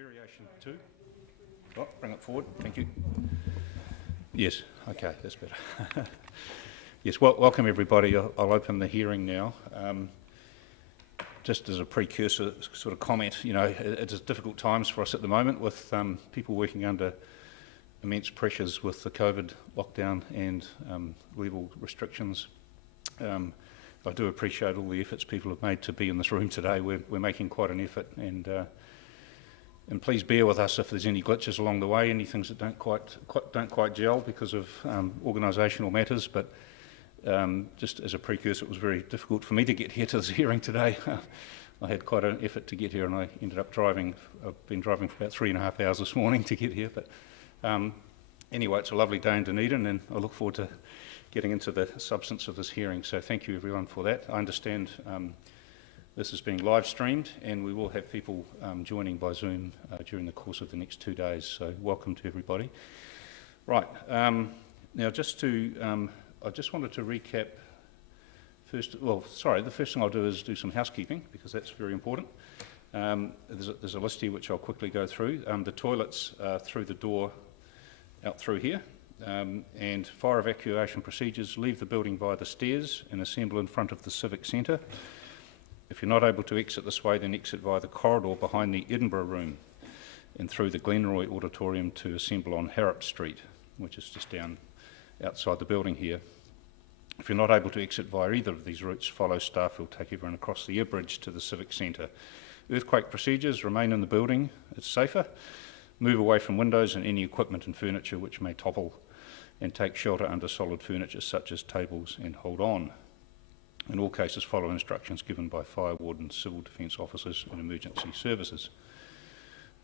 variation 2. Oh, bring it forward, thank you. Yes, okay, that's better. Yes, welcome everybody. I'll open the hearing now. Just as a precursor sort of comment, you know, it's difficult times for us at the moment with people working under immense pressures with the COVID lockdown and level restrictions. I do appreciate all the efforts people have made to be in this room today. We're making quite an effort, and please bear with us if there's any glitches along the way, any things that don't quite gel because of organisational matters. But just as a precursor, it was very difficult for me to get here to this hearing today. I had quite an effort to get here, and I ended up driving. I've been driving for about 3.5 hours this morning to get here. But anyway, it's a lovely day in Dunedin, and I look forward to getting into the substance of this hearing. So thank you everyone for that. I understand this is being live streamed, and we will have people joining by Zoom during the course of the next 2 days. So welcome to everybody. Right, now just to, I just wanted to recap first, the first thing I'll do is do some housekeeping because that's very important. There's a list here which I'll quickly go through. The toilets are through the door out through here. And fire evacuation procedures: leave the building via the stairs and assemble in front of the Civic Centre. If you're not able to exit this way, then exit via the corridor behind the Edinburgh Room and through the Glenroy Auditorium to assemble on Harrop Street, which is just down outside the building here. If you're not able to exit via either of these routes, follow staff who'll take everyone across the air bridge to the Civic Centre. Earthquake procedures: remain in the building, it's safer. Move away from windows and any equipment and furniture which may topple, and take shelter under solid furniture such as tables, and hold on. In all cases, follow instructions given by fire wardens, civil defence officers and emergency services.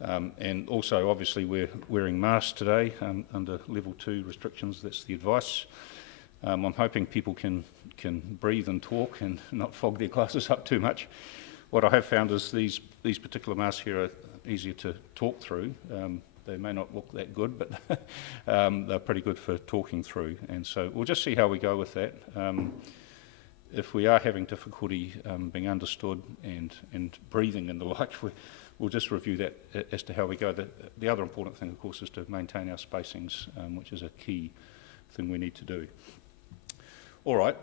And also, obviously, we're wearing masks today under level 2 restrictions. That's the advice. I'm hoping people can breathe and talk and not fog their glasses up too much. What I have found is these particular masks here are easier to talk through. They may not look that good, but they're pretty good for talking through. And so we'll just see how we go with that. If we are having difficulty being understood and breathing and the like, we'll just review that as to how we go. The other important thing, of course, is to maintain our spacings, which is a key thing we need to do. All right.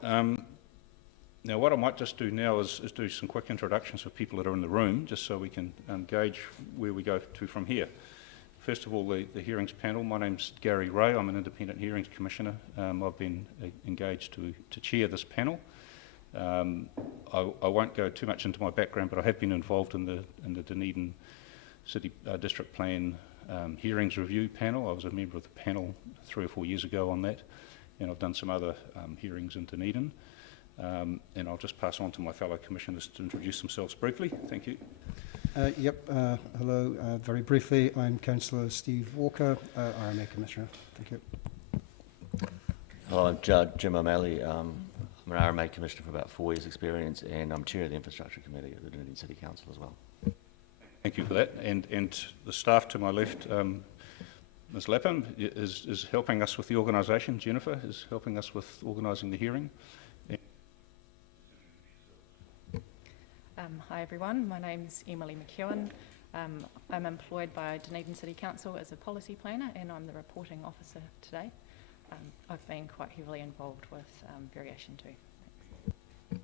Now, what I might just do now is do some quick introductions for people that are in the room, just so we can gauge where we go to from here. First of all, the hearings panel. My name's Gary Ray. I'm an independent hearings commissioner. I've been engaged to chair this panel. I won't go too much into my background, but I have been involved in the Dunedin City District Plan hearings review panel. I was a member of the panel 3 or 4 years ago on that, and I've done some other hearings in Dunedin. And I'll just pass on to my fellow commissioners to introduce themselves briefly. Thank you. Hello. Very briefly, I'm Councillor Steve Walker, RMA Commissioner. Thank you. Hello, I'm Judge Jim O'Malley. I'm an RMA Commissioner for about 4 years' experience, and I'm Chair of the Infrastructure Committee at the Dunedin City Council as well. Thank you for that. And the staff to my left, Ms Lapham is helping us with the organisation. Jennifer is helping us with organising the hearing. Hi everyone, my name's Emily McEwen. I'm employed by Dunedin City Council as a policy planner, and I'm the reporting officer today. I've been quite heavily involved with Variation 2.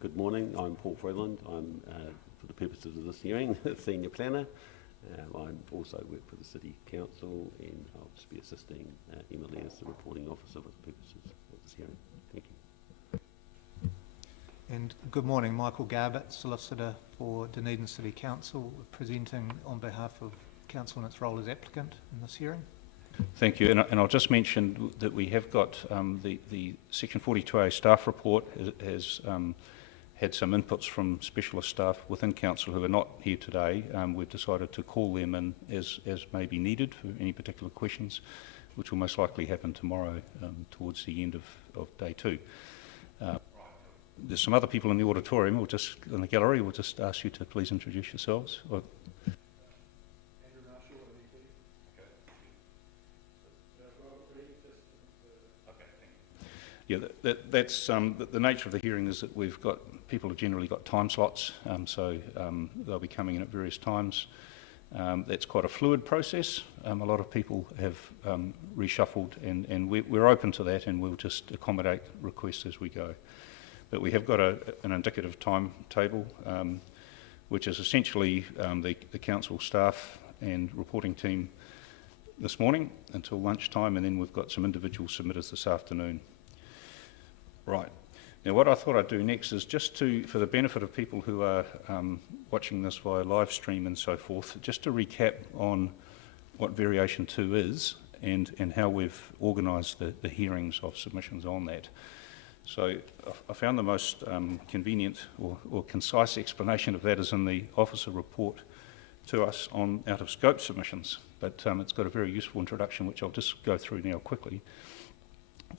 Good morning, I'm Paul Freeland. I'm, for the purposes of this hearing, Senior Planner. I also work for the City Council, and I'll just be assisting Emily as the reporting officer for the purposes of this hearing. Thank you. And good morning, Michael Garbutt, Solicitor for Dunedin City Council, presenting on behalf of Council in its role as applicant in this hearing. Thank you. And I'll just mention that we have got the Section 42A staff report has had some inputs from specialist staff within Council who are not here today. We've decided to call them in as may be needed for any particular questions, which will most likely happen tomorrow towards the end of day 2. There's some other people in the auditorium, in the gallery. We'll just ask you to please introduce yourselves. Yeah, that's the nature of the hearing is that we've got people have generally got time slots, so they'll be coming in at various times. That's quite a fluid process. A lot of people have reshuffled, and we're open to that, and we'll just accommodate requests as we go. But we have got an indicative timetable, which is essentially the council staff and reporting team this morning until lunchtime, and then we've got some individual submitters this afternoon. Right. Now, what I thought I'd do next is just to, for the benefit of people who are watching this via live stream and so forth, just to recap on what Variation 2 is and how we've organised the hearings of submissions on that. So I found the most convenient or concise explanation of that is in the officer report to us on out-of-scope submissions, but it's got a very useful introduction which I'll just go through now quickly.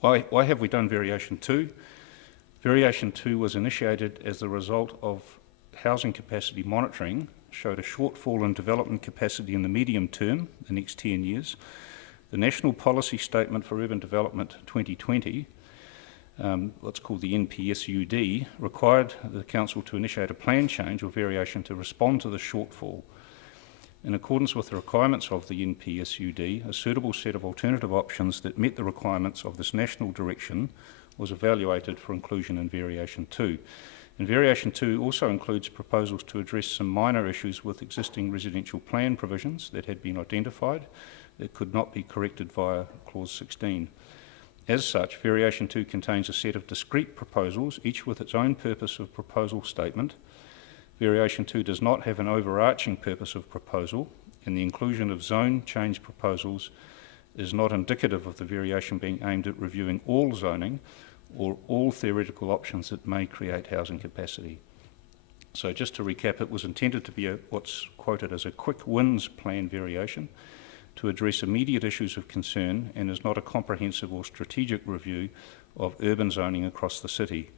Why have we done Variation 2? Variation 2 was initiated as the result of housing capacity monitoring showed a shortfall in development capacity in the medium term, the next 10 years. The National Policy Statement for Urban Development 2020, what's called the NPSUD, required the Council to initiate a plan change or variation to respond to the shortfall. In accordance with the requirements of the NPSUD, a suitable set of alternative options that met the requirements of this national direction was evaluated for inclusion in Variation 2. And Variation 2 also includes proposals to address some minor issues with existing residential plan provisions that had been identified that could not be corrected via Clause 16. As such, Variation 2 contains a set of discrete proposals, each with its own purpose of proposal statement. Variation 2 does not have an overarching purpose of proposal, and the inclusion of zone change proposals is not indicative of the variation being aimed at reviewing all zoning or all theoretical options that may create housing capacity. So just to recap, it was intended to be what's quoted as a quick wins plan variation to address immediate issues of concern and is not a comprehensive or strategic review of urban zoning across the city.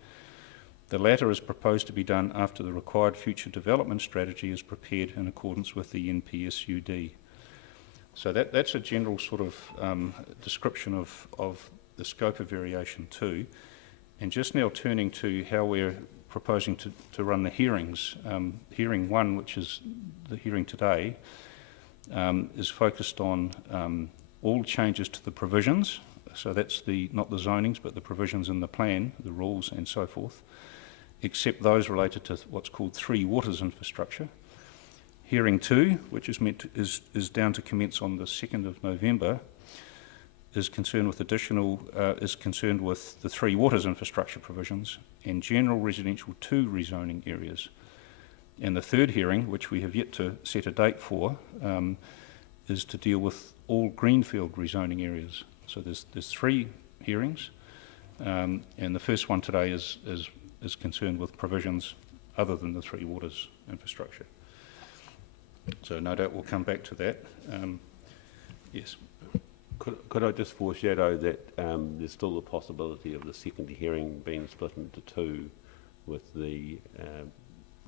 The latter is proposed to be done after the required future development strategy is prepared in accordance with the NPSUD. So that's a general sort of description of the scope of Variation 2. And just now turning to how we're proposing to run the hearings. Hearing 1, which is the hearing today, is focused on all changes to the provisions. So that's not the zonings, but the provisions in the plan, the rules and so forth, except those related to what's called 3 waters infrastructure. Hearing 2, which is down to commence on the 2nd of November, is concerned with the 3 waters infrastructure provisions and general residential 2 rezoning areas. And the 3rd hearing, which we have yet to set a date for, is to deal with all greenfield rezoning areas. So there's 3 hearings, and the first one today is concerned with provisions other than the 3 waters infrastructure. So no doubt we'll come back to that. Yes. Could I just foreshadow that there's still the possibility of the second hearing being split into 2 with the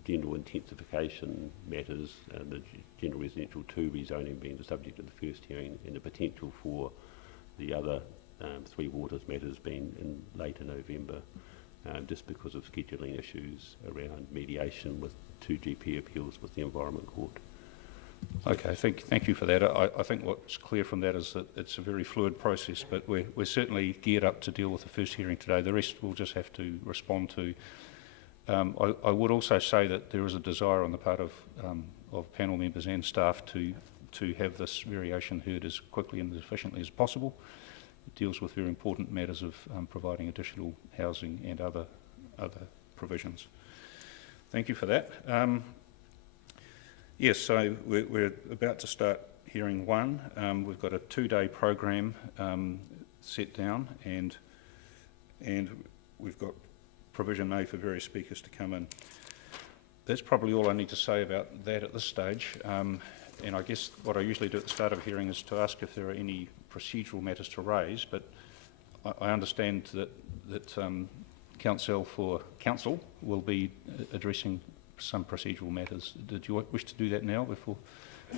general intensification matters, the general residential 2 rezoning being the subject of the first hearing, and the potential for the other 3 waters matters being in later November, just because of scheduling issues around mediation with 2 GP appeals with the Environment Court. Okay, thank you for that. I think what's clear from that is that it's a very fluid process, but we're certainly geared up to deal with the first hearing today. The rest we'll just have to respond to. I would also say that there is a desire on the part of panel members and staff to have this variation heard as quickly and as efficiently as possible. It deals with very important matters of providing additional housing and other provisions. Thank you for that. Yes, so we're about to start hearing 1. We've got a 2-day program set down, and we've got provision A for various speakers to come in. That's probably all I need to say about that at this stage. And I guess what I usually do at the start of a hearing is to ask if there are any procedural matters to raise, but I understand that Council for Council will be addressing some procedural matters. Did you wish to do that now before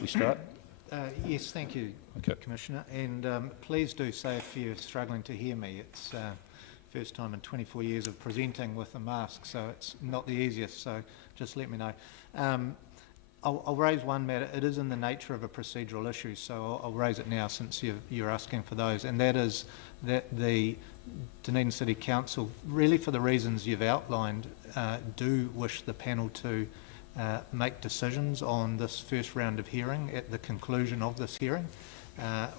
we start? Yes, thank you, Okay. Commissioner. And please do say if you're struggling to hear me. It's first time in 24 years of presenting with a mask, so it's not the easiest, so just let me know. I'll raise one matter. It is in the nature of a procedural issue, so I'll raise it now since you're asking for those, and that is that the Dunedin City Council, really for the reasons you've outlined, do wish the panel to make decisions on this first round of hearing at the conclusion of this hearing,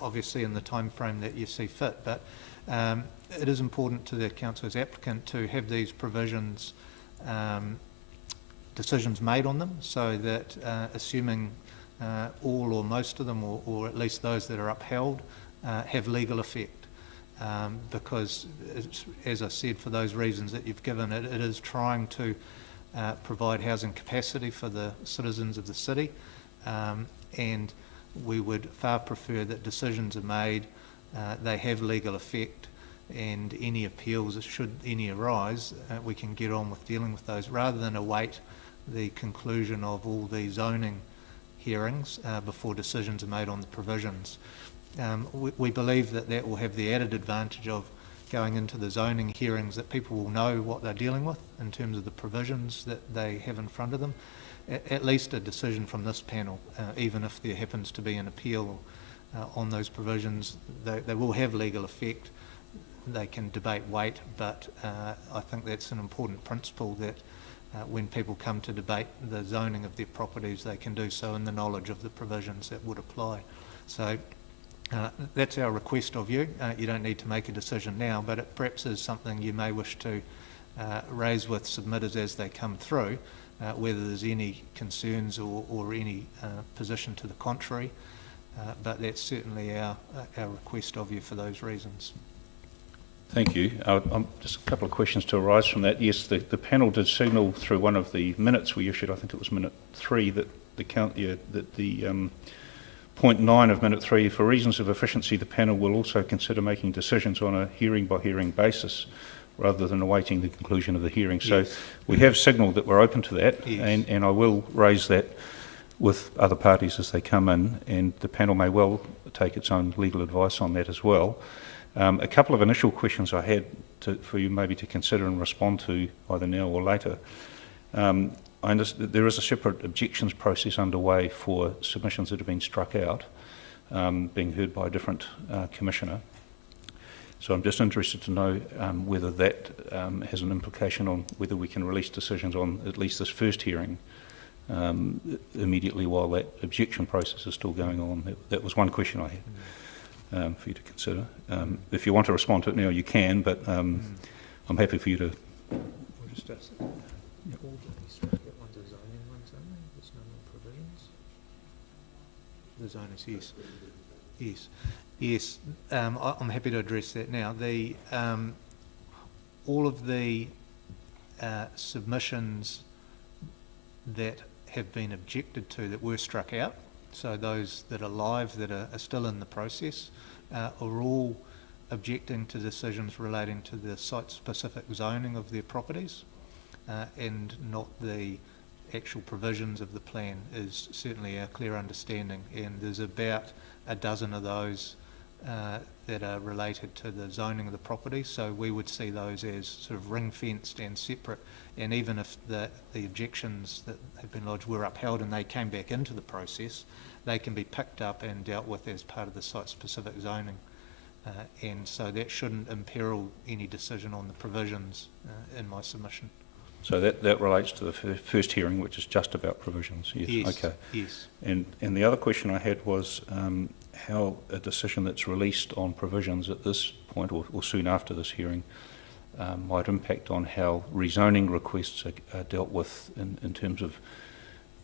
obviously in the time frame that you see fit. But it is important to the council as applicant to have these provisions, decisions made on them, so that assuming all or most of them, or at least those that are upheld, have legal effect. Because, as I said, for those reasons that you've given, it is trying to provide housing capacity for the citizens of the city, and we would far prefer that decisions are made, they have legal effect, and any appeals, should any arise, we can get on with dealing with those, rather than await the conclusion of all the zoning hearings before decisions are made on the provisions. We believe that that will have the added advantage of going into the zoning hearings, that people will know what they're dealing with in terms of the provisions that they have in front of them. At least a decision from this panel, even if there happens to be an appeal on those provisions, they will have legal effect. They can debate weight, but I think that's an important principle, that when people come to debate the zoning of their properties, they can do so in the knowledge of the provisions that would apply. So that's our request of you. You don't need to make a decision now, but it perhaps is something you may wish to raise with submitters as they come through, whether there's any concerns or any position to the contrary. But that's certainly our request of you for those reasons. Thank you. Just a couple of questions to arise from that. Yes, the panel did signal through one of the minutes we issued, I think it was minute 3, that point 9 of minute 3, for reasons of efficiency, the panel will also consider making decisions on a hearing-by-hearing basis, rather than awaiting the conclusion of the hearing. So Yes. we have signalled that we're open to that, Yes. and I will raise that with other parties as they come in, and the panel may well take its own legal advice on that as well. A couple of initial questions I had for you maybe to consider and respond to either now or later. I understand that there is a separate objections process underway for submissions that have been struck out, being heard by a different commissioner. So I'm just interested to know whether that has an implication on whether we can release decisions on at least this first hearing immediately while that objection process is still going on. That was one question I had. For you to consider. If you want to respond to it now, you can, but I'm happy for you to. We'll just ask all these ones are zoning ones only, there's no more provisions. The zoners, yes. I'm happy to address that now. All of the submissions that have been objected to that were struck out, so those that are live, that are still in the process, are all objecting to decisions relating to the site-specific zoning of their properties, and not the actual provisions of the plan, is certainly our clear understanding. And there's about a dozen of those that are related to the zoning of the property, so we would see those as sort of ring-fenced and separate. And even if the objections that have been lodged were upheld and they came back into the process, they can be picked up and dealt with as part of the site-specific zoning. And so that shouldn't imperil any decision on the provisions in my submission. So that relates to the first hearing, which is just about provisions. Yes. Okay. Yes. And the other question I had was how a decision that's released on provisions at this point or soon after this hearing might impact on how rezoning requests are dealt with in terms of,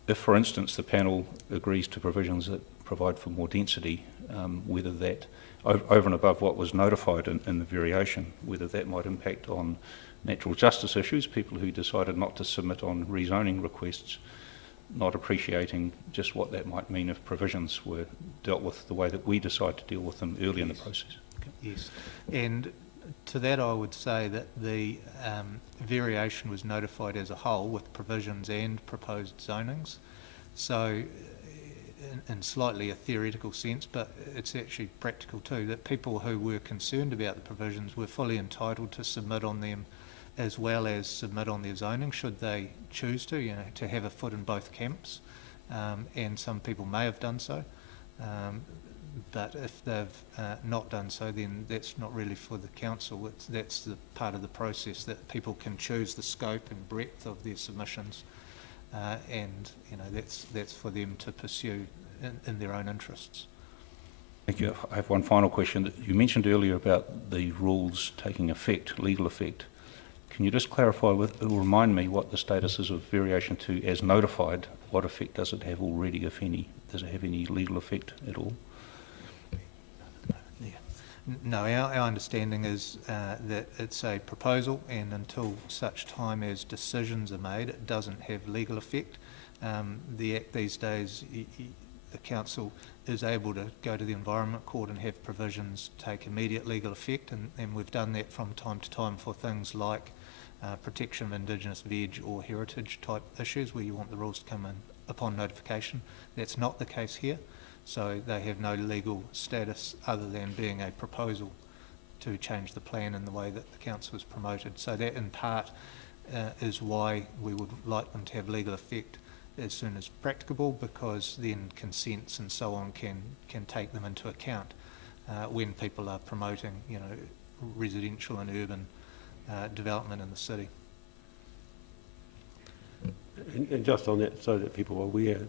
if, for instance, the panel agrees to provisions that provide for more density, whether that, over and above what was notified in the variation, whether that might impact on natural justice issues, people who decided not to submit on rezoning requests, not appreciating just what that might mean if provisions were dealt with the way that we decide to deal with them early in the process. Okay. Yes, and to that I would say that the variation was notified as a whole with provisions and proposed zonings. So in slightly a theoretical sense, but it's actually practical too, that people who were concerned about the provisions were fully entitled to submit on them as well as submit on their zoning should they choose to, to have a foot in both camps. and some people may have done so. But if they've not done so, then that's not really for the council. That's the part of the process that people can choose the scope and breadth of their submissions, and that's for them to pursue in their own interests. Thank you. I have one final question. You mentioned earlier about the rules taking effect, legal effect. Can you just clarify or remind me what the status is of variation to as notified? What effect does it have already, if any? Does it have any legal effect at all? No, our understanding is that it's a proposal, and until such time as decisions are made, it doesn't have legal effect. The Act these days, the Council is able to go to the Environment Court and have provisions take immediate legal effect, and we've done that from time to time for things like protection of Indigenous veg or heritage type issues where you want the rules to come in upon notification. That's not the case here. So they have no legal status other than being a proposal to change the plan in the way that the council is promoted. So that in part is why we would like them to have legal effect as soon as practicable, because then consents and so on can take them into account when people are promoting, residential and urban development in the city. And just on that, so that people are aware,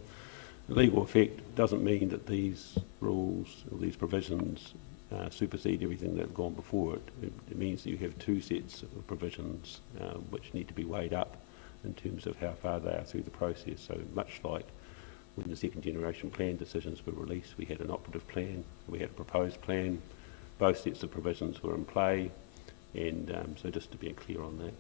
legal effect doesn't mean that these rules or these provisions supersede everything that's gone before it. It means that you have two sets of provisions which need to be weighed up in terms of how far they are through the process. So much like when the second generation plan decisions were released, we had an operative plan, we had a proposed plan, both sets of provisions were in play, and so just to be clear on that.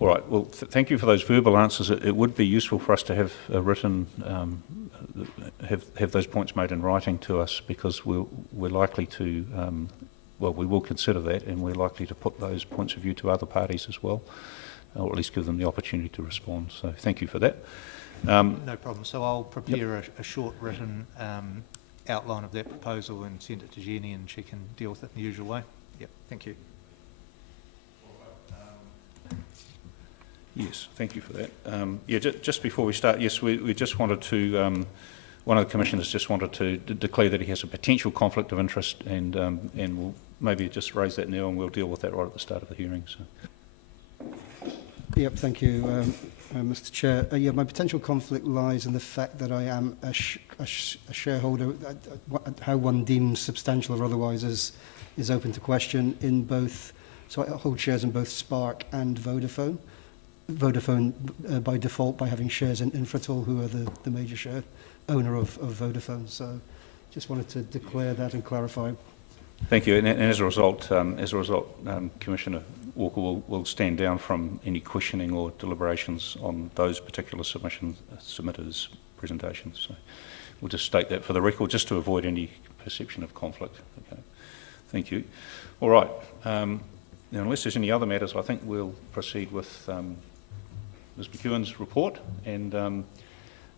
All right, well, thank you for those verbal answers. It would be useful for us to have a written, have those points made in writing to us, because we're likely to, we will consider that, and we're likely to put those points of view to other parties as well, or at least give them the opportunity to respond. So thank you for that. No problem. So I'll prepare a short written outline of that proposal and send it to Jenny, and she can deal with it in the usual way. Yep, thank you. Yes, thank you for that. Just before we start, yes, we just wanted to, one of the commissioners just wanted to declare that he has a potential conflict of interest, and we'll maybe just raise that now, and we'll deal with that right at the start of the hearing. So. Yep, thank you, Mr. Chair. My potential conflict lies in the fact that I am a shareholder. How one deems substantial or otherwise is open to question in both. So I hold shares in both Spark and Vodafone. Vodafone by default by having shares in Infratil, who are the major share owner of Vodafone. So just wanted to declare that and clarify. Thank you. And as a result, Commissioner Walker will stand down from any questioning or deliberations on those particular submitters' presentations. So we'll just state that for the record, just to avoid any perception of conflict. Okay. Thank you. All right. Now, unless there's any other matters, I think we'll proceed with Ms. McEwen's report. And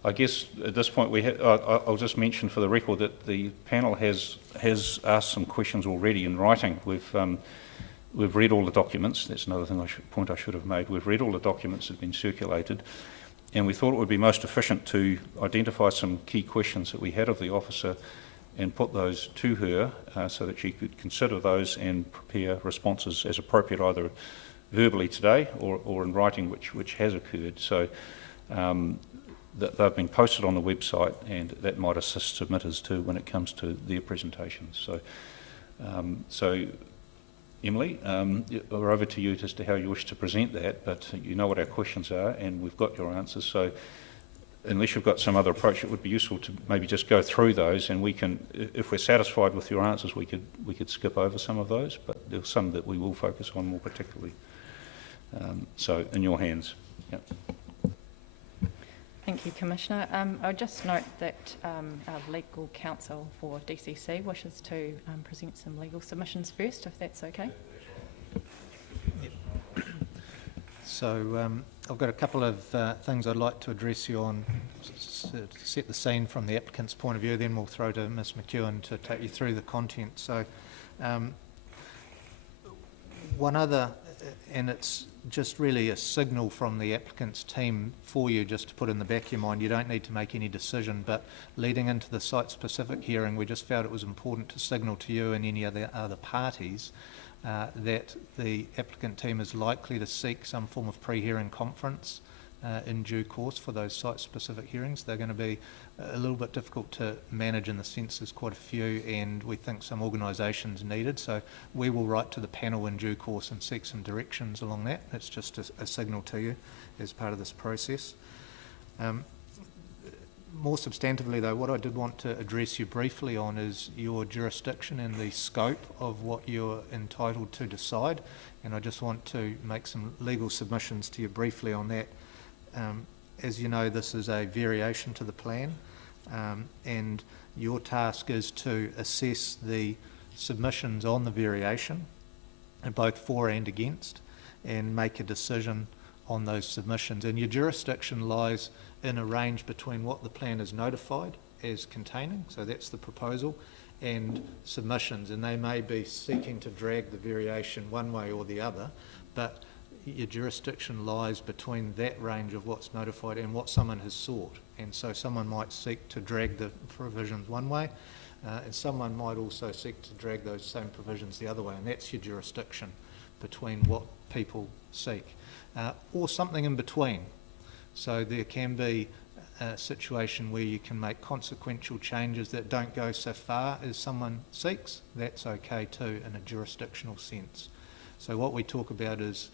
I guess at this point, I'll just mention for the record that the panel has asked some questions already in writing. We've read all the documents. That's another thing point I should have made. We've read all the documents that have been circulated, and we thought it would be most efficient to identify some key questions that we had of the officer and put those to her so that she could consider those and prepare responses as appropriate, either verbally today or in writing, which has occurred. So that they've been posted on the website, and that might assist submitters too when it comes to their presentations. So Emily, we're over to you as to how you wish to present that, but you know what our questions are, and we've got your answers. So unless you've got some other approach, it would be useful to maybe just go through those, and we can, if we're satisfied with your answers, we could skip over some of those, but there's some that we will focus on more particularly. So in your hands. Yep. Thank you, Commissioner. I'll just note that our legal counsel for DCC wishes to present some legal submissions first, if that's okay. So I've got a couple of things I'd like to address you on, to set the scene from the applicant's point of view, then we'll throw to Ms McEwen to take you through the content. So one other, and it's just really a signal from the applicant's team for you, just to put in the back of your mind. You don't need to make any decision, but leading into the site-specific hearing, we just felt it was important to signal to you and any other parties that the applicant team is likely to seek some form of pre-hearing conference in due course for those site-specific hearings. They're going to be a little bit difficult to manage in the sense there's quite a few, and we think some organisation's needed. So we will write to the panel in due course and seek some directions along that. It's just a signal to you as part of this process. More substantively though, what I did want to address you briefly on is your jurisdiction and the scope of what you're entitled to decide, and I just want to make some legal submissions to you briefly on that. As you know, this is a variation to the plan, and your task is to assess the submissions on the variation, both for and against, and make a decision on those submissions. And your jurisdiction lies in a range between what the plan is notified as containing, so that's the proposal, and submissions, and they may be seeking to drag the variation one way or the other, but your jurisdiction lies between that range of what's notified and what someone has sought. And so someone might seek to drag the provisions one way, and someone might also seek to drag those same provisions the other way, and that's your jurisdiction between what people seek, or something in between. So there can be a situation where you can make consequential changes that don't go so far as someone seeks. That's okay too in a jurisdictional sense. So what we talk about is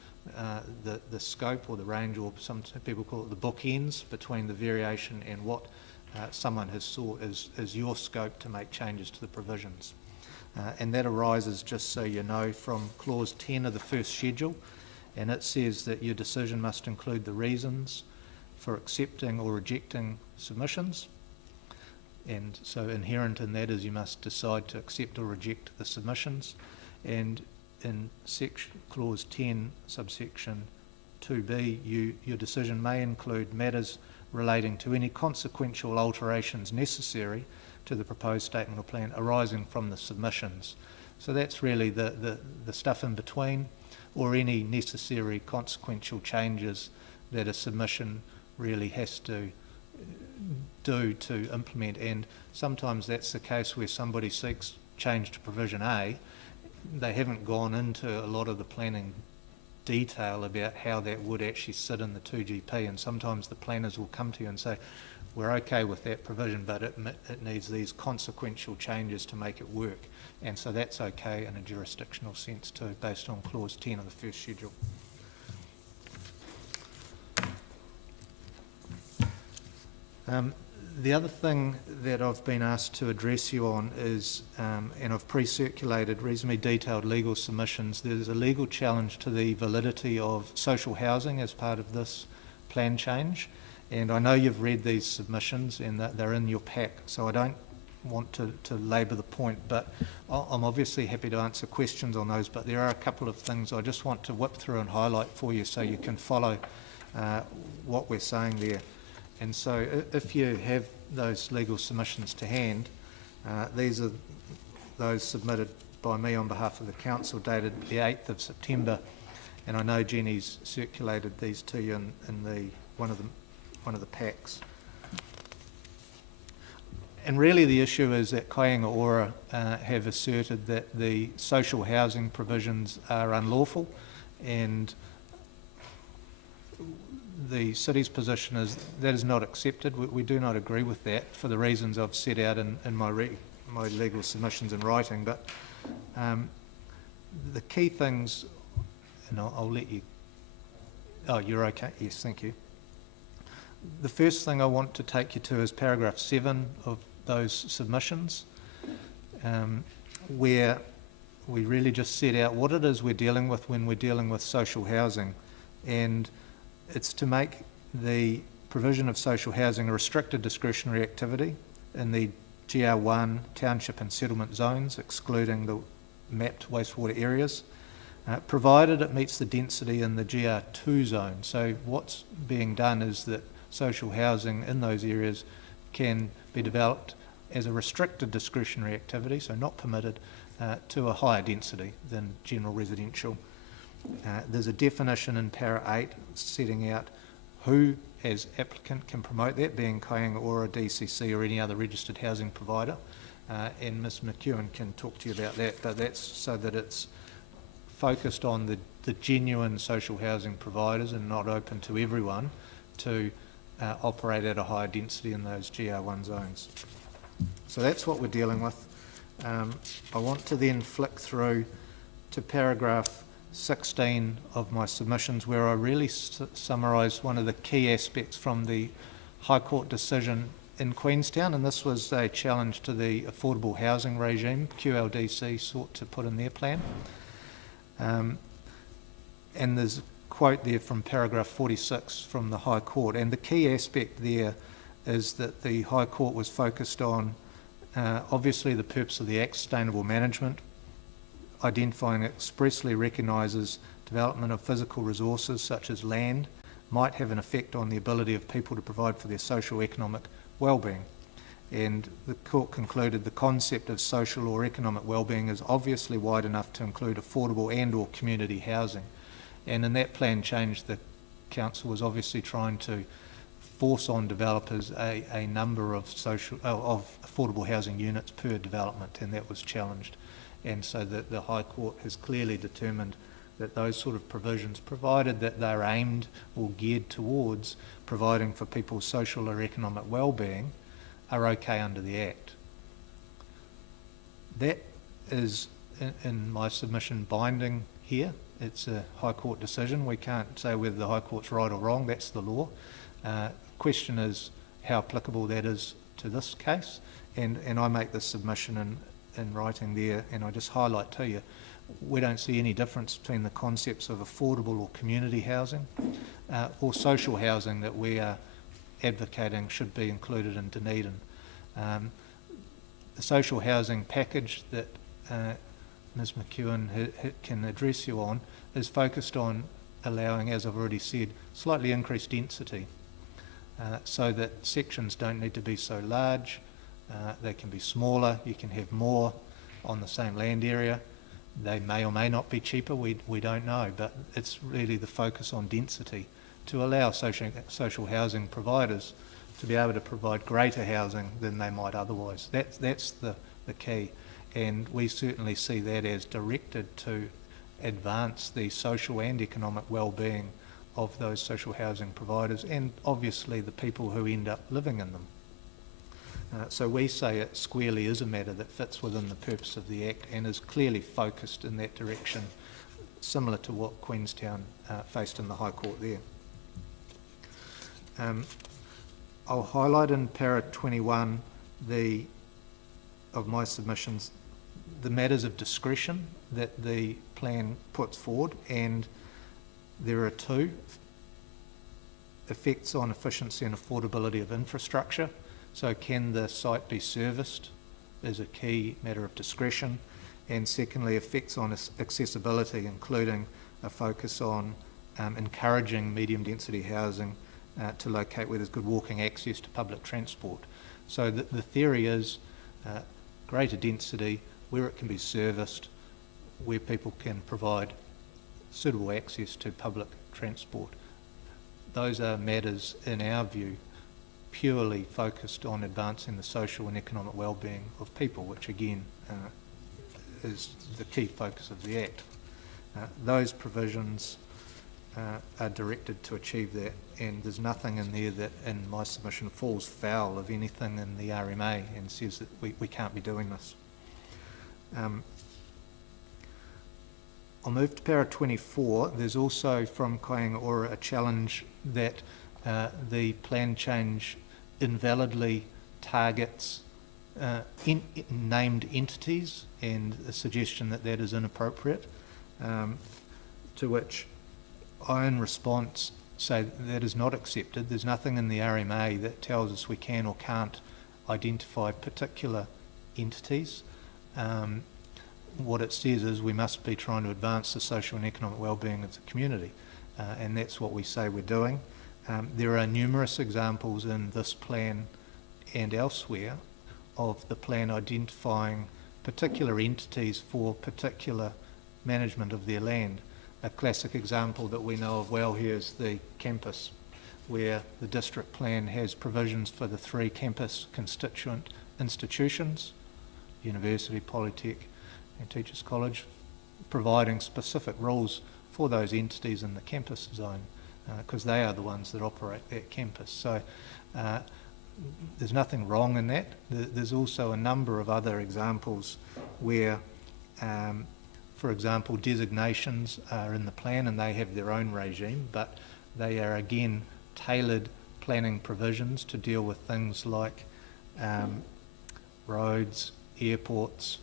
the scope or the range, or some people call it the bookends, between the variation and what someone has sought is your scope to make changes to the provisions. And that arises, just so you know, from clause 10 of the first schedule, and it says that your decision must include the reasons for accepting or rejecting submissions, and so inherent in that is you must decide to accept or reject the submissions. And in clause 10 subsection 2b, your decision may include matters relating to any consequential alterations necessary to the proposed statement or plan arising from the submissions. So that's really the stuff in between, or any necessary consequential changes that a submission really has to do to implement. And sometimes that's the case where somebody seeks change to provision A. They haven't gone into a lot of the planning detail about how that would actually sit in the 2GP, and sometimes the planners will come to you and say, we're okay with that provision, but it needs these consequential changes to make it work. And so that's okay in a jurisdictional sense too, based on clause 10 of the first schedule. The other thing that I've been asked to address you on is, and I've pre-circulated reasonably detailed legal submissions, there's a legal challenge to the validity of social housing as part of this plan change. And I know you've read these submissions and that they're in your pack, so I don't want to labour the point, but I'm obviously happy to answer questions on those, but there are a couple of things I just want to whip through and highlight for you so you can follow what we're saying there. And so if you have those legal submissions to hand, these are those submitted by me on behalf of the council, dated the 8th of September, and I know Jenny's circulated these to you in one of the packs. And really the issue is that Kāinga Ora have asserted that the social housing provisions are unlawful, and the city's position is that is not accepted. We do not agree with that for the reasons I've set out in my legal submissions in writing. But the key things, and I'll let you... Oh, you're okay? Yes, thank you. The first thing I want to take you to is paragraph 7 of those submissions, where we really just set out what it is we're dealing with when we're dealing with social housing. And it's to make the provision of social housing a restricted discretionary activity in the GR1 township and settlement zones, excluding the mapped wastewater areas. provided it meets the density in the GR2 zone. So what's being done is that social housing in those areas can be developed as a restricted discretionary activity, so not permitted, to a higher density than general residential. There's a definition in para 8 setting out who as applicant can promote that, being Kāinga Ora, DCC or any other registered housing provider, and Ms McEwen can talk to you about that, but that's so that it's focused on the genuine social housing providers and not open to everyone to operate at a higher density in those GR1 zones. So that's what we're dealing with. I want to then flick through to paragraph 16 of my submissions, where I really summarise one of the key aspects from the High Court decision in Queenstown, and this was a challenge to the affordable housing regime QLDC sought to put in their plan. And there's a quote there from paragraph 46 from the High Court, and the key aspect there is that the High Court was focused on obviously the purpose of the Act, sustainable management, identifying expressly recognises development of physical resources such as land might have an effect on the ability of people to provide for their social economic well-being. And the court concluded the concept of social or economic well-being is obviously wide enough to include affordable and or community housing. And in that plan change, the council was obviously trying to force on developers a number of affordable housing units per development, and that was challenged. And so the High Court has clearly determined that those sort of provisions, provided that they're aimed or geared towards providing for people's social or economic well-being, are okay under the Act. That is, in my submission, binding here. It's a High Court decision. We can't say whether the High Court's right or wrong. That's the law. Question is how applicable that is to this case. And I make this submission in writing there, and I just highlight to you, we don't see any difference between the concepts of affordable or community housing or social housing that we are advocating should be included in Dunedin. The social housing package that Ms McEwen can address you on is focused on allowing, as I've already said, slightly increased density so that sections don't need to be so large. They can be smaller, you can have more on the same land area. They may or may not be cheaper, we don't know, but it's really the focus on density to allow social housing providers to be able to provide greater housing than they might otherwise. That's the key, and we certainly see that as directed to advance the social and economic well-being of those social housing providers and obviously the people who end up living in them. So we say it squarely is a matter that fits within the purpose of the Act and is clearly focused in that direction, similar to what Queenstown faced in the High Court there. I'll highlight in para 21 of my submissions the matters of discretion that the plan puts forward, and there are two: effects on efficiency and affordability of infrastructure. So can the site be serviced is a key matter of discretion, and secondly, effects on accessibility, including a focus on encouraging medium density housing to locate where there's good walking access to public transport. So the theory is greater density where it can be serviced, where people can provide suitable access to public transport. Those are matters, in our view, purely focused on advancing the social and economic well-being of people, which again is the key focus of the Act. Those provisions are directed to achieve that, and there's nothing in there that in my submission falls foul of anything in the RMA and says that we can't be doing this. I'll move to para 24. There's also from Kāinga Ora a challenge that the plan change invalidly targets named entities, and a suggestion that that is inappropriate, to which I, in response, say that is not accepted. There's nothing in the RMA that tells us we can or can't identify particular entities. what it says is we must be trying to advance the social and economic well-being of the community, and that's what we say we're doing. There are numerous examples in this plan and elsewhere of the plan identifying particular entities for particular management of their land. A classic example that we know of well here is the campus, where the district plan has provisions for the 3 campus constituent institutions, university, polytech and teachers college, providing specific rules for those entities in the campus zone, because they are the ones that operate that campus. So there's nothing wrong in that. There's also a number of other examples where, for example, designations are in the plan and they have their own regime, but they are again tailored planning provisions to deal with things like roads, airports,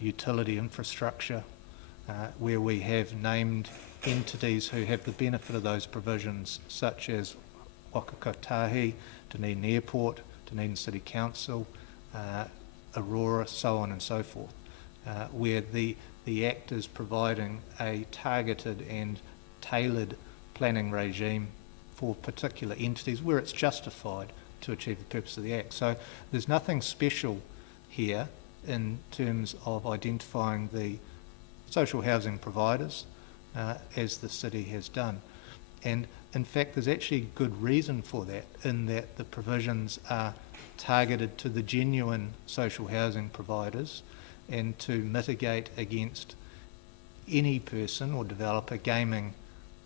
utility infrastructure, where we have named entities who have the benefit of those provisions, such as Whakakotahi, Dunedin Airport, Dunedin City Council, Aurora, so on and so forth, where the Act is providing a targeted and tailored planning regime for particular entities where it's justified to achieve the purpose of the Act. So there's nothing special here in terms of identifying the social housing providers as the city has done. And in fact, there's actually good reason for that, in that the provisions are targeted to the genuine social housing providers and to mitigate against any person or developer gaming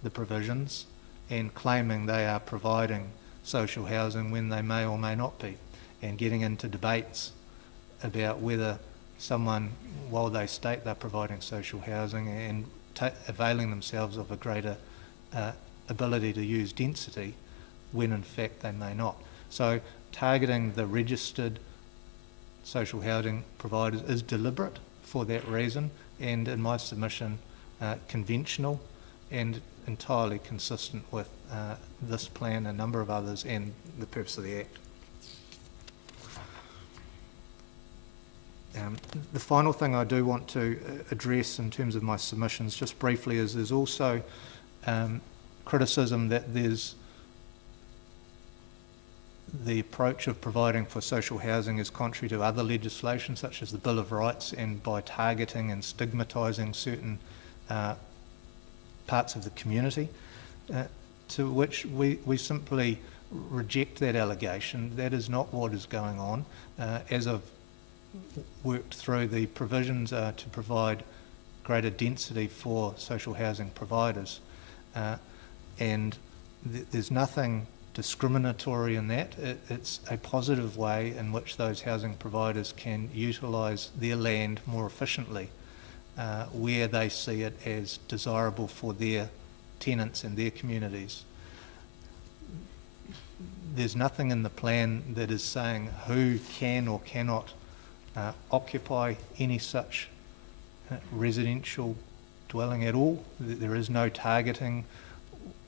the provisions and claiming they are providing social housing when they may or may not be, and getting into debates about whether someone, while they state they're providing social housing and availing themselves of a greater ability to use density, when in fact they may not. So targeting the registered social housing providers is deliberate for that reason, and in my submission conventional and entirely consistent with this plan, a number of others, and the purpose of the Act. The final thing I do want to address in terms of my submissions, just briefly, is there's also criticism that there's the approach of providing for social housing is contrary to other legislation, such as the Bill of Rights, and by targeting and stigmatising certain parts of the community, to which we simply reject that allegation. That is not what is going on. As I've worked through, the provisions are to provide greater density for social housing providers, and there's nothing discriminatory in that. It's a positive way in which those housing providers can utilise their land more efficiently, where they see it as desirable for their tenants and their communities. There's nothing in the plan that is saying who can or cannot occupy any such residential dwelling at all. There is no targeting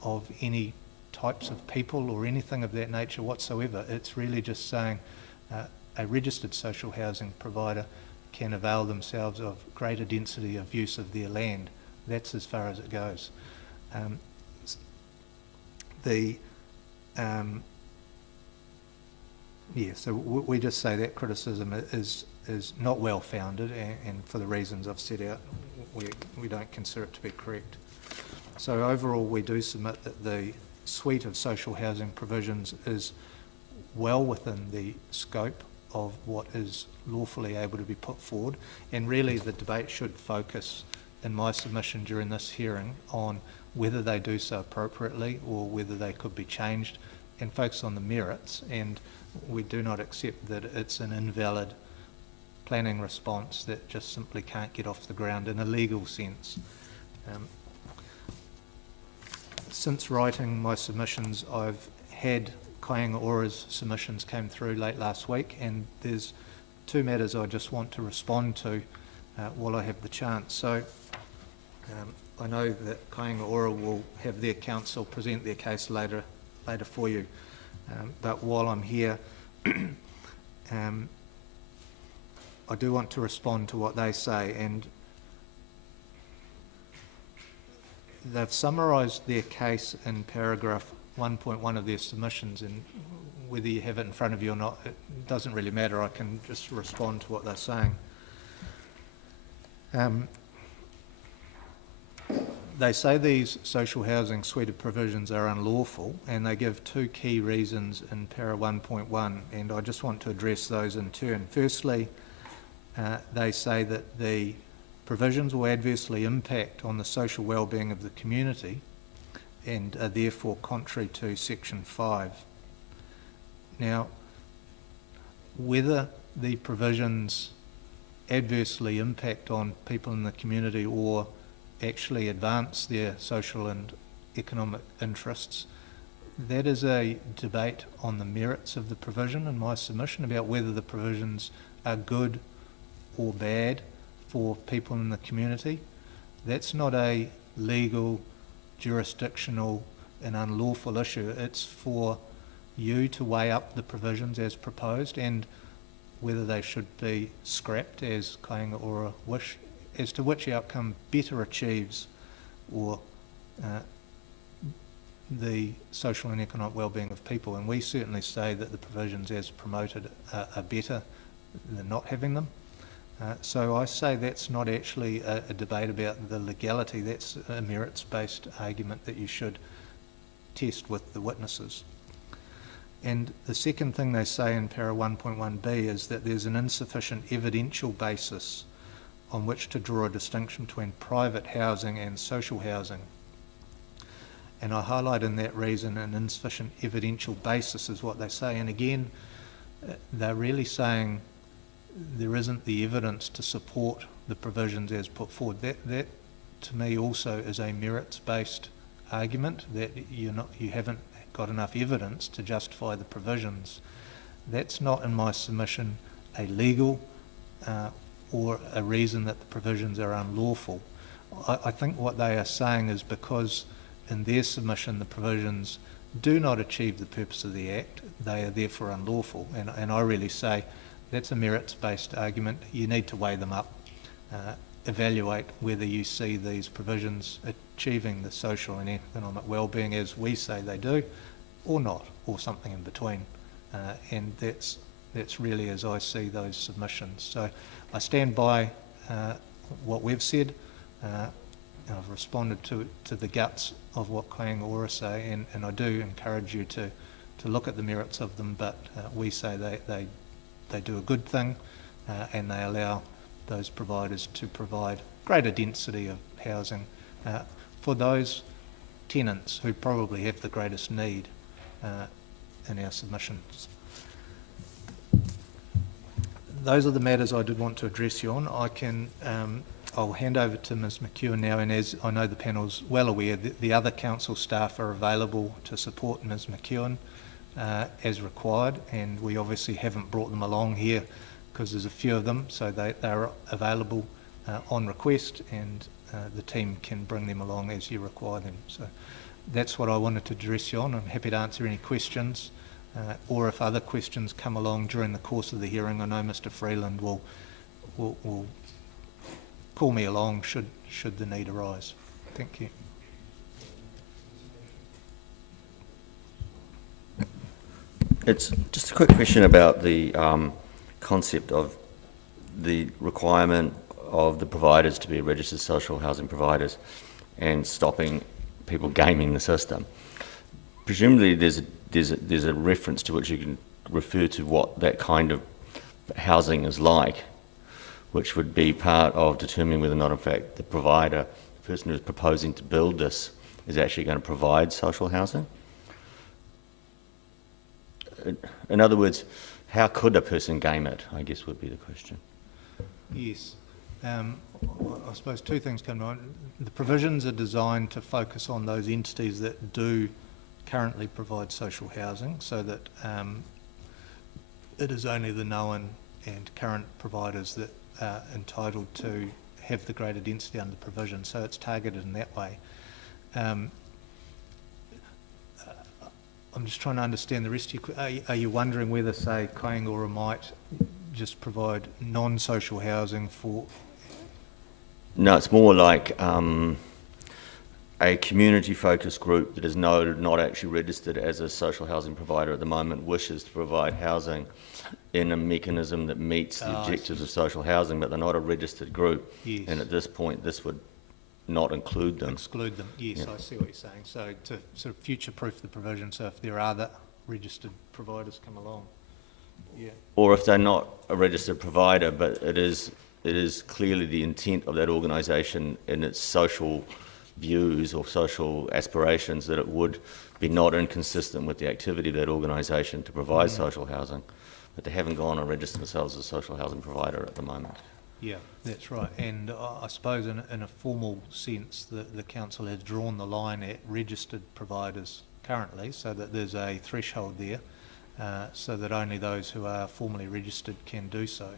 of any types of people or anything of that nature whatsoever. It's really just saying a registered social housing provider can avail themselves of greater density of use of their land. That's as far as it goes. So we just say that criticism is not well founded, and for the reasons I've set out, we don't consider it to be correct. So overall, we do submit that the suite of social housing provisions is well within the scope of what is lawfully able to be put forward, and really the debate should focus in my submission during this hearing on whether they do so appropriately or whether they could be changed, and focus on the merits. And we do not accept that it's an invalid planning response that just simply can't get off the ground in a legal sense. Since writing my submissions, I've had Kāinga Ora's submissions came through late last week, and there's 2 matters I just want to respond to while I have the chance. So I know that Kāinga Ora will have their counsel present their case later for you, but while I'm here, I do want to respond to what they say, and they've summarised their case in paragraph 1.1 of their submissions, and whether you have it in front of you or not, it doesn't really matter. I can just respond to what they're saying. They say these social housing suite of provisions are unlawful, and they give two key reasons in para 1.1, and I just want to address those in turn. Firstly, they say that the provisions will adversely impact on the social well-being of the community and are therefore contrary to section 5. Now, whether the provisions adversely impact on people in the community or actually advance their social and economic interests, that is a debate on the merits of the provision in my submission about whether the provisions are good or bad for people in the community. That's not a legal, jurisdictional and unlawful issue. It's for you to weigh up the provisions as proposed and whether they should be scrapped as kāinga ora wish, as to which outcome better achieves or the social and economic well-being of people. And we certainly say that the provisions as promoted are better than not having them. So I say that's not actually a debate about the legality, that's a merits-based argument that you should test with the witnesses. And the second thing they say in para 1.1b is that there's an insufficient evidential basis on which to draw a distinction between private housing and social housing. And I highlight in that reason an insufficient evidential basis is what they say. And again, they're really saying there isn't the evidence to support the provisions as put forward. That to me also is a merits-based argument, that you haven't got enough evidence to justify the provisions. That's not in my submission a legal or a reason that the provisions are unlawful. I think what they are saying is because in their submission the provisions do not achieve the purpose of the Act, they are therefore unlawful. And I really say that's a merits-based argument. You need to weigh them up, evaluate whether you see these provisions achieving the social and economic well-being as we say they do, or not, or something in between. And that's really as I see those submissions. So I stand by what we've said. I've responded to the guts of what kāinga ora say, and I do encourage you to look at the merits of them, but we say they do a good thing and they allow those providers to provide greater density of housing for those tenants who probably have the greatest need in our submissions. Those are the matters I did want to address you on. I'll hand over to Ms McEwen now, and as I know the panel's well aware, the other council staff are available to support Ms McEwen as required, and we obviously haven't brought them along here because there's a few of them, so they're available on request, and the team can bring them along as you require them. So that's what I wanted to address you on. I'm happy to answer any questions, or if other questions come along during the course of the hearing, I know Mr Freeland will call me along should the need arise. Thank you. It's just a quick question about the concept of the requirement of the providers to be registered social housing providers and stopping people gaming the system. Presumably there's a reference to which you can refer to what that kind of housing is like, which would be part of determining whether or not in fact the provider, the person who is proposing to build this, is actually going to provide social housing. In other words, how could a person game it, I guess would be the question. Yes. I suppose two things come to mind. The provisions are designed to focus on those entities that do currently provide social housing, so that it is only the known and current providers that are entitled to have the greater density under provision, so it's targeted in that way. I'm just trying to understand the rest of your... Are you wondering whether, say, kāinga ora might just provide non-social housing for... No, it's more like a community-focused group that is not actually registered as a social housing provider at the moment wishes to provide housing in a mechanism that meets the objectives of social housing, but they're not a registered group. Yes. And at this point, this would not include them. Exclude them, yes, Yeah. I see what you're saying. So to sort of future-proof the provision, so if there are other registered providers come along. Yeah. Or if they're not a registered provider, but it is clearly the intent of that organisation in its social views or social aspirations that it would be not inconsistent with the activity of that organisation to provide social housing, but they haven't gone and registered themselves as a social housing provider at the moment. Yeah, that's right. And I suppose in a formal sense, the council has drawn the line at registered providers currently, so that there's a threshold there, so that only those who are formally registered can do so.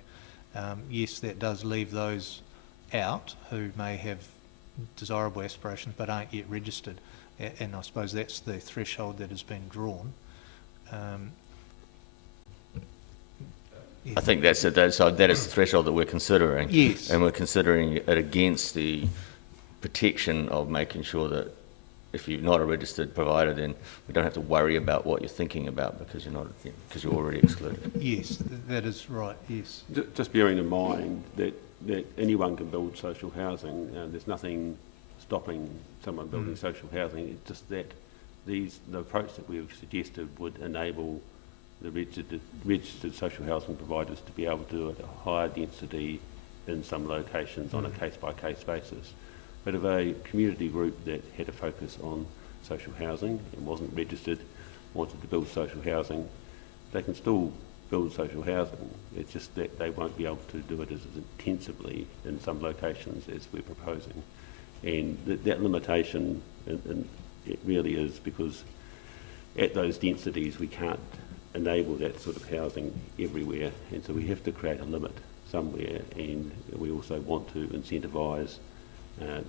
Yes, that does leave those out who may have desirable aspirations but aren't yet registered, and I suppose that's the threshold that has been drawn. I think that's it. So that is the threshold that we're considering. Yes. And we're considering it against the protection of making sure that if you're not a registered provider, then we don't have to worry about what you're thinking about because you're already excluded. Yes, that is right, yes. Just bearing in mind that anyone can build social housing. There's nothing stopping someone building social housing. It's just that the approach that we've suggested would enable the registered social housing providers to be able to do it at a higher density in some locations on a case-by-case basis. But if a community group that had a focus on social housing and wasn't registered, wanted to build social housing, they can still build social housing. It's just that they won't be able to do it as intensively in some locations as we're proposing. And that limitation, and it really is because at those densities we can't enable that sort of housing everywhere, and so we have to create a limit somewhere, and we also want to incentivise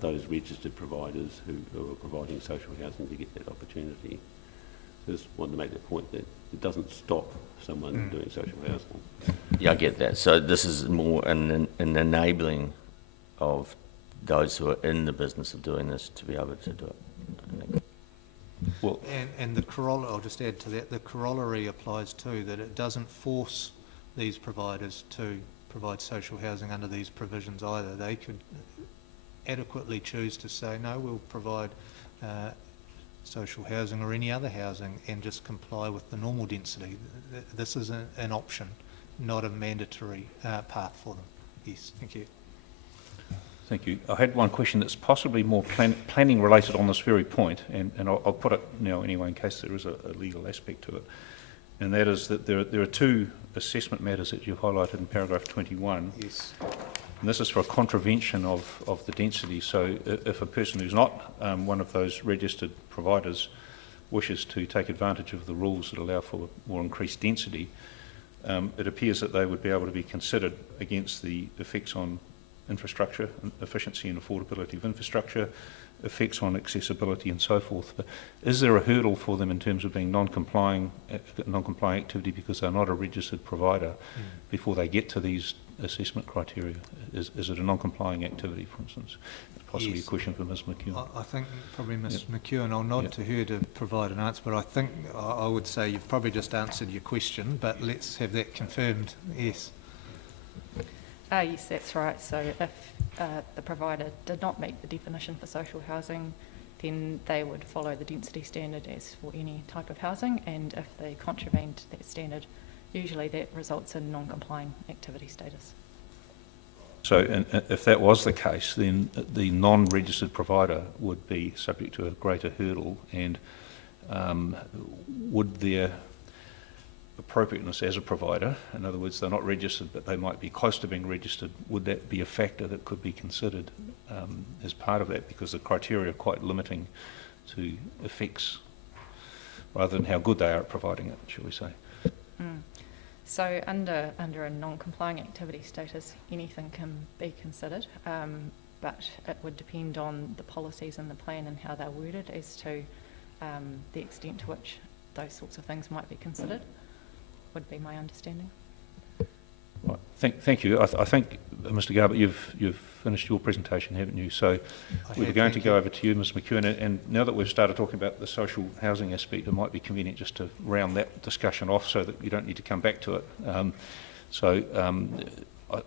those registered providers who are providing social housing to get that opportunity. So just wanted to make that point that it doesn't stop someone doing social housing. Yeah, I get that. So this is more an enabling of those who are in the business of doing this to be able to do it. Well, And the corollary, I'll just add to that, the corollary applies too, that it doesn't force these providers to provide social housing under these provisions either. They could adequately choose to say, no, we'll provide social housing or any other housing and just comply with the normal density. This is an option, not a mandatory path for them. Yes, thank you. thank you. I had one question that's possibly more planning related on this very point, and I'll put it now anyway in case there is a legal aspect to it. And that is that there are two assessment matters that you highlighted in paragraph 21. Yes. And this is for a contravention of the density. So if a person who's not one of those registered providers wishes to take advantage of the rules that allow for more increased density, it appears that they would be able to be considered against the effects on infrastructure, efficiency and affordability of infrastructure, effects on accessibility and so forth. But is there a hurdle for them in terms of being non-complying activity because they're not a registered provider before they get to these assessment criteria? Is it a non-complying activity, for instance? Possibly Yes. a question for Ms McEwen. I think probably Ms McEwen, I'll nod to her to provide an answer, but I think I would say you've probably just answered your question, but let's have that confirmed. Yes. Yes, that's right. So if the provider did not meet the definition for social housing, then they would follow the density standard as for any type of housing, and if they contravened that standard, usually that results in non-complying activity status. So if that was the case, then the non-registered provider would be subject to a greater hurdle, and would their appropriateness as a provider, in other words, they're not registered but they might be close to being registered, would that be a factor that could be considered as part of that, because the criteria are quite limiting to effects rather than how good they are at providing it, shall we say? So under a non-complying activity status, anything can be considered, but it would depend on the policies in the plan and how they're worded as to the extent to which those sorts of things might be considered, would be my understanding. Right. Thank you. I think, Mr. Garbutt, you've finished your presentation, haven't you? So we were going to go over to you, Ms. McEwen, and now that we've started talking about the social housing aspect, it might be convenient just to round that discussion off so that you don't need to come back to it.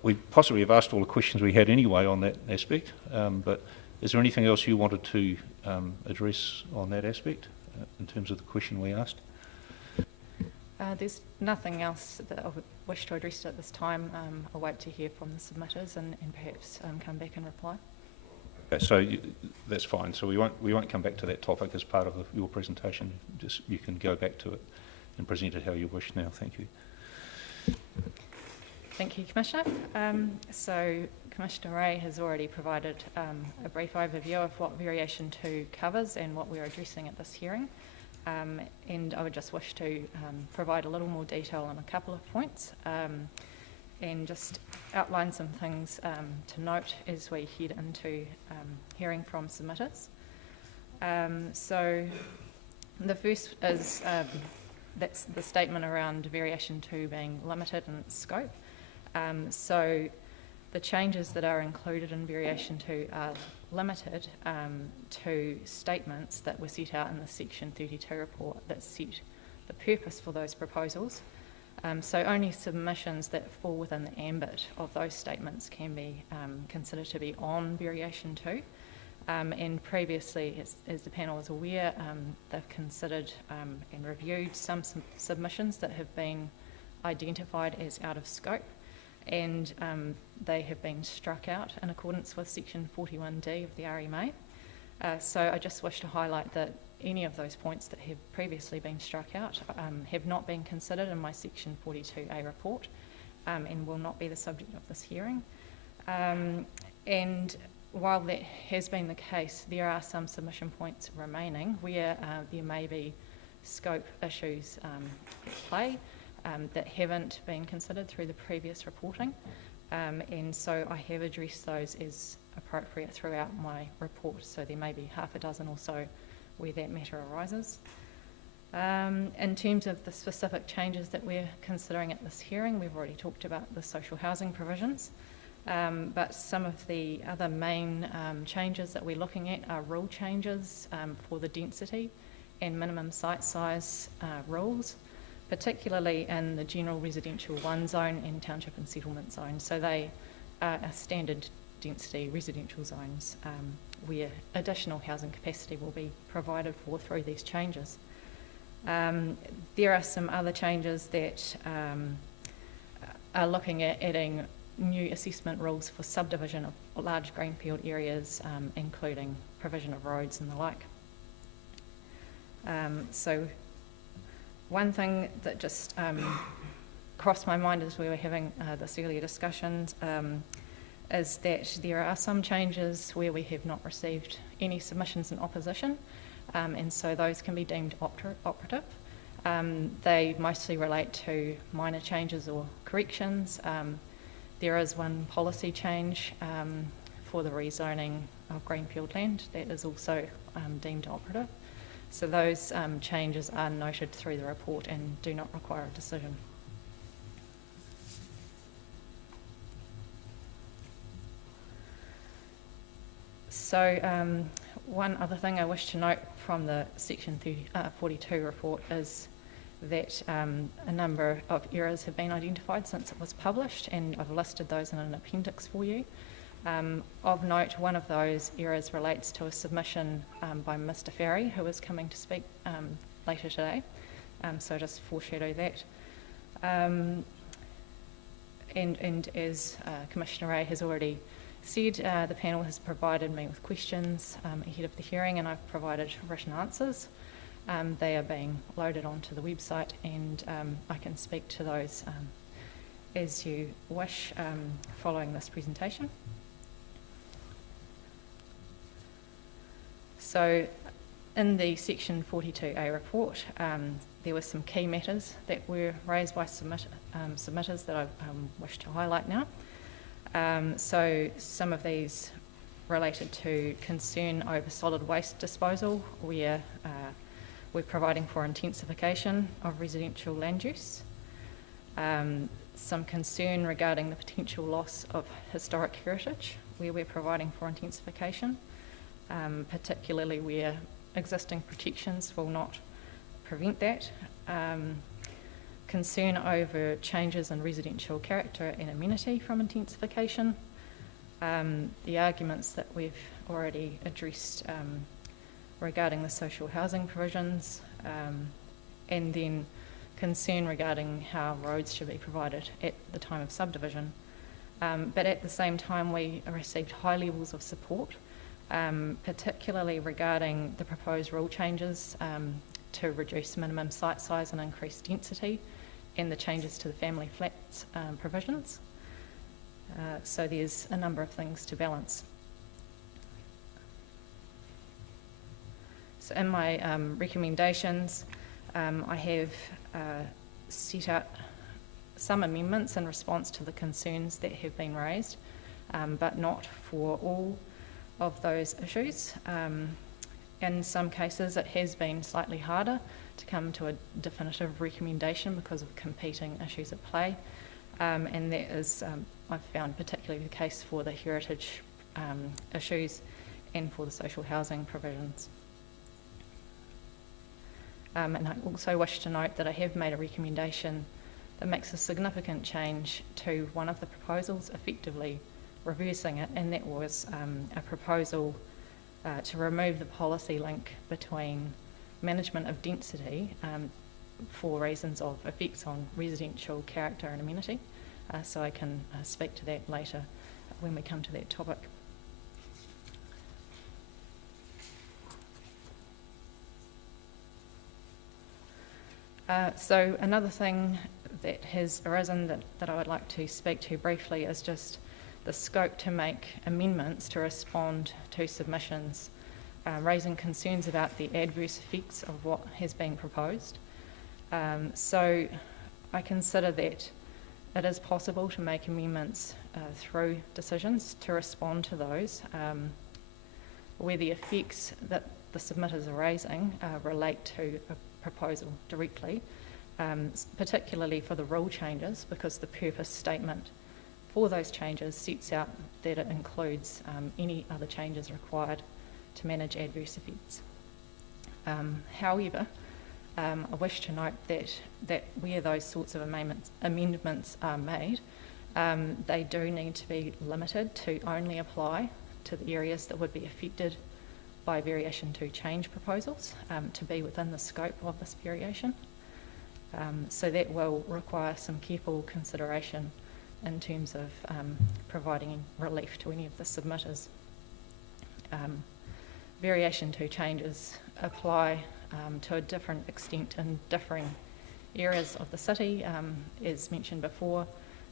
We possibly have asked all the questions we had anyway on that aspect, but is there anything else you wanted to address on that aspect in terms of the question we asked? There's nothing else that I would wish to address at this time. I'll wait to hear from the submitters and perhaps come back and reply. Okay, so that's fine. So we won't come back to that topic as part of your presentation. Just you can go back to it and present it how you wish now. Thank you. Thank you, Commissioner. So Commissioner Ray has already provided a brief overview of what Variation 2 covers and what we're addressing at this hearing. And I would just wish to provide a little more detail on a couple of points and just outline some things to note as we head into hearing from submitters. So the first is that's the statement around Variation 2 being limited in its scope. So the changes that are included in Variation 2 are limited to statements that were set out in the Section 32 report that set the purpose for those proposals. So only submissions that fall within the ambit of those statements can be considered to be on Variation 2. And previously, as the panel is aware, they've considered and reviewed some submissions that have been identified as out of scope, and they have been struck out in accordance with Section 41D of the RMA. So I just wish to highlight that any of those points that have previously been struck out have not been considered in my Section 42A report and will not be the subject of this hearing. And while that has been the case, there are some submission points remaining where there may be scope issues at play that haven't been considered through the previous reporting, and so I have addressed those as appropriate throughout my report, so there may be half a dozen or so where that matter arises. In terms of the specific changes that we're considering at this hearing, we've already talked about the social housing provisions, but some of the other main changes that we're looking at are rule changes for the density and minimum site size rules, particularly in the general residential 1 zone and township and settlement zone. So they are standard density residential zones where additional housing capacity will be provided for through these changes. There are some other changes that are looking at adding new assessment rules for subdivision of large greenfield areas, including provision of roads and the like. So one thing that just crossed my mind as we were having this earlier discussions is that there are some changes where we have not received any submissions in opposition, and so those can be deemed operative. They mostly relate to minor changes or corrections. There is one policy change for the rezoning of greenfield land that is also deemed operative. So those changes are noted through the report and do not require a decision. So one other thing I wish to note from the Section 42 report is that a number of errors have been identified since it was published, and I've listed those in an appendix for you. Of note, one of those errors relates to a submission by Mr. Farry, who is coming to speak later today, so just foreshadow that. And as Commissioner Ray has already said, the panel has provided me with questions ahead of the hearing, and I've provided written answers. They are being loaded onto the website, and I can speak to those as you wish following this presentation. So in the Section 42A report, there were some key matters that were raised by submitters that I wish to highlight now. So some of these related to concern over solid waste disposal, where we're providing for intensification of residential land use. some concern regarding the potential loss of historic heritage where we're providing for intensification, particularly where existing protections will not prevent that. Concern over changes in residential character and amenity from intensification. The arguments that we've already addressed regarding the social housing provisions, and then concern regarding how roads should be provided at the time of subdivision. But at the same time, we received high levels of support, particularly regarding the proposed rule changes to reduce minimum site size and increase density, and the changes to the family flats provisions. So there's a number of things to balance. So in my recommendations, I have set out some amendments in response to the concerns that have been raised, but not for all of those issues. In some cases, it has been slightly harder to come to a definitive recommendation because of competing issues at play, and that is, I've found, particularly the case for the heritage issues and for the social housing provisions. And I also wish to note that I have made a recommendation that makes a significant change to one of the proposals, effectively reversing it, and that was a proposal to remove the policy link between management of density for reasons of effects on residential character and amenity. So I can speak to that later when we come to that topic. So another thing that has arisen that I would like to speak to briefly is just the scope to make amendments to respond to submissions, raising concerns about the adverse effects of what has been proposed. So I consider that it is possible to make amendments through decisions to respond to those where the effects that the submitters are raising relate to a proposal directly, particularly for the rule changes, because the purpose statement for those changes sets out that it includes any other changes required to manage adverse effects. However, I wish to note that where those sorts of amendments are made, they do need to be limited to only apply to the areas that would be affected by variation to change proposals, to be within the scope of this variation. So that will require some careful consideration in terms of providing relief to any of the submitters. Variation to changes apply to a different extent in differing areas of the city. As mentioned before,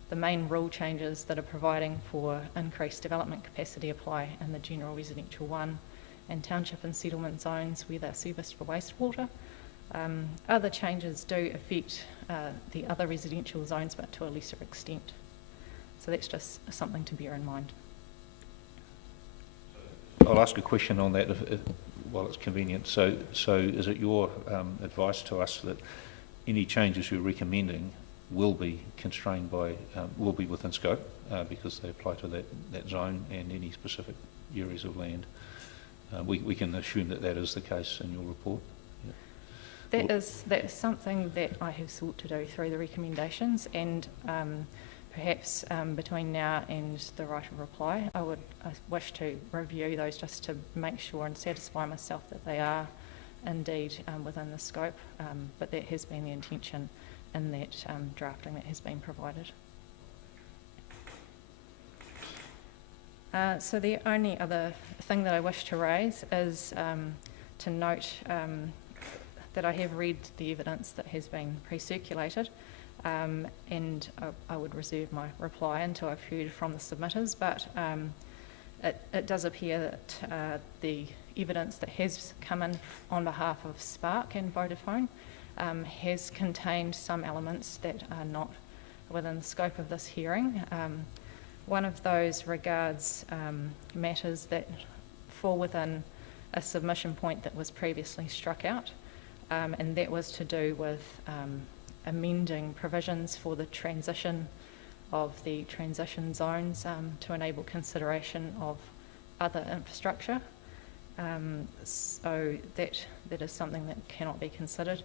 the main rule changes that are providing for increased development capacity apply in the general residential 1 and township and settlement zones where they're serviced for wastewater. Other changes do affect the other residential zones, but to a lesser extent. So that's just something to bear in mind. I'll ask a question on that while it's convenient. So is it your advice to us that any changes you're recommending will be constrained by, will be within scope because they apply to that zone and any specific areas of land? We can assume that is the case in your report. Yeah. That is something that I have sought to do through the recommendations, and perhaps between now and the right of reply, I wish to review those just to make sure and satisfy myself that they are indeed within the scope, but that has been the intention in that drafting that has been provided. So the only other thing that I wish to raise is to note that I have read the evidence that has been pre-circulated, and I would reserve my reply until I've heard from the submitters, but it does appear that the evidence that has come in on behalf of Spark and Vodafone has contained some elements that are not within the scope of this hearing. One of those regards matters that fall within a submission point that was previously struck out, and that was to do with amending provisions for the transition of the transition zones to enable consideration of other infrastructure. So that is something that cannot be considered.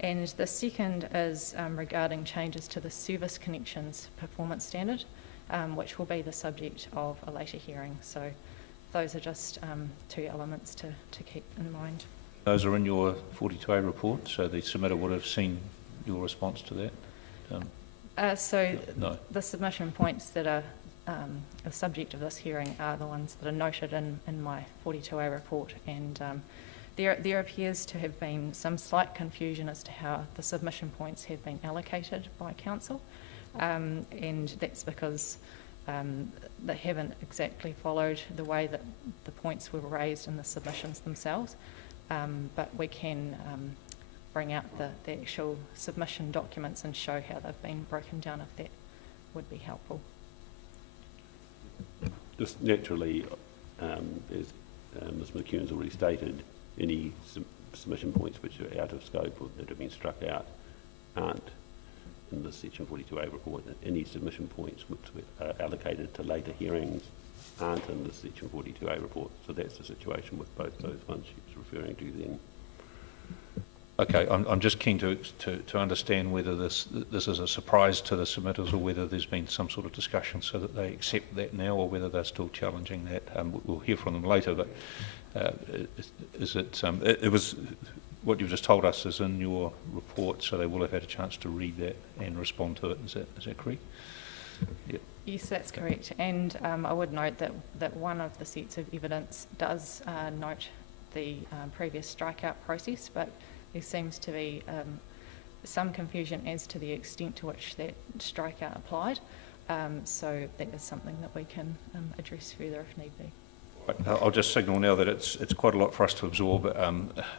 And the second is regarding changes to the service connections performance standard, which will be the subject of a later hearing. So those are just two elements to keep in mind. Those are in your 42A report, so the submitter would have seen your response to that? No. The submission points that are the subject of this hearing are the ones that are noted in my 42A report, and there appears to have been some slight confusion as to how the submission points have been allocated by Council, and that's because they haven't exactly followed the way that the points were raised in the submissions themselves, but we can bring out the actual submission documents and show how they've been broken down if that would be helpful. Just naturally, as Ms McEwen's already stated, any submission points which are out of scope or that have been struck out aren't in the Section 42A report. Any submission points which are allocated to later hearings aren't in the Section 42A report. So that's the situation with both those ones she was referring to then. Okay, I'm just keen to understand whether this is a surprise to the submitters or whether there's been some sort of discussion so that they accept that now, or whether they're still challenging that. We'll hear from them later, but is it, it was, what you've just told us is in your report, so they will have had a chance to read that and respond to it. Is that correct? Yep. Yes, that's correct. And I would note that one of the sets of evidence does note the previous strikeout process, but there seems to be some confusion as to the extent to which that strikeout applied. So that is something that we can address further if need be. Right. I'll just signal now that it's quite a lot for us to absorb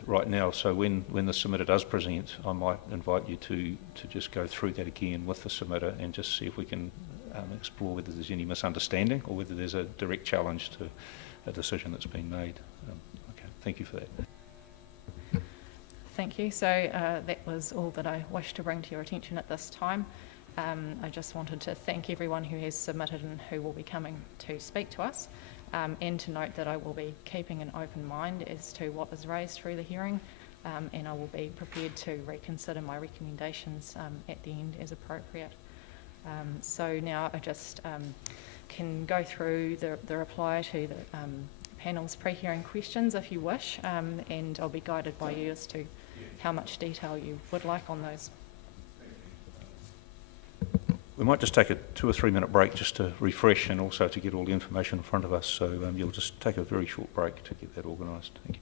right now. So when the submitter does present, I might invite you to just go through that again with the submitter and just see if we can explore whether there's any misunderstanding or whether there's a direct challenge to a decision that's been made. Okay, thank you for that. Thank you. So that was all that I wish to bring to your attention at this time. I just wanted to thank everyone who has submitted and who will be coming to speak to us, and to note that I will be keeping an open mind as to what was raised through the hearing, and I will be prepared to reconsider my recommendations at the end as appropriate. So now I just can go through the reply to the panel's pre-hearing questions if you wish, and I'll be guided by you as to how much detail you would like on those. We might just take a 2 or 3 minute break just to refresh and also to get all the information in front of us. So you'll just take a very short break to get that organised. Thank you.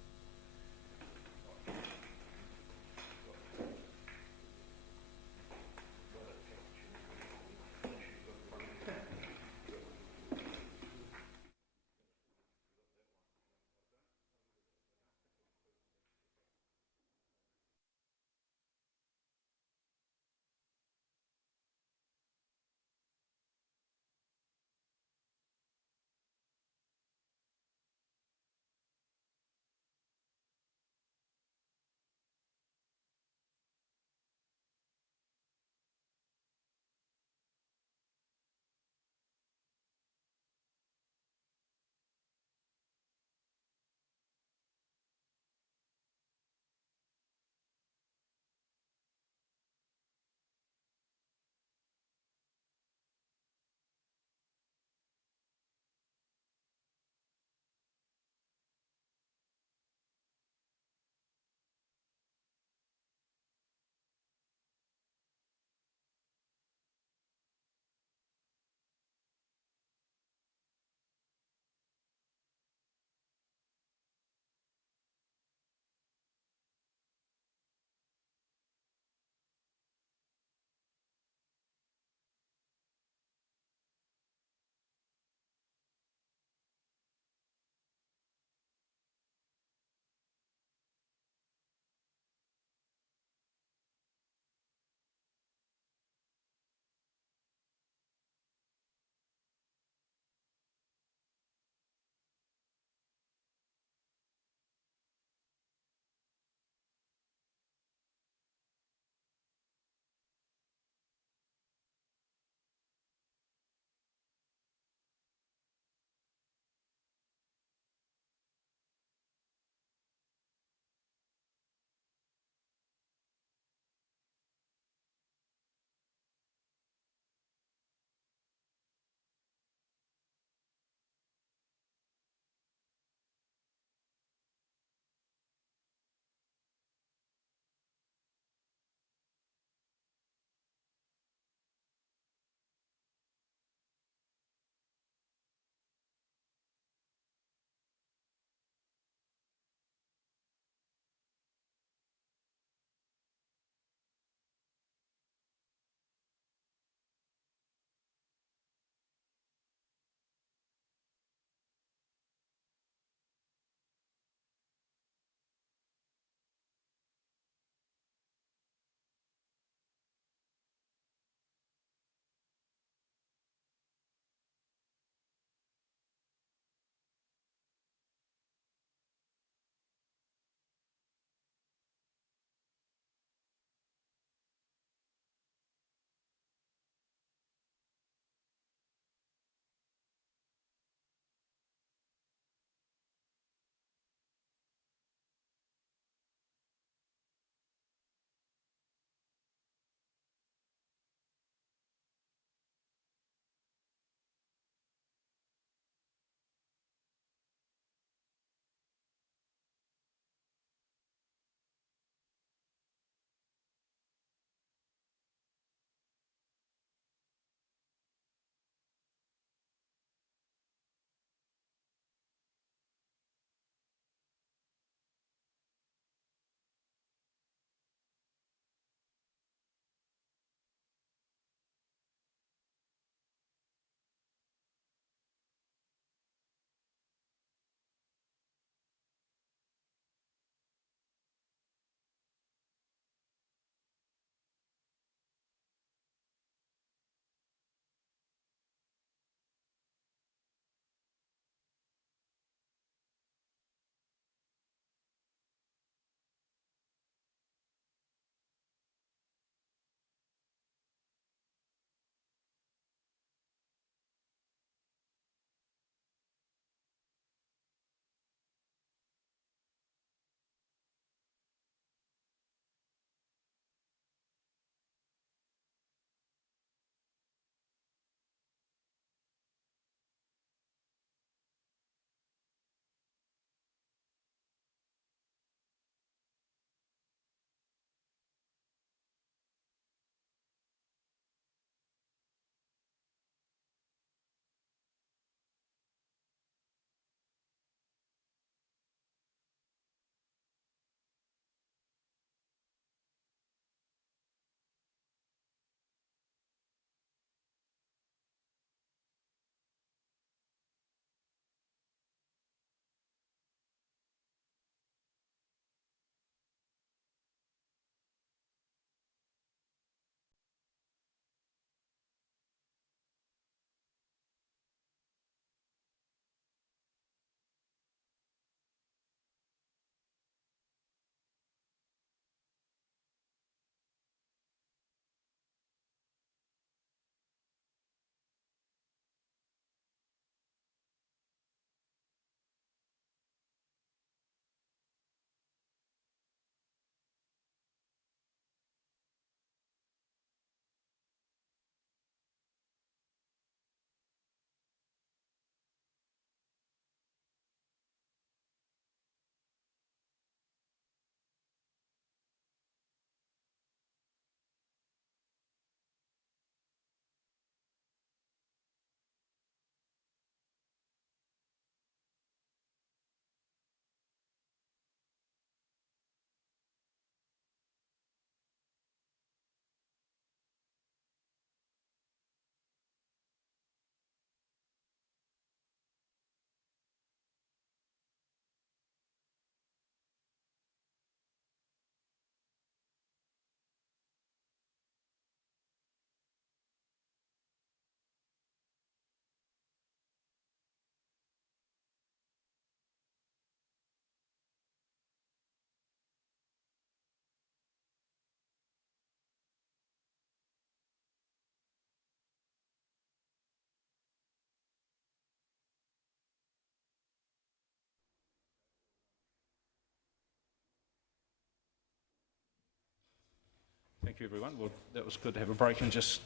Thank you, everyone. Well, that was good to have a break and just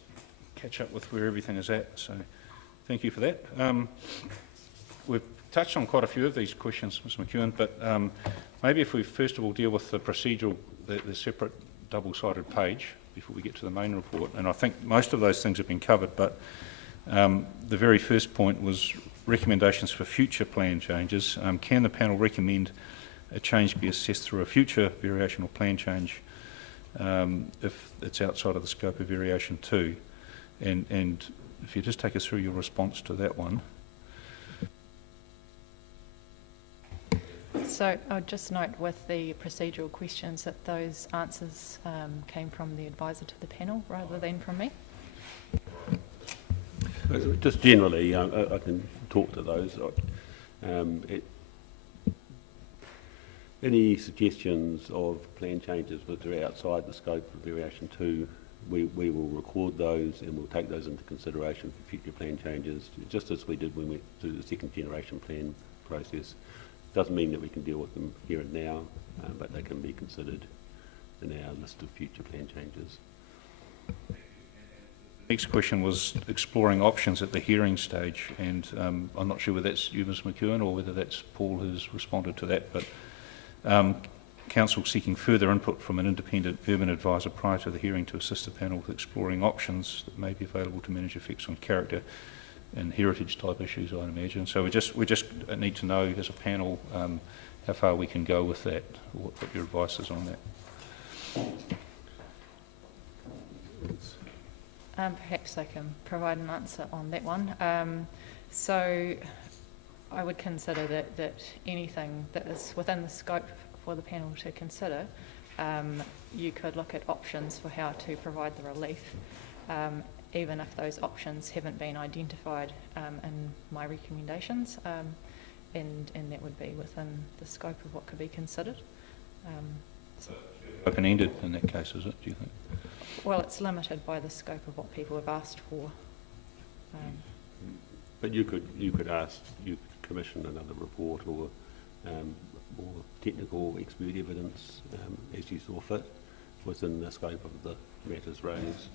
catch up with where everything is at, so thank you for that. We've touched on quite a few of these questions, Ms McEwen, but maybe if we first of all deal with the procedural, the separate double-sided page before we get to the main report, and I think most of those things have been covered, but the very first point was recommendations for future plan changes. Can the panel recommend a change be assessed through a future variation or plan change if it's outside of the scope of variation 2? And if you just take us through your response to that one. So I'll just note with the procedural questions that those answers came from the advisor to the panel rather than from me. Just generally, I can talk to those. Any suggestions of plan changes which are outside the scope of variation 2, we will record those and we'll take those into consideration for future plan changes, just as we did when we went through the second generation plan process. Doesn't mean that we can deal with them here and now, but they can be considered in our list of future plan changes. Next question was exploring options at the hearing stage, and I'm not sure whether that's you, Ms McEwen, or whether that's Paul who's responded to that, but Council seeking further input from an independent urban advisor prior to the hearing to assist the panel with exploring options that may be available to manage effects on character and heritage type issues, I'd imagine. So we just need to know as a panel how far we can go with that, or what your advice is on that. Perhaps I can provide an answer on that one. So I would consider that anything that is within the scope for the panel to consider, you could look at options for how to provide the relief, even if those options haven't been identified in my recommendations, and that would be within the scope of what could be considered. Open-ended in that case, is it, do you think? Well, it's limited by the scope of what people have asked for. But you could commission another report or more technical expert evidence as you saw fit within the scope of the matters raised.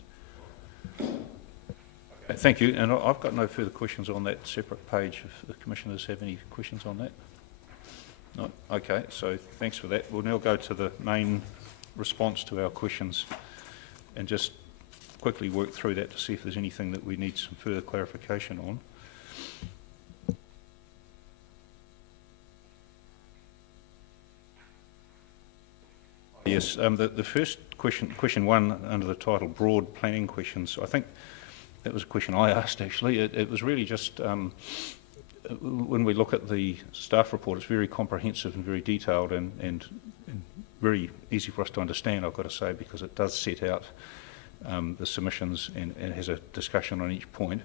Thank you, and I've got no further questions on that separate page. If the commissioners have any questions on that? No? Okay, so thanks for that. We'll now go to the main response to our questions and just quickly work through that to see if there's anything that we need some further clarification on. Yes, the first question 1 under the title Broad Planning Questions, I think that was a question I asked actually. It was really just, when we look at the staff report, it's very comprehensive and very detailed and very easy for us to understand, I've got to say, because it does set out the submissions and has a discussion on each point.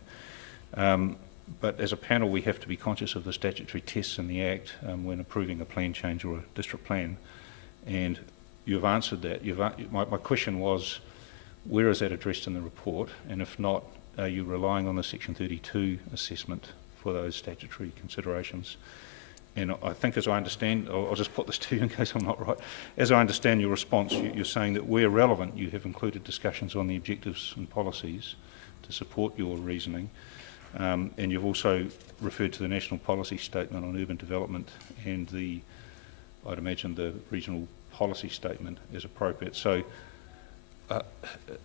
But as a panel, we have to be conscious of the statutory tests in the Act when approving a plan change or a district plan. And you've answered that. My question was, where is that addressed in the report? And if not, are you relying on the Section 32 assessment for those statutory considerations? And I think, as I understand, I'll just put this to you in case I'm not right, as I understand your response, you're saying that where relevant, you have included discussions on the objectives and policies to support your reasoning. And you've also referred to the National Policy Statement on Urban Development and I'd imagine the Regional Policy Statement as appropriate. So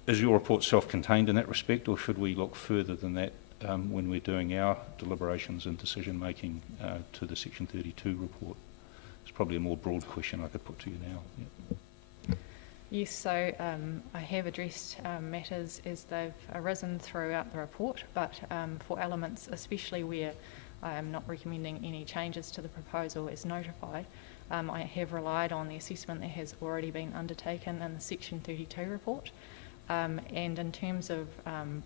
is your report self-contained in that respect, or should we look further than that when we're doing our deliberations and decision making to the Section 32 report? It's probably a more broad question I could put to you now. Yeah. Yes, so I have addressed matters as they've arisen throughout the report, but for elements, especially where I am not recommending any changes to the proposal as notified, I have relied on the assessment that has already been undertaken in the Section 32 report. And in terms of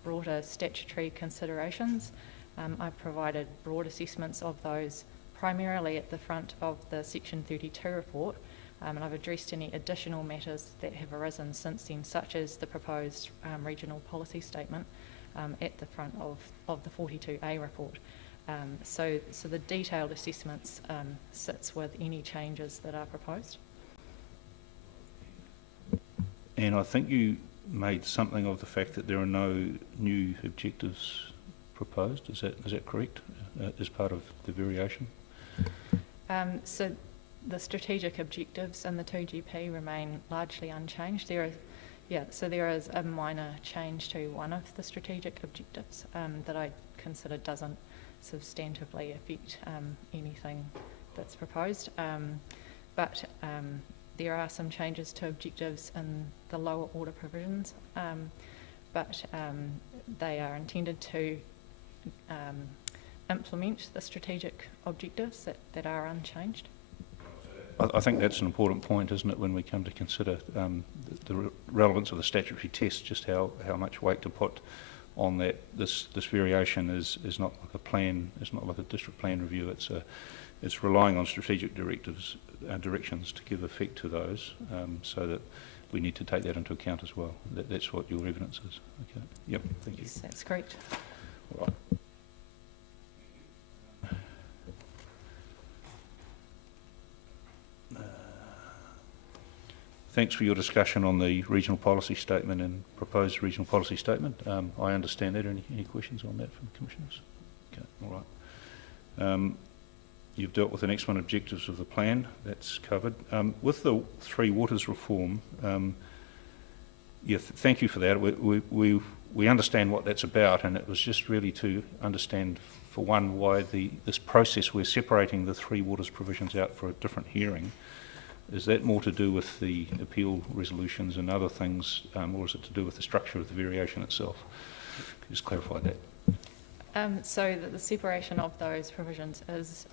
broader statutory considerations, I've provided broad assessments of those primarily at the front of the Section 32 report, and I've addressed any additional matters that have arisen since then, such as the proposed regional policy statement at the front of the 42A report. So the detailed assessments sits with any changes that are proposed. And I think you made something of the fact that there are no new objectives proposed. Is that correct, as part of the variation? So the strategic objectives and the 2GP remain largely unchanged. There is a minor change to one of the strategic objectives that I consider doesn't substantively affect anything that's proposed. But there are some changes to objectives in the lower order provisions, but they are intended to implement the strategic objectives that are unchanged. I think that's an important point, isn't it, when we come to consider the relevance of the statutory test, just how much weight to put on that. This variation is not like a plan, it's not like a district plan review, it's relying on strategic directions to give effect to those, so that we need to take that into account as well. That's what your evidence is. Okay. Yep, thank you. Yes, that's correct. All right. Thanks for your discussion on the regional policy statement and proposed regional policy statement. I understand that. Any questions on that from commissioners? Okay, all right. You've dealt with the next one, objectives of the plan. That's covered. With the Three Waters reform, thank you for that. We understand what that's about, and it was just really to understand, for one, why this process we're separating the Three Waters provisions out for a different hearing. Is that more to do with the appeal resolutions and other things, or is it to do with the structure of the variation itself? Could you just clarify that? So the separation of those provisions is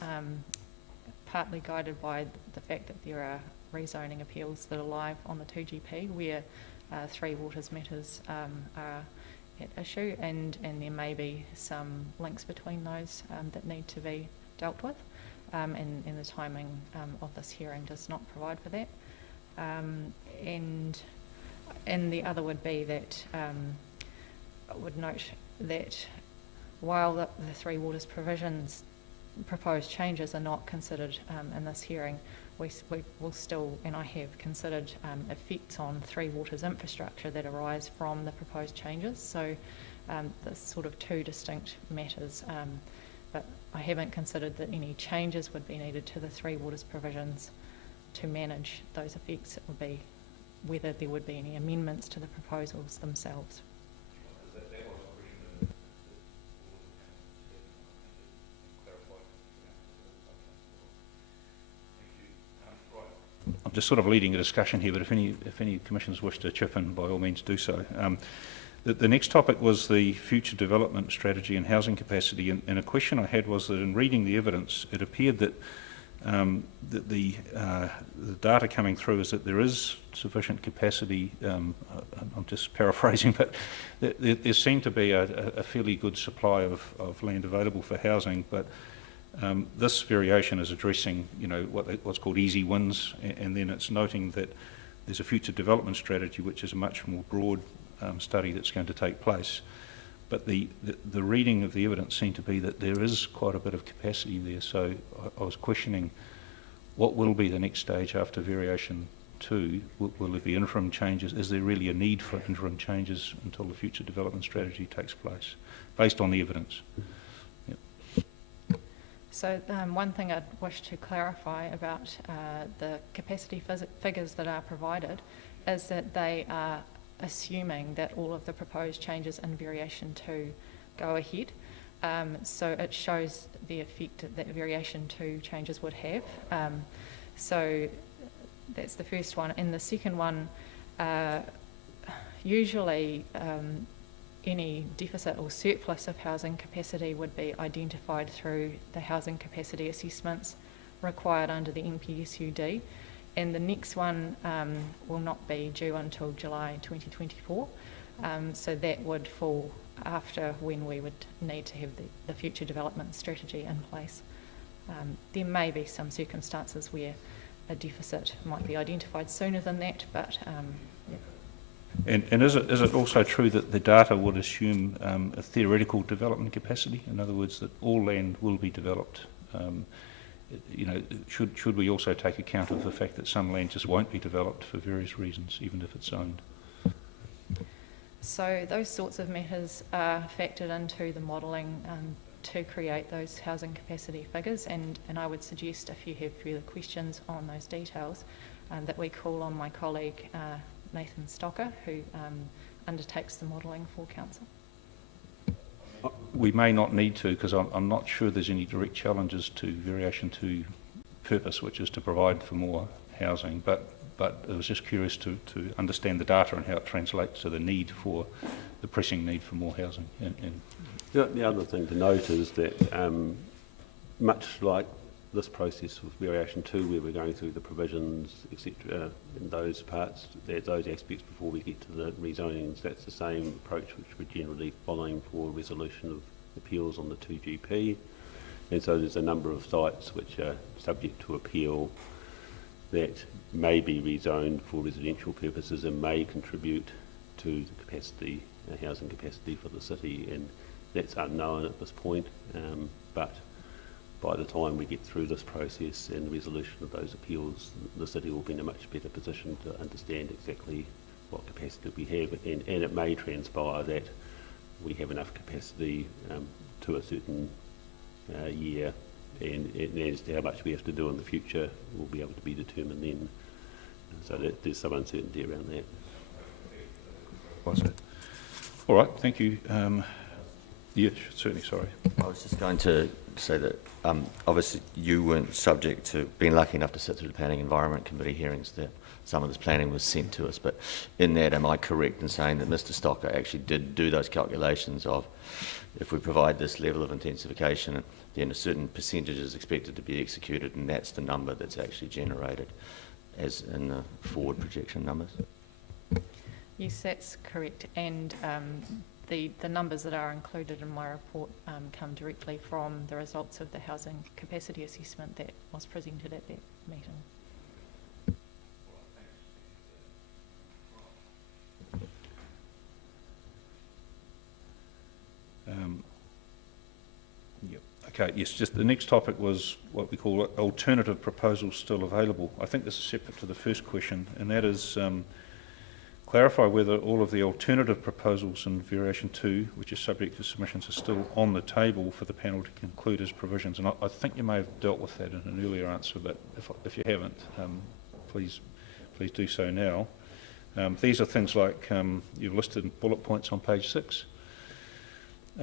partly guided by the fact that there are rezoning appeals that are live on the 2GP where Three Waters matters are at issue, and there may be some links between those that need to be dealt with. And the timing of this hearing does not provide for that. And the other would be that I would note that while the Three Waters provisions proposed changes are not considered in this hearing, we will still, and I have considered effects on Three Waters infrastructure that arise from the proposed changes. So there's sort of two distinct matters. But I haven't considered that any changes would be needed to the Three Waters provisions to manage those effects. It would be whether there would be any amendments to the proposals themselves. I'm just sort of leading a discussion here, but if any commissioners wish to chip in, by all means do so. The next topic was the future development strategy and housing capacity, and a question I had was that in reading the evidence, it appeared that the data coming through is that there is sufficient capacity. I'm just paraphrasing, but there seemed to be a fairly good supply of land available for housing, but this variation is addressing, what's called easy wins, and then it's noting that there's a future development strategy which is a much more broad study that's going to take place. But the reading of the evidence seemed to be that there is quite a bit of capacity there, so I was questioning what will be the next stage after variation 2. Will there be interim changes? Is there really a need for interim changes until the future development strategy takes place, based on the evidence? So one thing I'd wish to clarify about the capacity figures that are provided is that they are assuming that all of the proposed changes in variation 2 go ahead. So it shows the effect that variation 2 changes would have. So that's the first one. And the second one, usually any deficit or surplus of housing capacity would be identified through the housing capacity assessments required under the NPSUD. And the next one will not be due until July 2024. So that would fall after when we would need to have the future development strategy in place. There may be some circumstances where a deficit might be identified sooner than that, but yeah. And is it also true that the data would assume a theoretical development capacity? In other words, that all land will be developed? Should we also take account of the fact that some land just won't be developed for various reasons, even if it's owned? So those sorts of matters are factored into the modelling to create those housing capacity figures, and I would suggest if you have further questions on those details that we call on my colleague Nathan Stocker, who undertakes the modelling for Council. We may not need to, because I'm not sure there's any direct challenges to variation 2 purpose, which is to provide for more housing, but I was just curious to understand the data and how it translates to the need for, the pressing need for more housing. The other thing to note is that much like this process with variation 2, where we're going through the provisions, etc., in those parts, those aspects before we get to the rezonings, that's the same approach which we're generally following for resolution of appeals on the 2GP. And so there's a number of sites which are subject to appeal that may be rezoned for residential purposes and may contribute to the capacity, housing capacity for the city, and that's unknown at this point, but by the time we get through this process and the resolution of those appeals, the city will be in a much better position to understand exactly what capacity we have, and it may transpire that we have enough capacity to a certain year, and as to how much we have to do in the future will be able to be determined then. So there's some uncertainty around that. Was it? All right, thank you. Yeah, certainly, sorry. I was just going to say that obviously you weren't subject to being lucky enough to sit through the Planning Environment Committee hearings that some of this planning was sent to us, but in that, am I correct in saying that Mr. Stocker actually did do those calculations of if we provide this level of intensification, then a certain percentage is expected to be executed, and that's the number that's actually generated as in the forward projection numbers? Yes, that's correct, and the numbers that are included in my report come directly from the results of the housing capacity assessment that was presented at that meeting. Yep. Okay, yes, just the next topic was what we call alternative proposals still available. I think this is separate to the first question, and that is clarify whether all of the alternative proposals in variation 2, which is subject to submissions, are still on the table for the panel to conclude as provisions. And I think you may have dealt with that in an earlier answer, but if you haven't, please do so now. These are things like you've listed in bullet points on page 6.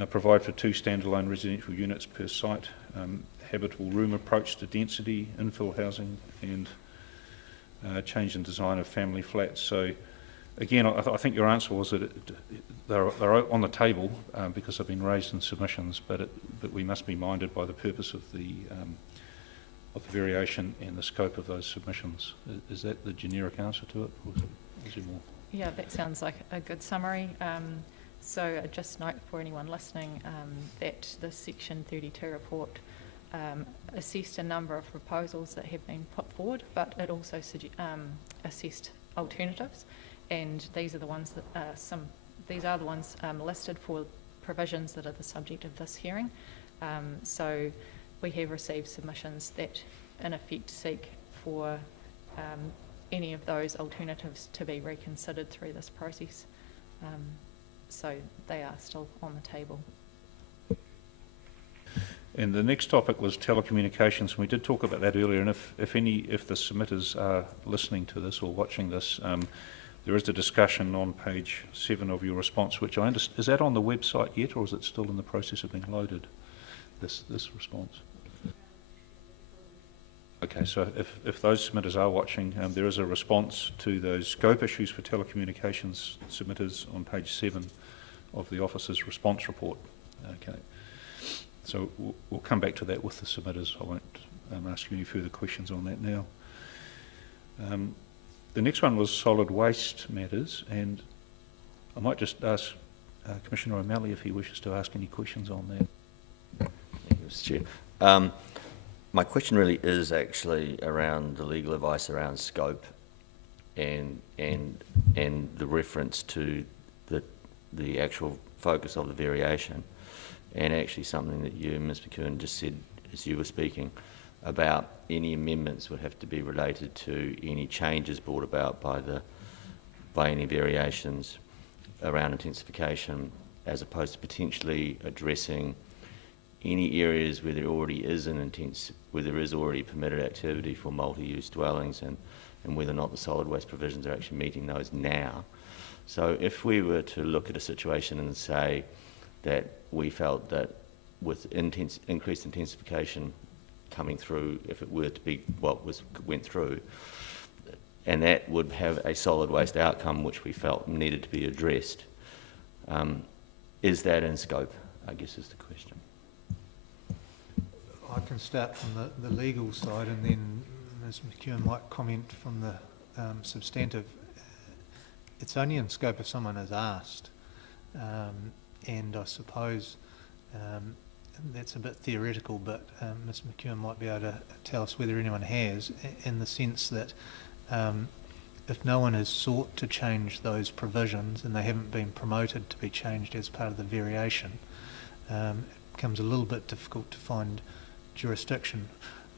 Provide for 2 standalone residential units per site, habitable room approach to density, infill housing, and change in design of family flats. So again, I think your answer was that they're on the table because they've been raised in submissions, but we must be minded by the purpose of the variation and the scope of those submissions. Is that the generic answer to it, or is there more? Yeah, that sounds like a good summary. So just note for anyone listening that the Section 32 report assessed a number of proposals that have been put forward, but it also assessed alternatives, and these are the ones that listed for provisions that are the subject of this hearing. So we have received submissions that in effect seek for any of those alternatives to be reconsidered through this process. So they are still on the table. And the next topic was telecommunications, and we did talk about that earlier, and if the submitters are listening to this or watching this, there is a discussion on page 7 of your response, which I understand, is that on the website yet, or is it still in the process of being loaded, this response? Okay, so if those submitters are watching, there is a response to those scope issues for telecommunications submitters on page 7 of the office's response report. Okay, so we'll come back to that with the submitters. I won't ask you any further questions on that now. The next one was solid waste matters, and I might just ask Commissioner O'Malley if he wishes to ask any questions on that. Thank you, Mr. Chair. My question really is actually around the legal advice around scope and the reference to the actual focus of the variation, and actually something that you, Ms. McEwen, just said as you were speaking about any amendments would have to be related to any changes brought about by any variations around intensification, as opposed to potentially addressing any areas where there already is where there is already permitted activity for multi-use dwellings, and whether or not the solid waste provisions are actually meeting those now. So if we were to look at a situation and say that we felt that with increased intensification coming through, if it were to be what went through, and that would have a solid waste outcome which we felt needed to be addressed, is that in scope, I guess is the question. I can start from the legal side, and then Ms McEwen might comment from the substantive. It's only in scope if someone has asked, and I suppose that's a bit theoretical, but Ms McEwen might be able to tell us whether anyone has, in the sense that if no one has sought to change those provisions and they haven't been promoted to be changed as part of the variation, it becomes a little bit difficult to find jurisdiction.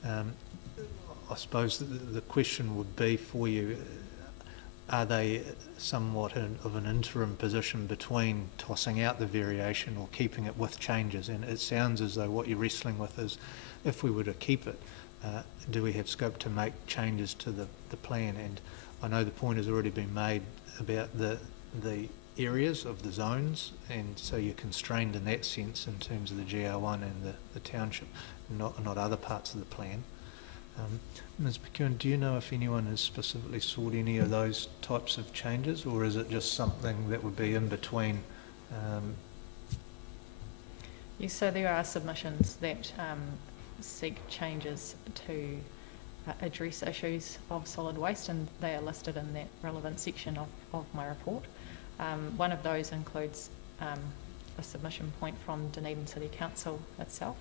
I suppose the question would be for you, are they somewhat of an interim position between tossing out the variation or keeping it with changes? And it sounds as though what you're wrestling with is, if we were to keep it, do we have scope to make changes to the plan? And I know the point has already been made about the areas of the zones, and so you're constrained in that sense in terms of the GR1 and the township, not other parts of the plan. Ms McEwen, do you know if anyone has specifically sought any of those types of changes, or is it just something that would be in between? Yes, so there are submissions that seek changes to address issues of solid waste, and they are listed in that relevant section of my report. One of those includes a submission point from Dunedin City Council itself.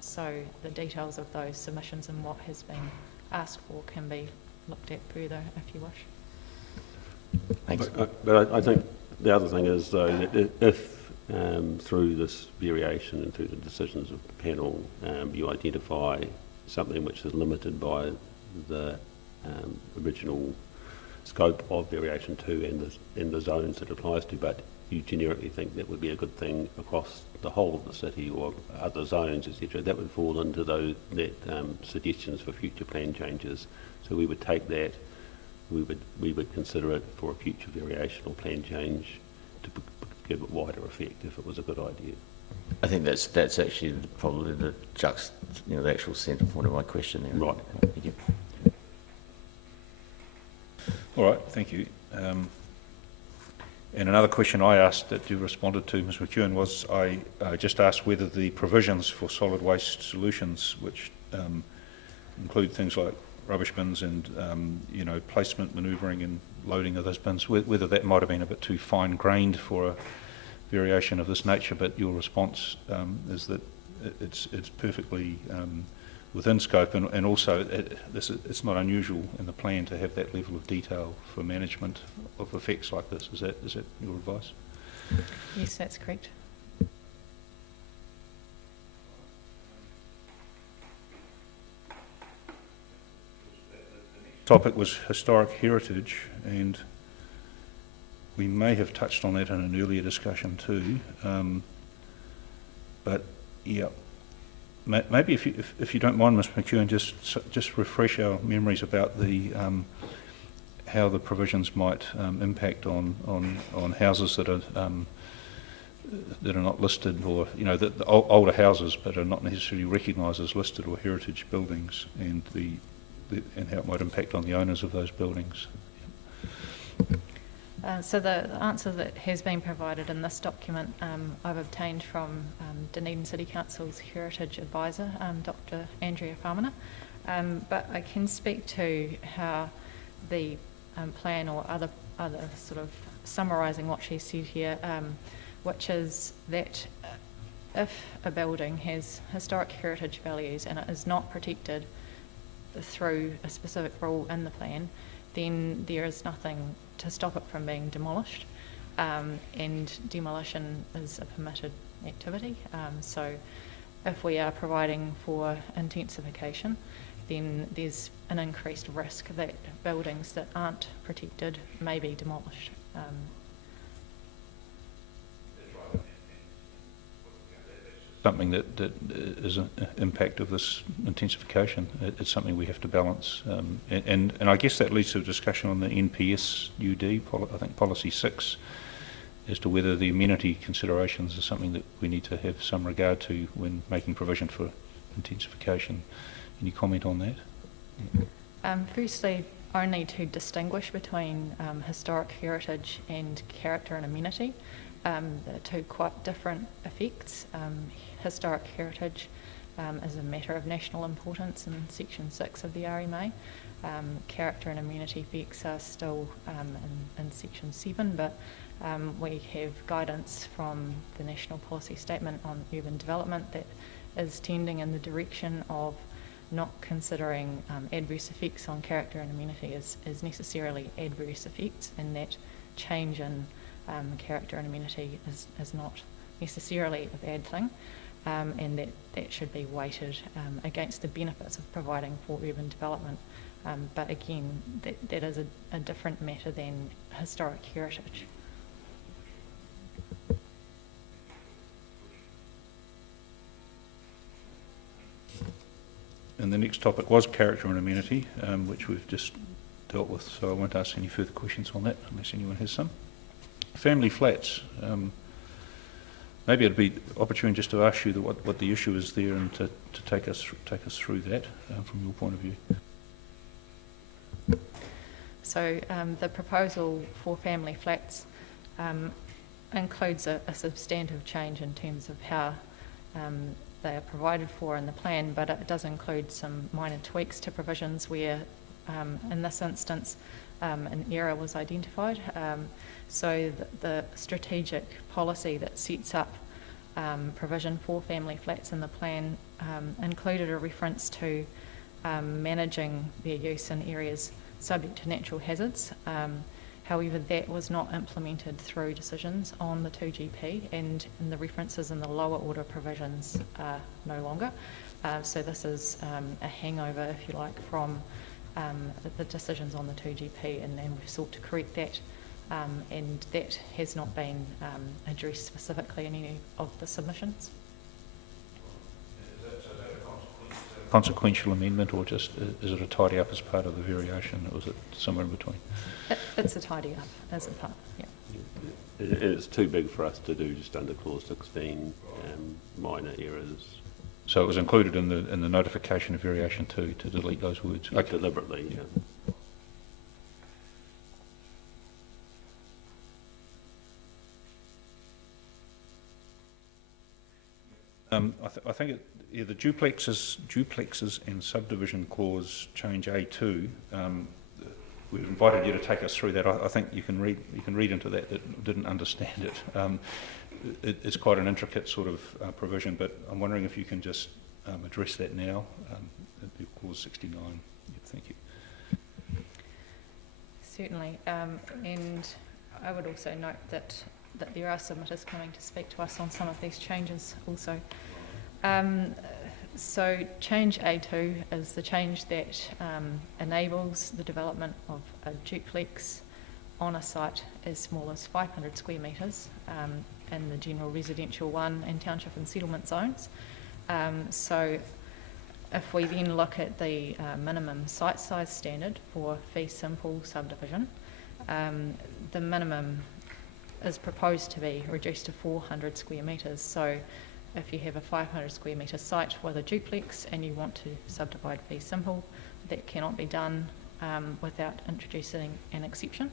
So the details of those submissions and what has been asked for can be looked at further if you wish. Thanks. But I think the other thing is, though, that if through this variation and through the decisions of the panel, you identify something which is limited by the original scope of variation 2 and the zones it applies to, but you generically think that would be a good thing across the whole of the city or other zones, etc., that would fall into those suggestions for future plan changes. So we would take that, we would consider it for a future variation or plan change to give it wider effect if it was a good idea. I think that's actually probably the actual centre point of my question there. Right. Thank you. All right, thank you. And another question I asked that you responded to, Ms McEwen, was I just asked whether the provisions for solid waste solutions, which include things like rubbish bins and placement, manoeuvring and loading of those bins, whether that might have been a bit too fine-grained for a variation of this nature, but your response is that it's perfectly within scope, and also it's not unusual in the plan to have that level of detail for management of effects like this. Is that your advice? Yes, that's correct. Topic was historic heritage, and we may have touched on that in an earlier discussion too, but yeah, maybe if you don't mind, Ms McEwen, just refresh our memories about the how the provisions might impact on houses that are not listed, or the older houses but are not necessarily recognised as listed or heritage buildings, and and how it might impact on the owners of those buildings. So the answer that has been provided in this document I've obtained from Dunedin City Council's Heritage Advisor, Dr. Andrea Whamana, but I can speak to how the plan, or other sort of summarising what she said here, which is that if a building has historic heritage values and it is not protected through a specific rule in the plan, then there is nothing to stop it from being demolished, and demolition is a permitted activity. So if we are providing for intensification, then there's an increased risk that buildings that aren't protected may be demolished. something that is an impact of this intensification. It's something we have to balance. And I guess that leads to a discussion on the NPSUD, I think policy 6, as to whether the amenity considerations are something that we need to have some regard to when making provision for intensification. Any comment on that? Firstly, only to distinguish between historic heritage and character and amenity. They're two quite different effects. Historic heritage is a matter of national importance in Section 6 of the RMA. Character and amenity effects are still in Section 7, but we have guidance from the National Policy Statement on Urban Development that is tending in the direction of not considering adverse effects on character and amenity as necessarily adverse effects, and that change in character and amenity is not necessarily a bad thing, and that should be weighted against the benefits of providing for urban development. But again, that is a different matter than historic heritage. And the next topic was character and amenity, which we've just dealt with, so I won't ask any further questions on that unless anyone has some. Family flats. Maybe it'd be opportune just to ask you what the issue is there, and to take us through that from your point of view. So the proposal for family flats includes a substantive change in terms of how they are provided for in the plan, but it does include some minor tweaks to provisions where, in this instance, an error was identified. So the strategic policy that sets up provision for family flats in the plan included a reference to managing their use in areas subject to natural hazards. However, that was not implemented through decisions on the 2GP, and the references in the lower order provisions are no longer. So this is a hangover, if you like, from the decisions on the 2GP, and we've sought to correct that, and that has not been addressed specifically in any of the submissions. Consequential amendment, or just is it a tidy up as part of the variation, or is it somewhere in between? It's a tidy up as a part, yeah. And it's too big for us to do just under clause 16, minor errors. So it was included in the notification of variation to delete those words. Okay. Deliberately, yeah. I think the duplexes and subdivision clause change A2. We've invited you to take us through that. I think you can read into that didn't understand it. It's quite an intricate sort of provision, but I'm wondering if you can just address that now. It'd be clause 69. Yeah, thank you. Certainly, and I would also note that there are submitters coming to speak to us on some of these changes also. So change A2 is the change that enables the development of a duplex on a site as small as 500 square metres in the general residential 1 and township and settlement zones. So if we then look at the minimum site size standard for fee simple subdivision, the minimum is proposed to be reduced to 400 square metres. So if you have a 500 square metre site with a duplex and you want to subdivide fee simple, that cannot be done without introducing an exception.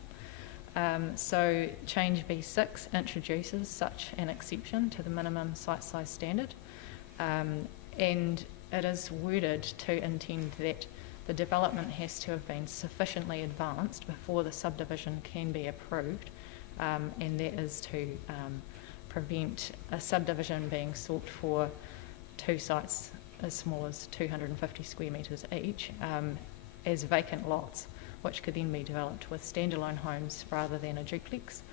So change B6 introduces such an exception to the minimum site size standard, and it is worded to intend that the development has to have been sufficiently advanced before the subdivision can be approved, and that is to prevent a subdivision being sought for 2 sites as small as 250 square metres each as vacant lots, which could then be developed with standalone homes rather than a duplex.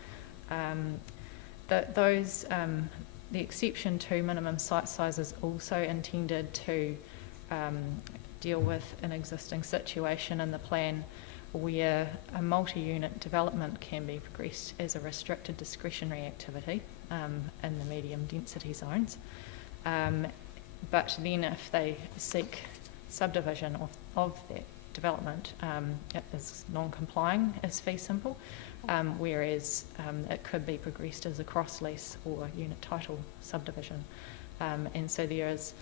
The exception to minimum site size is also intended to deal with an existing situation in the plan where a multi-unit development can be progressed as a restricted discretionary activity in the medium density zones. But then if they seek subdivision of that development, it is non-complying as fee simple, whereas it could be progressed as a cross-lease or unit title subdivision. And so there is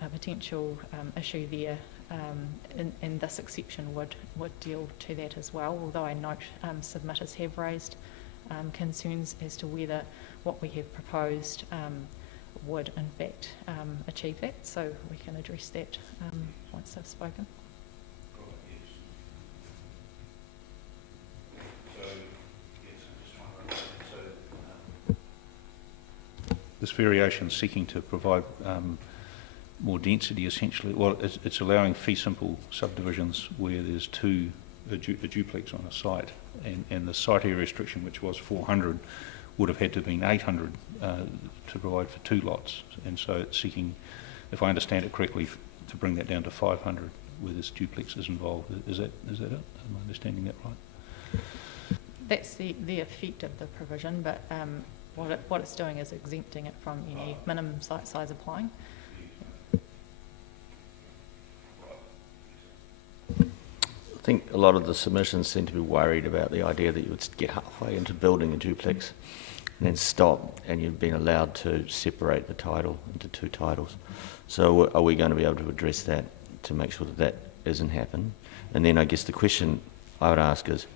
a potential issue there, and this exception would deal to that as well, although I note submitters have raised concerns as to whether what we have proposed would in fact achieve that, so we can address that once I've spoken. This variation seeking to provide more density, essentially. Well, it's allowing fee simple subdivisions where there's a duplex on a site, and the site area restriction, which was 400, would have had to have been 800 to provide for 2 lots, and so it's seeking, if I understand it correctly, to bring that down to 500 where this duplex is involved. Is that it? Am I understanding that right? That's the effect of the provision, but what it's doing is exempting it from any minimum site size applying. I think a lot of the submissions seem to be worried about the idea that you would get halfway into building a duplex and then stop, and you've been allowed to separate the title into 2 titles. So are we going to be able to address that to make sure that that isn't happening? And then I guess the question I would ask is,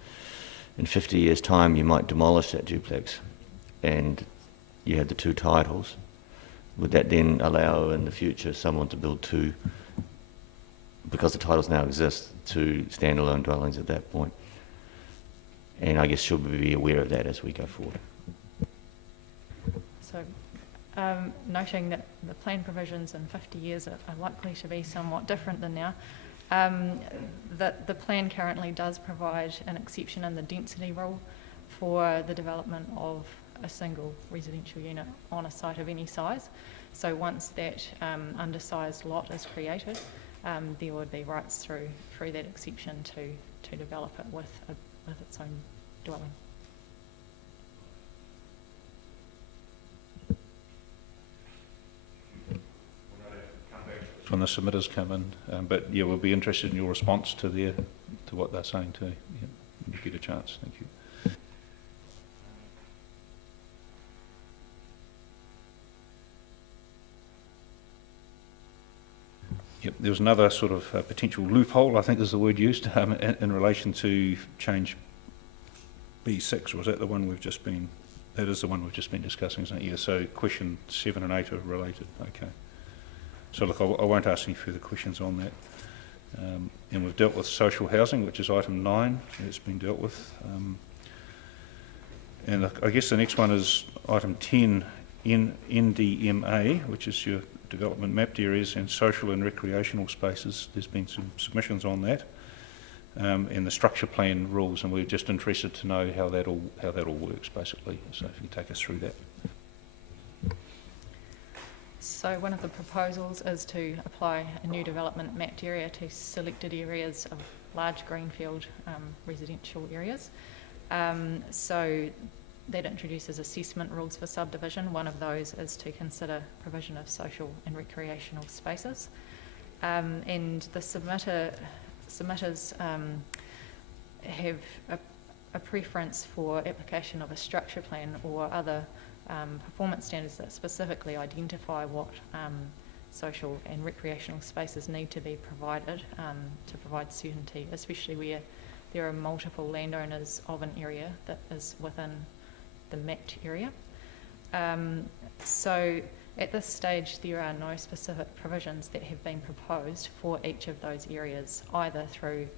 in 50 years' time you might demolish that duplex and you had the 2 titles. Would that then allow in the future someone to build 2, because the titles now exist, 2 standalone dwellings at that point? And I guess should we be aware of that as we go forward? So noting that the plan provisions in 50 years are likely to be somewhat different than now, that the plan currently does provide an exception in the density rule for the development of a single residential unit on a site of any size. So once that undersized lot is created, there would be rights through that exception to develop it with its own dwelling. When the submitters come in, but yeah, we'll be interested in your response to what they're saying too. Yeah, you get a chance. Thank you. Yep, there was another sort of potential loophole, I think is the word used, in relation to change B6. Was that the one we've just been? That is the one we've just been discussing, isn't it? Yeah. So question 7 and 8 are related. Okay. So look, I won't ask any further questions on that. And we've dealt with social housing, which is item 9. It's been dealt with. And I guess the next one is item 10, NDMA, which is your development mapped areas and social and recreational spaces. There's been some submissions on that, and the structure plan rules, and we're just interested to know how that all works, basically. So if you can take us through that. So one of the proposals is to apply a new development mapped area to selected areas of large greenfield residential areas. So that introduces assessment rules for subdivision. One of those is to consider provision of social and recreational spaces. And the submitters have a preference for application of a structure plan or other performance standards that specifically identify what social and recreational spaces need to be provided to provide certainty, especially where there are multiple landowners of an area that is within the mapped area. So at this stage there are no specific provisions that have been proposed for each of those areas, either through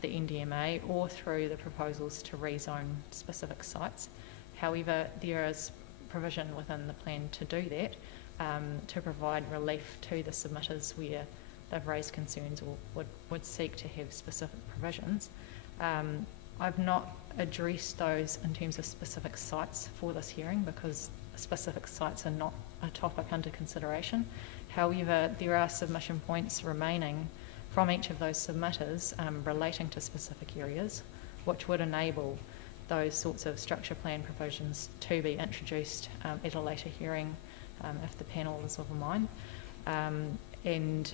the NDMA or through the proposals to rezone specific sites. However, there is provision within the plan to do that, to provide relief to the submitters where they've raised concerns or would seek to have specific provisions. I've not addressed those in terms of specific sites for this hearing because specific sites are not a topic under consideration. However, there are submission points remaining from each of those submitters relating to specific areas, which would enable those sorts of structure plan provisions to be introduced at a later hearing if the panel is of a mind. And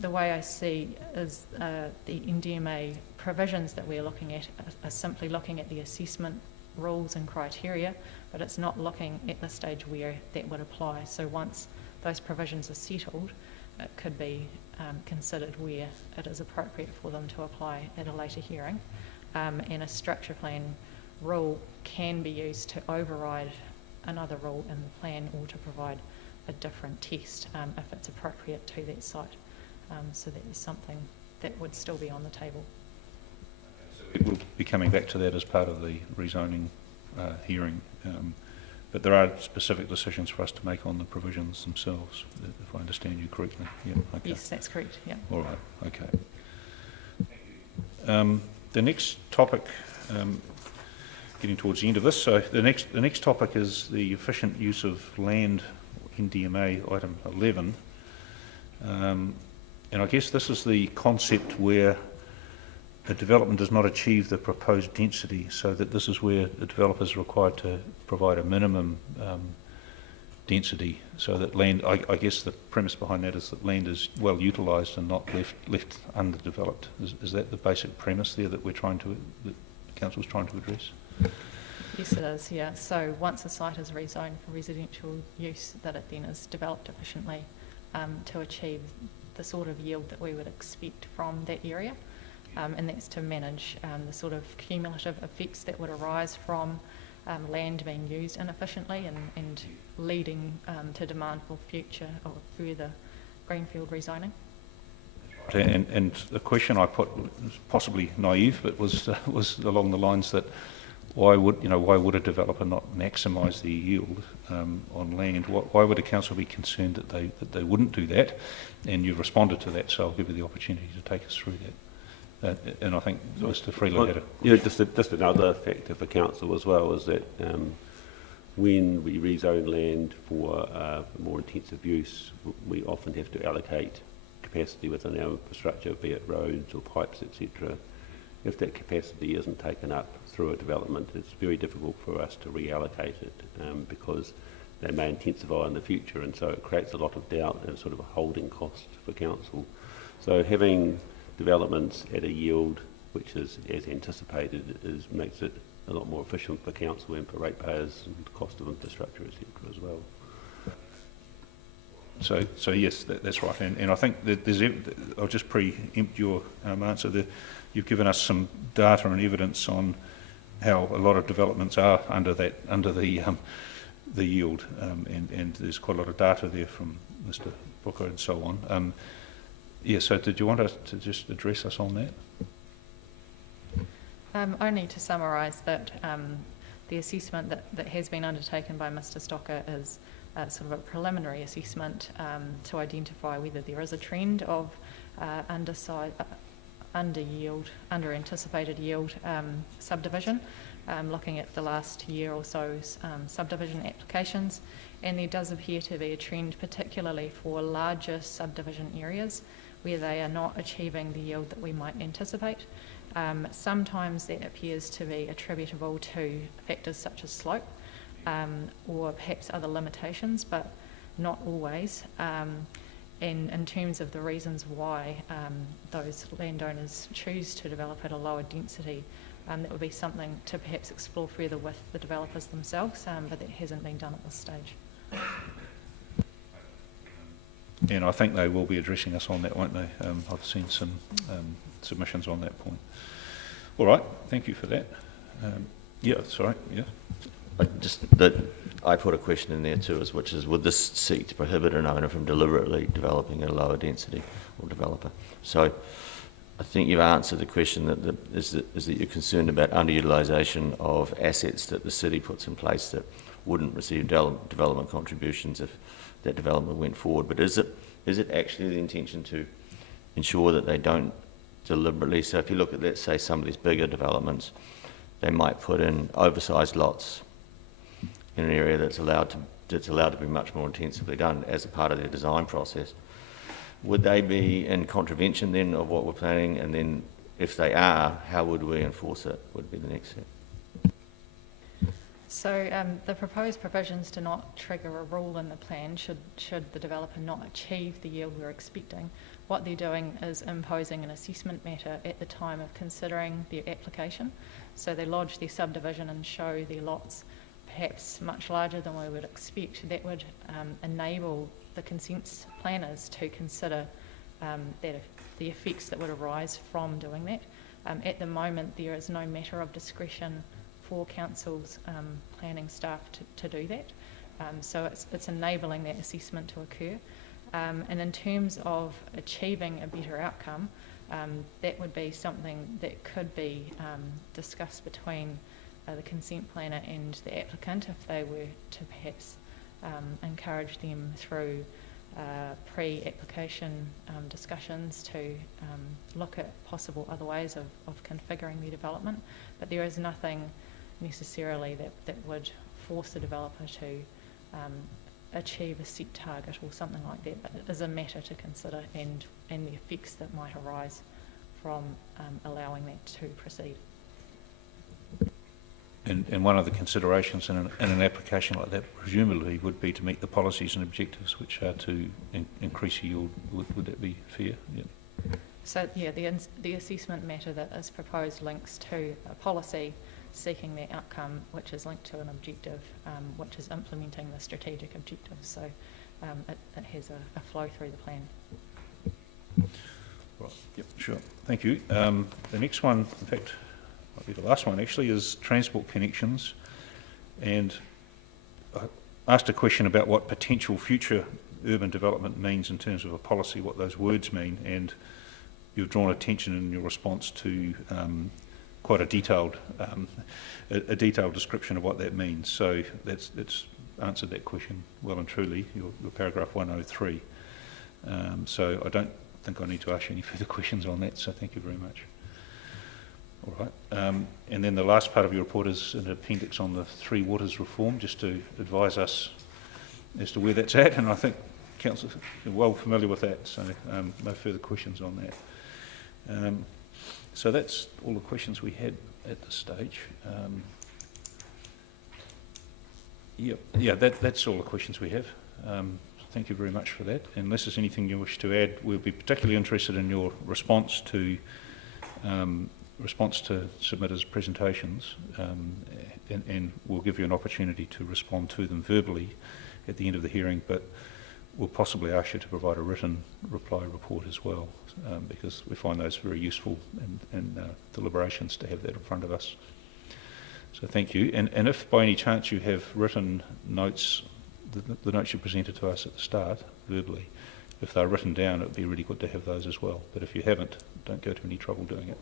the way I see is the NDMA provisions that we're looking at are simply looking at the assessment rules and criteria, but it's not looking at the stage where that would apply. So once those provisions are settled, it could be considered where it is appropriate for them to apply at a later hearing. And a structure plan rule can be used to override another rule in the plan or to provide a different test if it's appropriate to that site. So that is something that would still be on the table. So we'll be coming back to that as part of the rezoning hearing, but there are specific decisions for us to make on the provisions themselves, if I understand you correctly. Yeah, okay. Yes, that's correct. Yeah. All right. Okay. The next topic, getting towards the end of this. So the next topic is the efficient use of land, NDMA item 11. And I guess this is the concept where a development does not achieve the proposed density, so that this is where the developer is required to provide a minimum density, so that land, I guess the premise behind that is that land is well utilised and not left underdeveloped. Is that the basic premise there that the council's trying to address? Yes, it is, yeah. So once a site is rezoned for residential use, that it then is developed efficiently to achieve the sort of yield that we would expect from that area. And that's to manage the sort of cumulative effects that would arise from land being used inefficiently and leading to demand for future or further greenfield rezoning. And the question I put was possibly naive, but was along the lines that why would a developer not maximise the yield on land? Why would a council be concerned that they wouldn't do that? And you've responded to that, so I'll give you the opportunity to take us through that. And I think Mr. Freeland had a... Yeah, just another factor for council as well is that when we rezone land for more intensive use, we often have to allocate capacity within our infrastructure, be it roads or pipes, etc. If that capacity isn't taken up through a development, it's very difficult for us to reallocate it because they may intensify in the future, and so it creates a lot of doubt and sort of a holding cost for council. So having developments at a yield which is as anticipated makes it a lot more efficient for council and for ratepayers and the cost of infrastructure, etc. as well. So yes, that's right, and I think that I'll just preempt your answer. You've given us some data and evidence on how a lot of developments are under the yield, and there's quite a lot of data there from Mr. Booker and so on. Yeah, so did you want us to just address us on that? Only to summarise that the assessment that has been undertaken by Mr. Stocker is sort of a preliminary assessment to identify whether there is a trend of under anticipated yield subdivision, looking at the last year or so's subdivision applications, and there does appear to be a trend, particularly for larger subdivision areas where they are not achieving the yield that we might anticipate. Sometimes that appears to be attributable to factors such as slope or perhaps other limitations, but not always. And in terms of the reasons why those landowners choose to develop at a lower density, that would be something to perhaps explore further with the developers themselves, but that hasn't been done at this stage. And I think they will be addressing us on that, won't they? I've seen some submissions on that point. All right, thank you for that. Yeah, sorry, yeah. I put a question in there too, which is, would this seek to prohibit an owner from deliberately developing at a lower density or developer? So I think you've answered the question is that you're concerned about underutilisation of assets that the city puts in place that wouldn't receive development contributions if that development went forward. But is it actually the intention to ensure that they don't deliberately? So if you look at, let's say, some of these bigger developments, they might put in oversized lots in an area that's allowed to be much more intensively done as a part of their design process. Would they be in contravention then of what we're planning? And then if they are, how would we enforce it, would be the next step. So the proposed provisions do not trigger a rule in the plan should the developer not achieve the yield we're expecting. What they're doing is imposing an assessment matter at the time of considering their application. So they lodge their subdivision and show their lots perhaps much larger than we would expect. That would enable the consents planners to consider the effects that would arise from doing that. At the moment, there is no matter of discretion for council's planning staff to do that. So it's enabling that assessment to occur. And in terms of achieving a better outcome, that would be something that could be discussed between the consent planner and the applicant if they were to perhaps encourage them through pre-application discussions to look at possible other ways of configuring the development. But there is nothing necessarily that would force the developer to achieve a set target or something like that, but it is a matter to consider and the effects that might arise from allowing that to proceed. And one of the considerations in an application like that presumably would be to meet the policies and objectives, which are to increase yield. Would that be fair? Yeah. So yeah, the assessment matter that is proposed links to a policy seeking the outcome, which is linked to an objective, which is implementing the strategic objectives. So it has a flow through the plan. Right. Yep. Sure. Thank you. The next one, in fact, might be the last one actually, is transport connections. And I asked a question about what potential future urban development means in terms of a policy, what those words mean, and you've drawn attention in your response to quite a detailed description of what that means. So that's answered that question well and truly, your paragraph 103. So I don't think I need to ask you any further questions on that, so thank you very much. All right. And then the last part of your report is an appendix on the Three Waters reform, just to advise us as to where that's at, and I think Council is well familiar with that, so no further questions on that. So that's all the questions we had at this stage. That's all the questions we have. Thank you very much for that. Unless there's anything you wish to add, we'll be particularly interested in your response to submitters' presentations, and we'll give you an opportunity to respond to them verbally at the end of the hearing, but we'll possibly ask you to provide a written reply report as well, because we find those very useful in deliberations to have that in front of us. So thank you. And if by any chance you have written notes, the notes you presented to us at the start, verbally, if they're written down, it would be really good to have those as well. But if you haven't, don't go to any trouble doing it.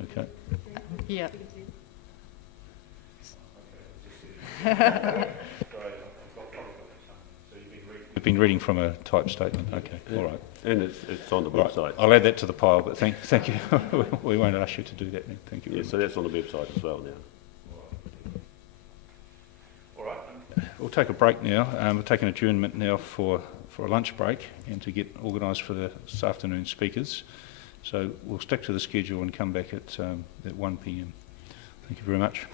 Okay. Yeah. You've been reading from a typed statement. Okay. All right. And it's on the Right. website. I'll add that to the pile, but thank you. We won't ask you to do that then. Thank you. Yeah, so that's on the website as well now. All right. We'll take a break now. We'll take an adjournment now for a lunch break and to get organised for this afternoon's speakers. So we'll stick to the schedule and come back at 1 p.m. Thank you very much.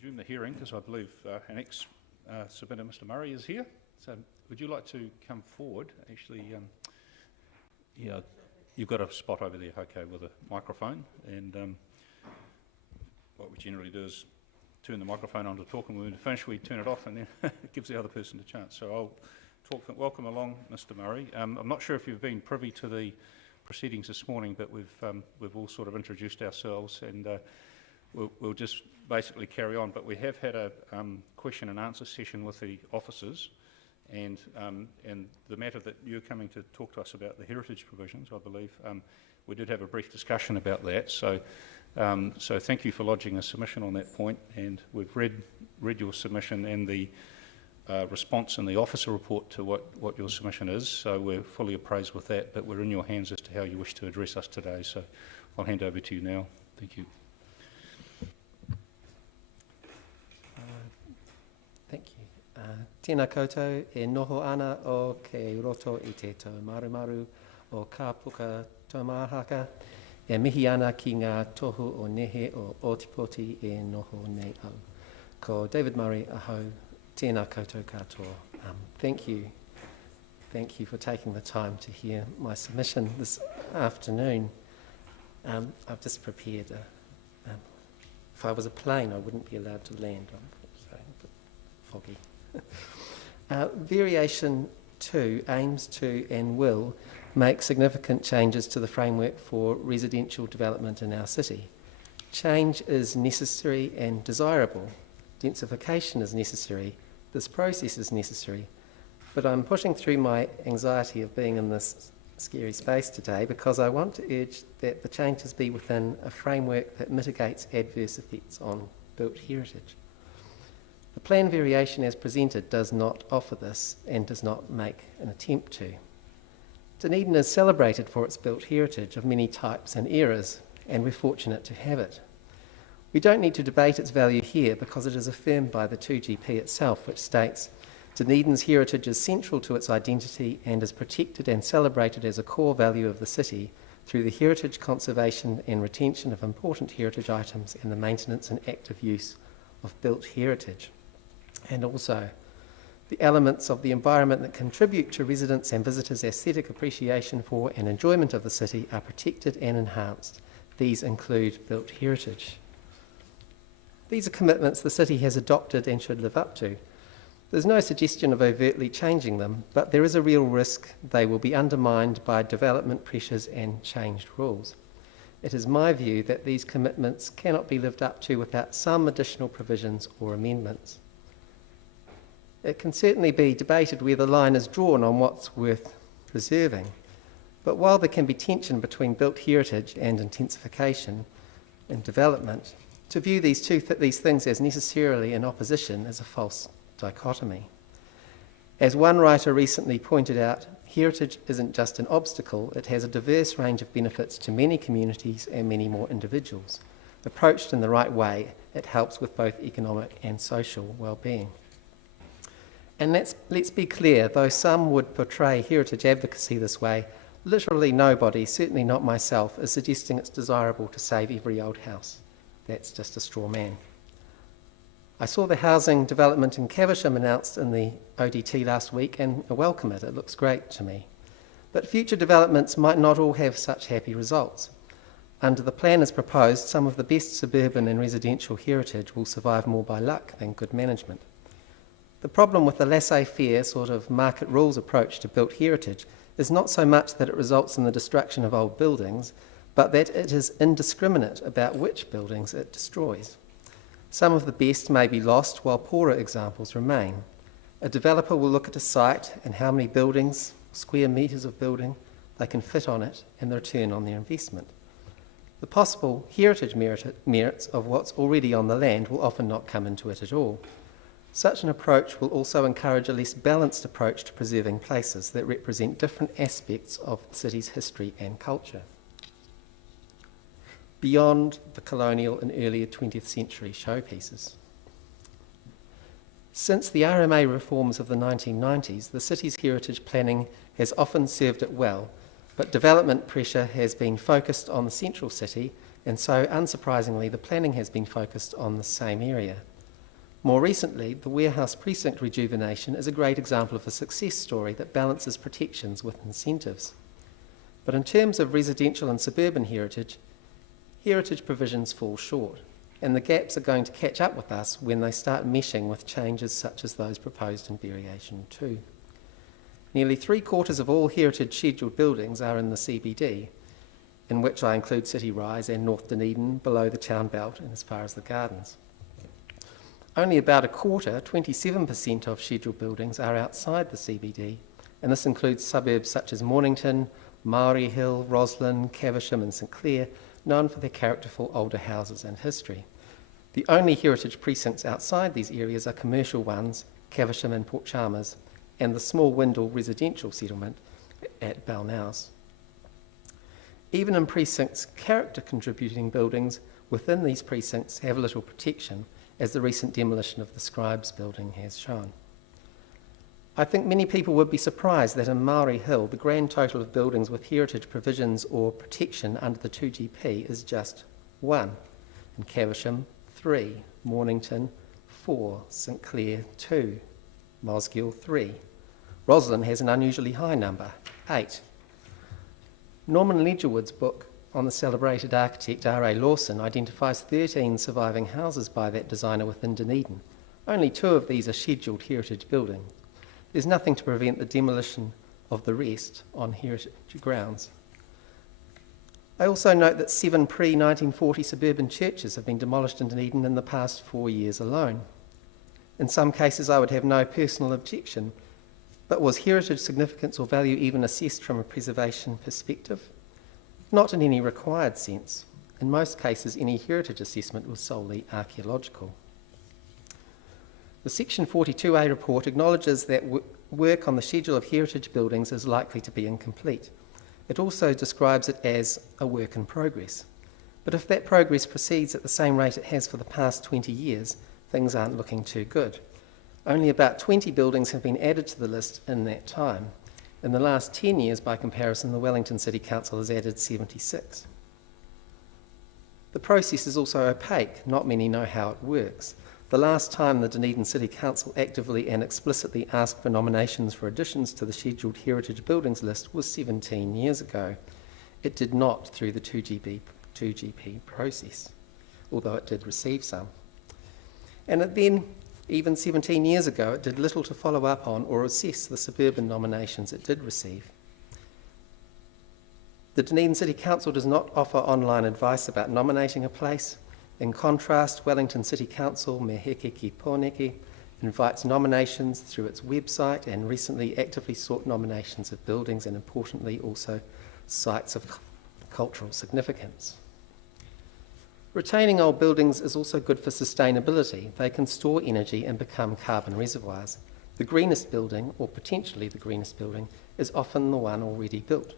resume the hearing because I believe an ex-submitter, Mr Murray, is here. So would you like to come forward? Actually, yeah, you've got a spot over there, okay, with a microphone. And what we generally do is turn the microphone on to talk, and when we finish, we turn it off, and then it gives the other person a chance. So I'll welcome along Mr Murray. I'm not sure if you've been privy to the proceedings this morning, but we've all sort of introduced ourselves, and we'll just basically carry on. But we have had a question and answer session with the officers, and the matter that you're coming to talk to us about, the heritage provisions, I believe, we did have a brief discussion about that. So thank you for lodging a submission on that point, and we've read your submission and the response in the officer report to what your submission is, so we're fully appraised with that, but we're in your hands as to how you wish to address us today, so I'll hand over to you now. Thank you. Thank you. Tēnā koutou e noho ana o ke roto I te tau marumaru o ka puka taumāhaka e mihi ana ki ngā tohu o nehe o Otipoti e noho nei au. Ko David Murray ahau. Tēnā koutou katoa. Thank you. Thank you for taking the time to hear my submission this afternoon. I've just prepared if I was a plane, I wouldn't be allowed to land, so a bit foggy. Variation 2 aims to and will make significant changes to the framework for residential development in our city. Change is necessary and desirable. Densification is necessary. This process is necessary, but I'm pushing through my anxiety of being in this scary space today because I want to urge that the changes be within a framework that mitigates adverse effects on built heritage. The plan variation as presented does not offer this and does not make an attempt to. Dunedin is celebrated for its built heritage of many types and eras, and we're fortunate to have it. We don't need to debate its value here because it is affirmed by the 2GP itself, which states, Dunedin's heritage is central to its identity and is protected and celebrated as a core value of the city through the heritage conservation and retention of important heritage items and the maintenance and active use of built heritage. And also, the elements of the environment that contribute to residents' and visitors' aesthetic appreciation for and enjoyment of the city are protected and enhanced. These include built heritage. These are commitments the city has adopted and should live up to. There's no suggestion of overtly changing them, but there is a real risk they will be undermined by development pressures and changed rules. It is my view that these commitments cannot be lived up to without some additional provisions or amendments. It can certainly be debated where the line is drawn on what's worth preserving, but while there can be tension between built heritage and intensification and development, to view these things as necessarily in opposition is a false dichotomy. As one writer recently pointed out, heritage isn't just an obstacle, it has a diverse range of benefits to many communities and many more individuals. Approached in the right way, it helps with both economic and social well-being. And let's be clear, though some would portray heritage advocacy this way, literally nobody, certainly not myself, is suggesting it's desirable to save every old house. That's just a straw man. I saw the housing development in Caversham announced in the ODT last week and I welcome it. It looks great to me. But future developments might not all have such happy results. Under the plan as proposed, some of the best suburban and residential heritage will survive more by luck than good management. The problem with the laissez-faire sort of market rules approach to built heritage is not so much that it results in the destruction of old buildings, but that it is indiscriminate about which buildings it destroys. Some of the best may be lost while poorer examples remain. A developer will look at a site and how many buildings, square metres of building, they can fit on it and the return on their investment. The possible heritage merits of what's already on the land will often not come into it at all. Such an approach will also encourage a less balanced approach to preserving places that represent different aspects of the city's history and culture, beyond the colonial and earlier 20th century showpieces. Since the RMA reforms of the 1990s, the city's heritage planning has often served it well, but development pressure has been focused on the central city, and so, unsurprisingly, the planning has been focused on the same area. More recently, the warehouse precinct rejuvenation is a great example of a success story that balances protections with incentives. But in terms of residential and suburban heritage provisions fall short, and the gaps are going to catch up with us when they start meshing with changes such as those proposed in Variation 2. Nearly 3/4 of all heritage scheduled buildings are in the CBD, in which I include City Rise and North Dunedin below the town belt and as far as the gardens. Only about a quarter, 27% of scheduled buildings are outside the CBD, and this includes suburbs such as Mornington, Maori Hill, Roslyn, Caversham and St Clair, known for their characterful older houses and history. The only heritage precincts outside these areas are commercial ones, Caversham and Port Chalmers, and the small Windle residential settlement at Balnows. Even in precincts, character-contributing buildings within these precincts have little protection, as the recent demolition of the Scribes building has shown. I think many people would be surprised that in Maori Hill, the grand total of buildings with heritage provisions or protection under the 2GP is just 1. In Caversham, 3. Mornington, 4. St Clair, 2. Mosgiel, 3. Roslyn has an unusually high number, 8. Norman Ledgerwood's book on the celebrated architect R.A. Lawson identifies 13 surviving houses by that designer within Dunedin. Only 2 of these are scheduled heritage buildings. There's nothing to prevent the demolition of the rest on heritage grounds. I also note that 7 pre-1940 suburban churches have been demolished in Dunedin in the past 4 years alone. In some cases I would have no personal objection, but was heritage significance or value even assessed from a preservation perspective? Not in any required sense. In most cases, any heritage assessment was solely archaeological. The Section 42A report acknowledges that work on the schedule of heritage buildings is likely to be incomplete. It also describes it as a work in progress. But if that progress proceeds at the same rate it has for the past 20 years, things aren't looking too good. Only about 20 buildings have been added to the list in that time. In the last 10 years, by comparison, the Wellington City Council has added 76. The process is also opaque. Not many know how it works. The last time the Dunedin City Council actively and explicitly asked for nominations for additions to the scheduled heritage buildings list was 17 years ago. It did not through the 2GP process, although it did receive some. And then, even 17 years ago, it did little to follow up on or assess the suburban nominations it did receive. The Dunedin City Council does not offer online advice about nominating a place. In contrast, Wellington City Council, Me Heke Ki Pōneke, invites nominations through its website and recently actively sought nominations of buildings and, importantly, also sites of cultural significance. Retaining old buildings is also good for sustainability. They can store energy and become carbon reservoirs. The greenest building, or potentially the greenest building, is often the one already built.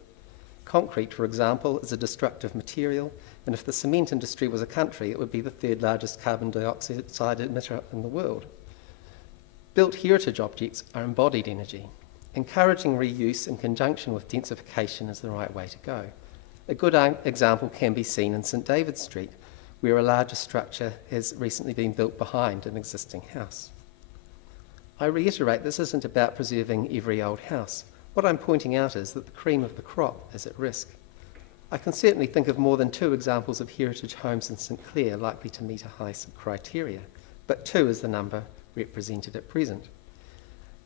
Concrete, for example, is a destructive material, and if the cement industry was a country, it would be the 3rd largest carbon dioxide emitter in the world. Built heritage objects are embodied energy. Encouraging reuse in conjunction with densification is the right way to go. A good example can be seen in St David's Street, where a larger structure has recently been built behind an existing house. I reiterate, this isn't about preserving every old house. What I'm pointing out is that the cream of the crop is at risk. I can certainly think of more than 2 examples of heritage homes in St Clair likely to meet a high criteria, but 2 is the number represented at present.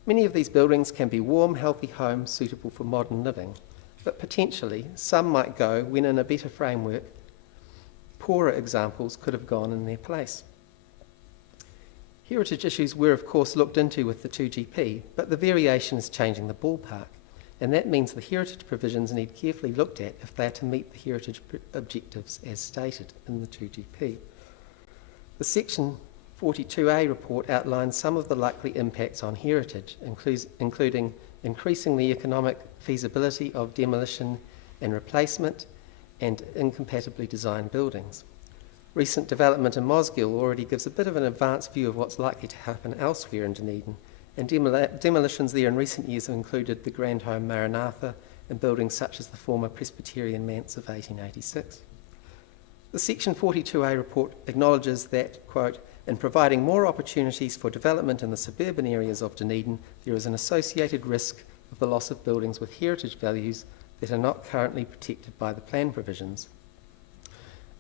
Many of these buildings can be warm, healthy homes suitable for modern living, but potentially some might go when in a better framework poorer examples could have gone in their place. Heritage issues were of course looked into with the 2GP, but the variation is changing the ballpark, and that means the heritage provisions need carefully looked at if they are to meet the heritage objectives as stated in the 2GP. The Section 42A report outlines some of the likely impacts on heritage, including increasing the economic feasibility of demolition and replacement, and incompatibly designed buildings. Recent development in Mosgiel already gives a bit of an advanced view of what's likely to happen elsewhere in Dunedin, and demolitions there in recent years have included the Grand Home Maranatha and buildings such as the former Presbyterian Manse of 1886. The Section 42A report acknowledges that, quote, In providing more opportunities for development in the suburban areas of Dunedin, there is an associated risk of the loss of buildings with heritage values that are not currently protected by the plan provisions.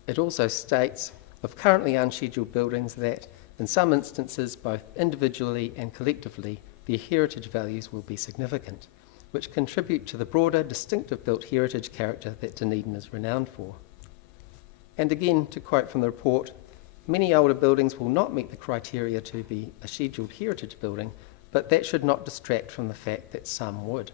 It also states of currently unscheduled buildings that, in some instances, both individually and collectively, their heritage values will be significant, which contribute to the broader, distinctive built heritage character that Dunedin is renowned for. And again, to quote from the report, many older buildings will not meet the criteria to be a scheduled heritage building, but that should not distract from the fact that some would.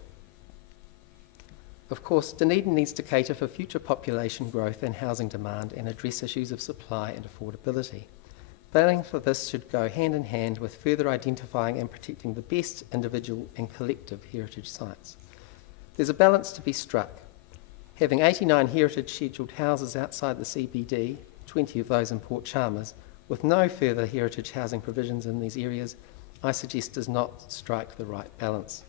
Of course, Dunedin needs to cater for future population growth and housing demand and address issues of supply and affordability. Planning for this should go hand in hand with further identifying and protecting the best individual and collective heritage sites. There's a balance to be struck. Having 89 heritage scheduled houses outside the CBD, 20 of those in Port Chalmers, with no further heritage housing provisions in these areas, I suggest does not strike the right balance.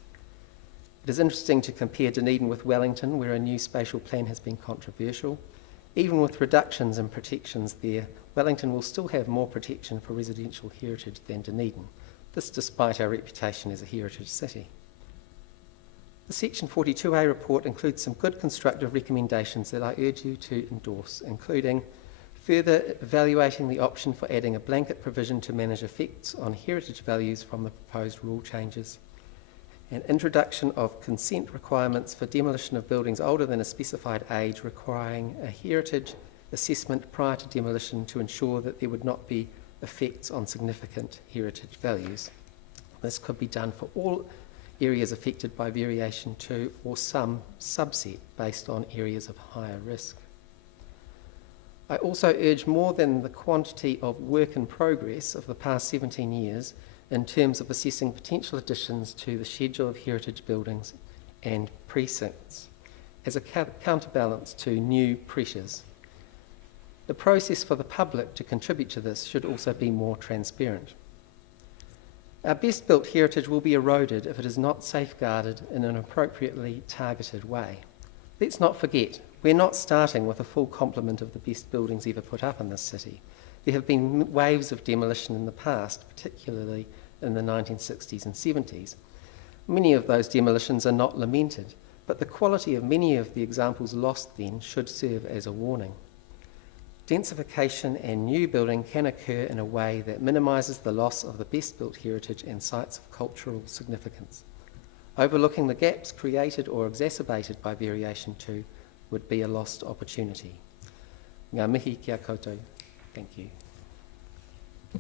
It is interesting to compare Dunedin with Wellington, where a new spatial plan has been controversial. Even with reductions in protections there, Wellington will still have more protection for residential heritage than Dunedin, this despite our reputation as a heritage city. The Section 42A report includes some good constructive recommendations that I urge you to endorse, including further evaluating the option for adding a blanket provision to manage effects on heritage values from the proposed rule changes, an introduction of consent requirements for demolition of buildings older than a specified age requiring a heritage assessment prior to demolition to ensure that there would not be effects on significant heritage values. This could be done for all areas affected by variation 2 or some subset based on areas of higher risk. I also urge more than the quantity of work in progress of the past 17 years in terms of assessing potential additions to the schedule of heritage buildings and precincts as a counterbalance to new pressures. The process for the public to contribute to this should also be more transparent. Our best built heritage will be eroded if it is not safeguarded in an appropriately targeted way. Let's not forget, we're not starting with a full complement of the best buildings ever put up in this city. There have been waves of demolition in the past, particularly in the 1960s and 70s. Many of those demolitions are not lamented, but the quality of many of the examples lost then should serve as a warning. Densification and new building can occur in a way that minimises the loss of the best built heritage and sites of cultural significance. Overlooking the gaps created or exacerbated by variation 2 would be a lost opportunity. Ngā mihi kia koutou. Thank you.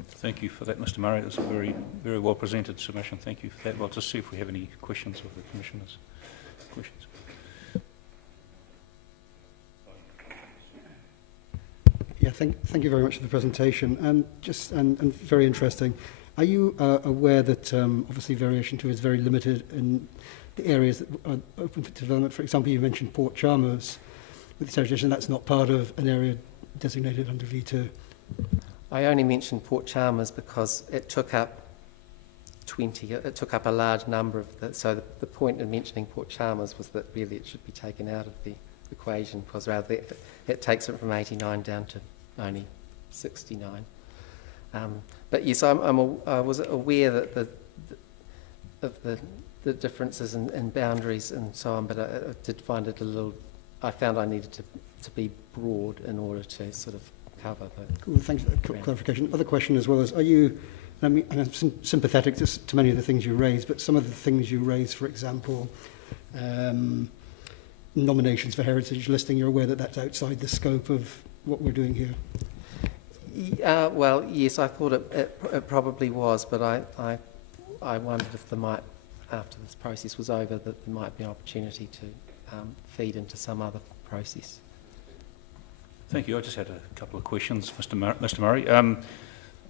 Thank you for that, Mr. Murray. It was a very, very well presented submission. Thank you for that. I'll just see if we have any questions of the commissioners. Questions? Yeah, thank you very much for the presentation. And very interesting. Are you aware that obviously variation 2 is very limited in the areas that are open for development? For example, you mentioned Port Chalmers with the heritage, and that's not part of an area designated under V2. I only mentioned Port Chalmers because it took up a large number of so the point in mentioning Port Chalmers was that really it should be taken out of the equation, because rather it takes it from 89 down to only 69. But yes, I was aware that the differences in boundaries and so on, but I did find it a little. I found I needed to be broad in order to sort of cover the. Cool, thanks for that clarification. Other question as well is, are you? I mean, I'm sympathetic to many of the things you raised, but some of the things you raised, for example, nominations for heritage listing, you're aware that that's outside the scope of what we're doing here? Well, yes, I thought it probably was, but I wondered if there might, after this process was over, that there might be an opportunity to feed into some other process. Thank you. I just had a couple of questions, Mr. Murray.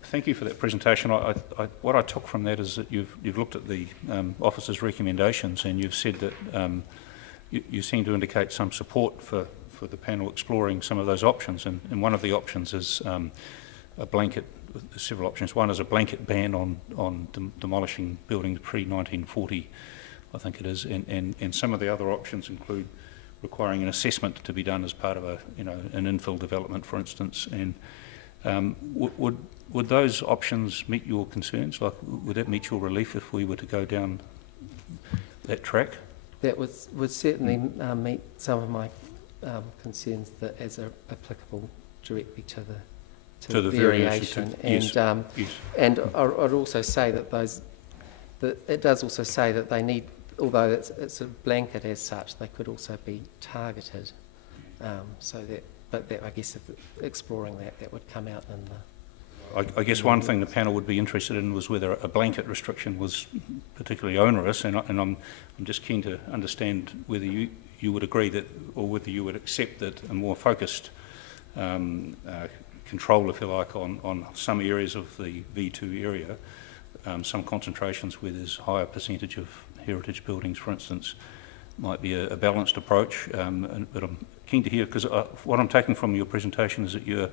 Thank you for that presentation. What I took from that is that you've looked at the officer's recommendations, and you've said that you seem to indicate some support for the panel exploring some of those options, and one of the options is a blanket, several options. One is a blanket ban on demolishing buildings pre-1940, I think it is, and some of the other options include requiring an assessment to be done as part of an infill development, for instance, and Would those options meet your concerns? Like, would that meet your relief if we were to go down that track? That would certainly meet some of my concerns that as are applicable directly to the variation. Yes. And I'd also say that it does also say that they need, although it's a blanket as such, they could also be targeted. But I guess if exploring that would come out in the. I guess one thing the panel would be interested in was whether a blanket restriction was particularly onerous, and I'm just keen to understand whether you would agree that, or whether you would accept that a more focused control, if you like, on some areas of the V2 area, some concentrations where there's higher percentage of heritage buildings, for instance, might be a balanced approach. But I'm keen to hear, because what I'm taking from your presentation is that you're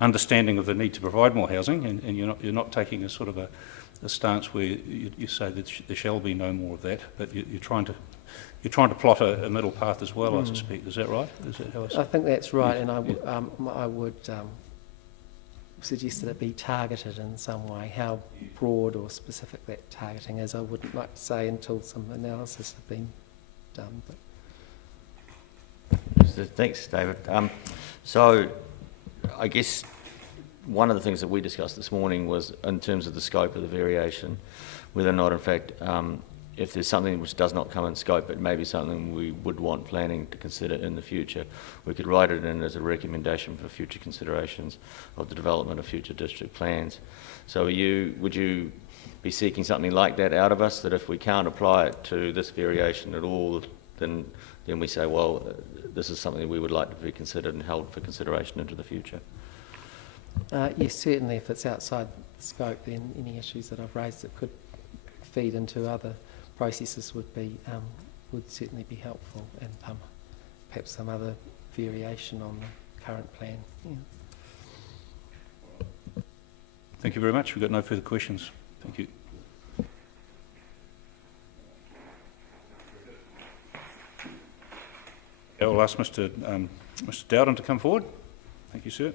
understanding of the need to provide more housing, and you're not taking a sort of a stance where you say that there shall be no more of that, but you're trying to plot a middle path as well. I suspect. Is that right? Is that how I think that's right, and I would suggest that it be targeted in some way. How broad or specific that targeting is, I wouldn't like to say until some analysis has been done. So thanks, David. So I guess one of the things that we discussed this morning was in terms of the scope of the variation, whether or not, in fact, if there's something which does not come in scope, it may be something we would want planning to consider in the future. We could write it in as a recommendation for future considerations of the development of future district plans. So would you be seeking something like that out of us, that if we can't apply it to this variation at all, then we say, well, this is something we would like to be considered and held for consideration into the future? Yes, certainly if it's outside the scope, then any issues that I've raised that could feed into other processes would certainly be helpful, and perhaps some other variation on the current plan. Yeah. Thank you very much. We've got no further questions. Thank you. I'll ask Mr. Dowden to come forward. Thank you, sir.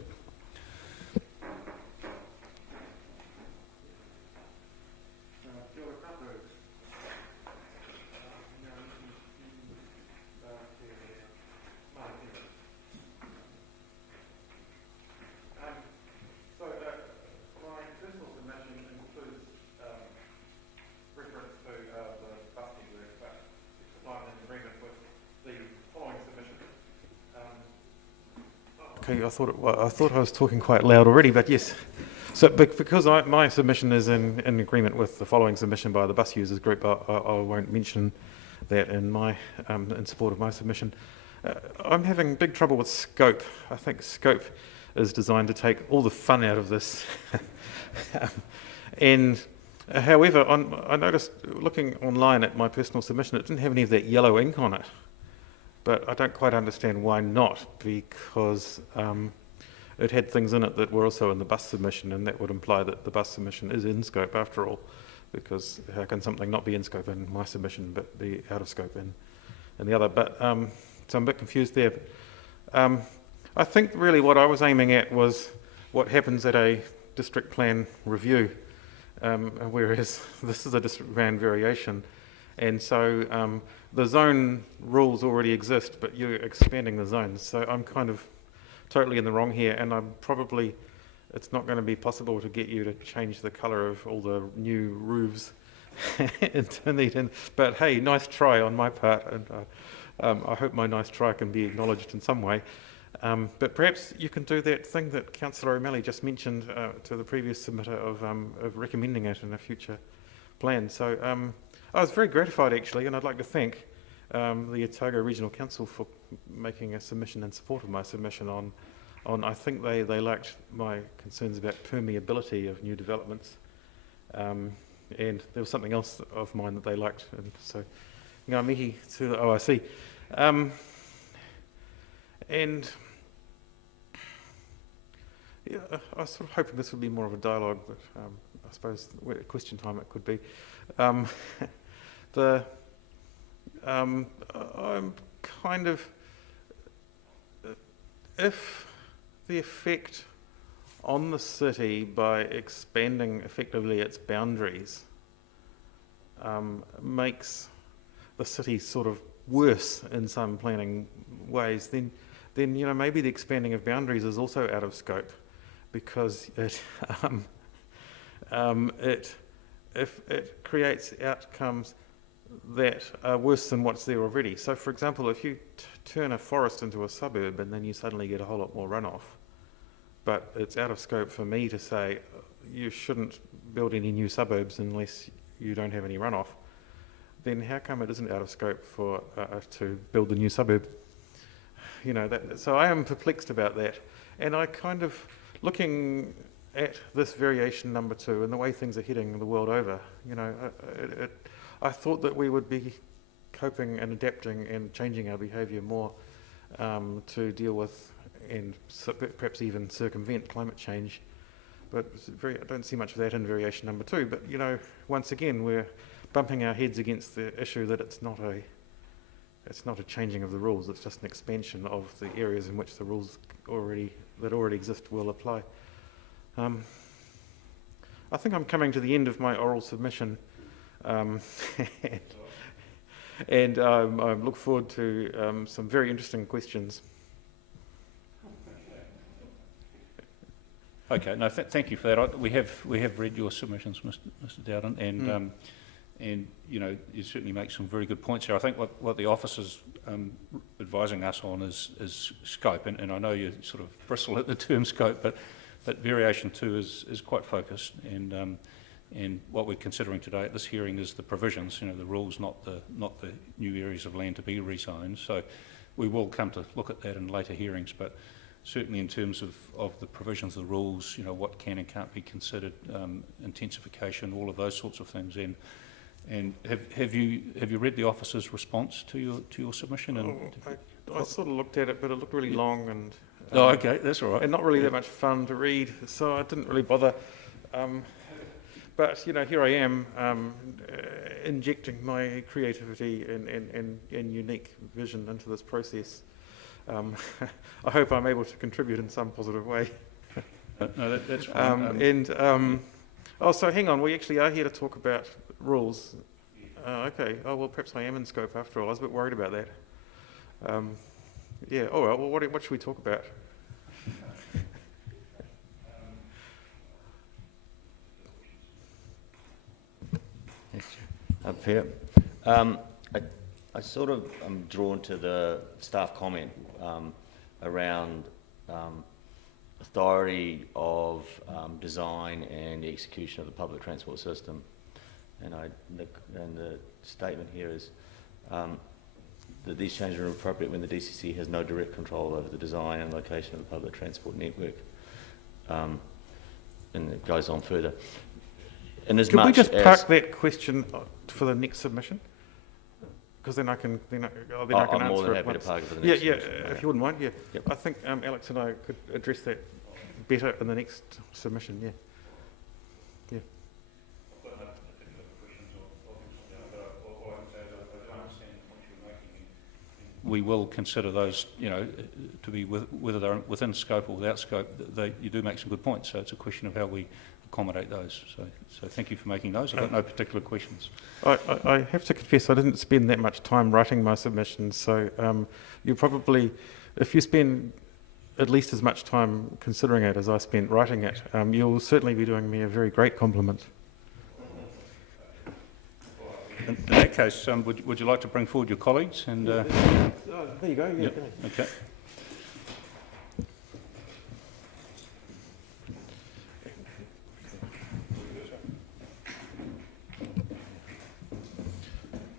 Okay, I thought I was talking quite loud already, but yes. So because my submission is in agreement with the following submission by the bus users group, I won't mention that in support of my submission. I'm having big trouble with scope. I think scope is designed to take all the fun out of this. And however, I noticed looking online at my personal submission, it didn't have any of that yellow ink on it. But I don't quite understand why not, because it had things in it that were also in the bus submission, and that would imply that the bus submission is in scope after all, because how can something not be in scope in my submission but be out of scope in the other? But so I'm a bit confused there. I think really what I was aiming at was what happens at a district plan review, whereas this is a district plan variation. And so the zone rules already exist, but you're expanding the zones. So I'm kind of totally in the wrong here, and it's not going to be possible to get you to change the colour of all the new roofs in Dunedin. But hey, nice try on my part, and I hope my nice try can be acknowledged in some way. But perhaps you can do that thing that Councillor O'Malley just mentioned to the previous submitter of recommending it in a future plan. So I was very gratified actually, and I'd like to thank the Otago Regional Council for making a submission in support of my submission on I think they liked my concerns about permeability of new developments, and there was something else of mine that they liked, and so ngā mihi to the OIC. And yeah, I was sort of hoping this would be more of a dialogue, but I suppose at question time it could be. I'm kind of, if the effect on the city by expanding effectively its boundaries makes the city sort of worse in some planning ways, then maybe the expanding of boundaries is also out of scope, because if it creates outcomes that are worse than what's there already. So, for example, if you turn a forest into a suburb and then you suddenly get a whole lot more runoff, but it's out of scope for me to say you shouldn't build any new suburbs unless you don't have any runoff, then how come it isn't out of scope for to build a new suburb? So I am perplexed about that, and I kind of, looking at this variation number 2 and the way things are heading the world over, I thought that we would be coping and adapting and changing our behaviour more to deal with and perhaps even circumvent climate change. But I don't see much of that in variation number 2. But once again, we're bumping our heads against the issue that it's not a changing of the rules. It's just an expansion of the areas in which the rules that already exist will apply. I think I'm coming to the end of my oral submission, and I look forward to some very interesting questions. Okay, no, thank you for that. We have read your submissions, Mr. Dowden, and you certainly make some very good points here. I think what the office is advising us on is scope, and I know you sort of bristle at the term scope, but variation 2 is quite focused, and what we're considering today at this hearing is the provisions, the rules, not the new areas of land to be rezoned. So we will come to look at that in later hearings, but certainly in terms of the provisions, the rules, what can and can't be considered, intensification, all of those sorts of things. And have you read the officer's response to your submission? And I sort of looked at it, but it looked really long and okay, that's all right. And not really that much fun to read, so I didn't really bother. But here I am injecting my creativity and unique vision into this process. I hope I'm able to contribute in some positive way. No, that's fine. So hang on, we actually are here to talk about rules. Okay, well, perhaps I am in scope after all. I was a bit worried about that. Yeah, all right, well, what should we talk about? Up here. I sort of am drawn to the staff comment around authority of design and the execution of the public transport system. And the statement here is that these changes are appropriate when the DCC has no direct control over the design and location of the public transport network. And it goes on further. Can we just park that question for the next submission? Because then I can answer it. I'm more than happy to park it for the next submission. If you wouldn't mind, yeah. Yep. I think Alex and I could address that better in the next submission, yeah. We will consider those, to be whether they're within scope or without scope. You do make some good points, so it's a question of how we accommodate those. So thank you for making those. I've got no particular questions. I have to confess I didn't spend that much time writing my submissions, so you probably, if you spend at least as much time considering it as I spent writing it, you'll certainly be doing me a very great compliment. In that case, would you like to bring forward your colleagues? And there you go. Yeah. Okay.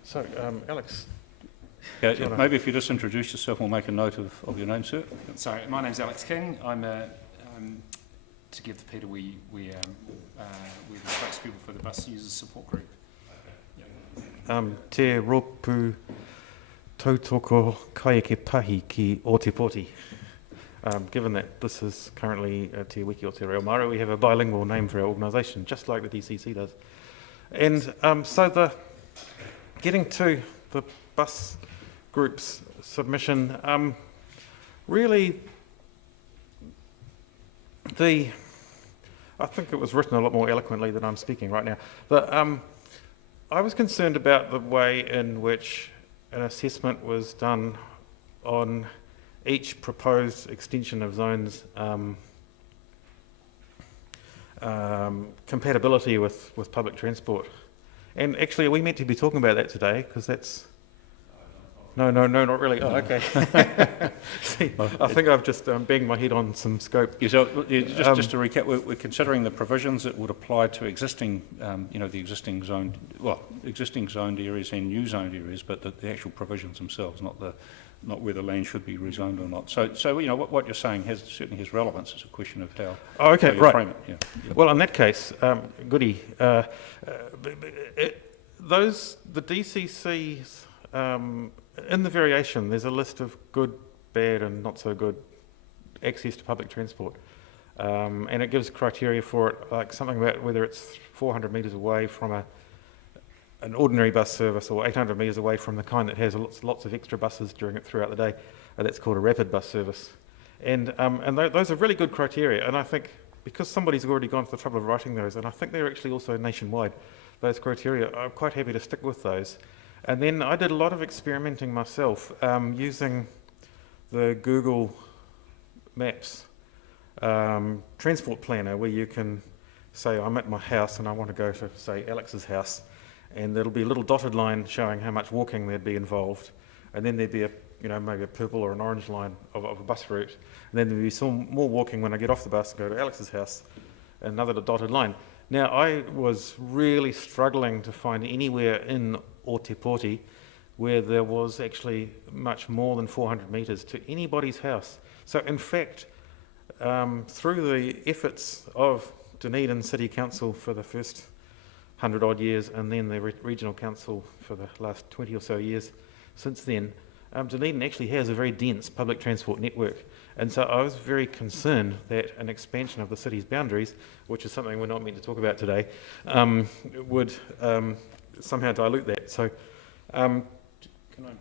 So, Alex. Yeah, maybe if you just introduce yourself, we'll make a note of your name, sir. Sorry, my name's Alex King. I'm to give to Peter, we're the spokespeople for the bus users support group. Te ropu tautoko kaieke pahi ki o te poti. Given that this is currently Te Wiki o Te Reo Maro, we have a bilingual name for our organisation, just like the DCC does. And so getting to the bus group's submission, really the I think it was written a lot more eloquently than I'm speaking right now. But I was concerned about the way in which an assessment was done on each proposed extension of zones compatibility with public transport. And actually, are we meant to be talking about that today? Because that's... No, not really. Oh, okay. See, I think I've just banged my head on some scope. Yeah, so just to recap, we're considering the provisions that would apply to existing, the existing zoned areas and new zoned areas, but the actual provisions themselves, not whether land should be rezoned or not. So what you're saying certainly has relevance. It's a question of how. Oh, okay, how you right. frame it. Yeah. Well, in that case, goody. The DCCs. In the variation, there's a list of good, bad and not so good access to public transport. And it gives criteria for it, like something about whether it's 400 metres away from an ordinary bus service or 800 metres away from the kind that has lots of extra buses throughout the day. That's called a rapid bus service. And those are really good criteria. And I think because somebody's already gone to the trouble of writing those, and I think they're actually also nationwide, those criteria, I'm quite happy to stick with those. And then I did a lot of experimenting myself using the Google Maps transport planner, where you can say, I'm at my house and I want to go to, say, Alex's house, and there'll be a little dotted line showing how much walking there'd be involved, and then there'd be maybe a purple or an orange line of a bus route, and then there'd be some more walking when I get off the bus and go to Alex's house, another dotted line. Now, I was really struggling to find anywhere in Ōtepoti where there was actually much more than 400 metres to anybody's house. So, in fact, through the efforts of Dunedin City Council for the first 100-odd years, and then the Regional Council for the last 20 or so years since then, Dunedin actually has a very dense public transport network. And so I was very concerned that an expansion of the city's boundaries, which is something we're not meant to talk about today, would somehow dilute that. So, Can I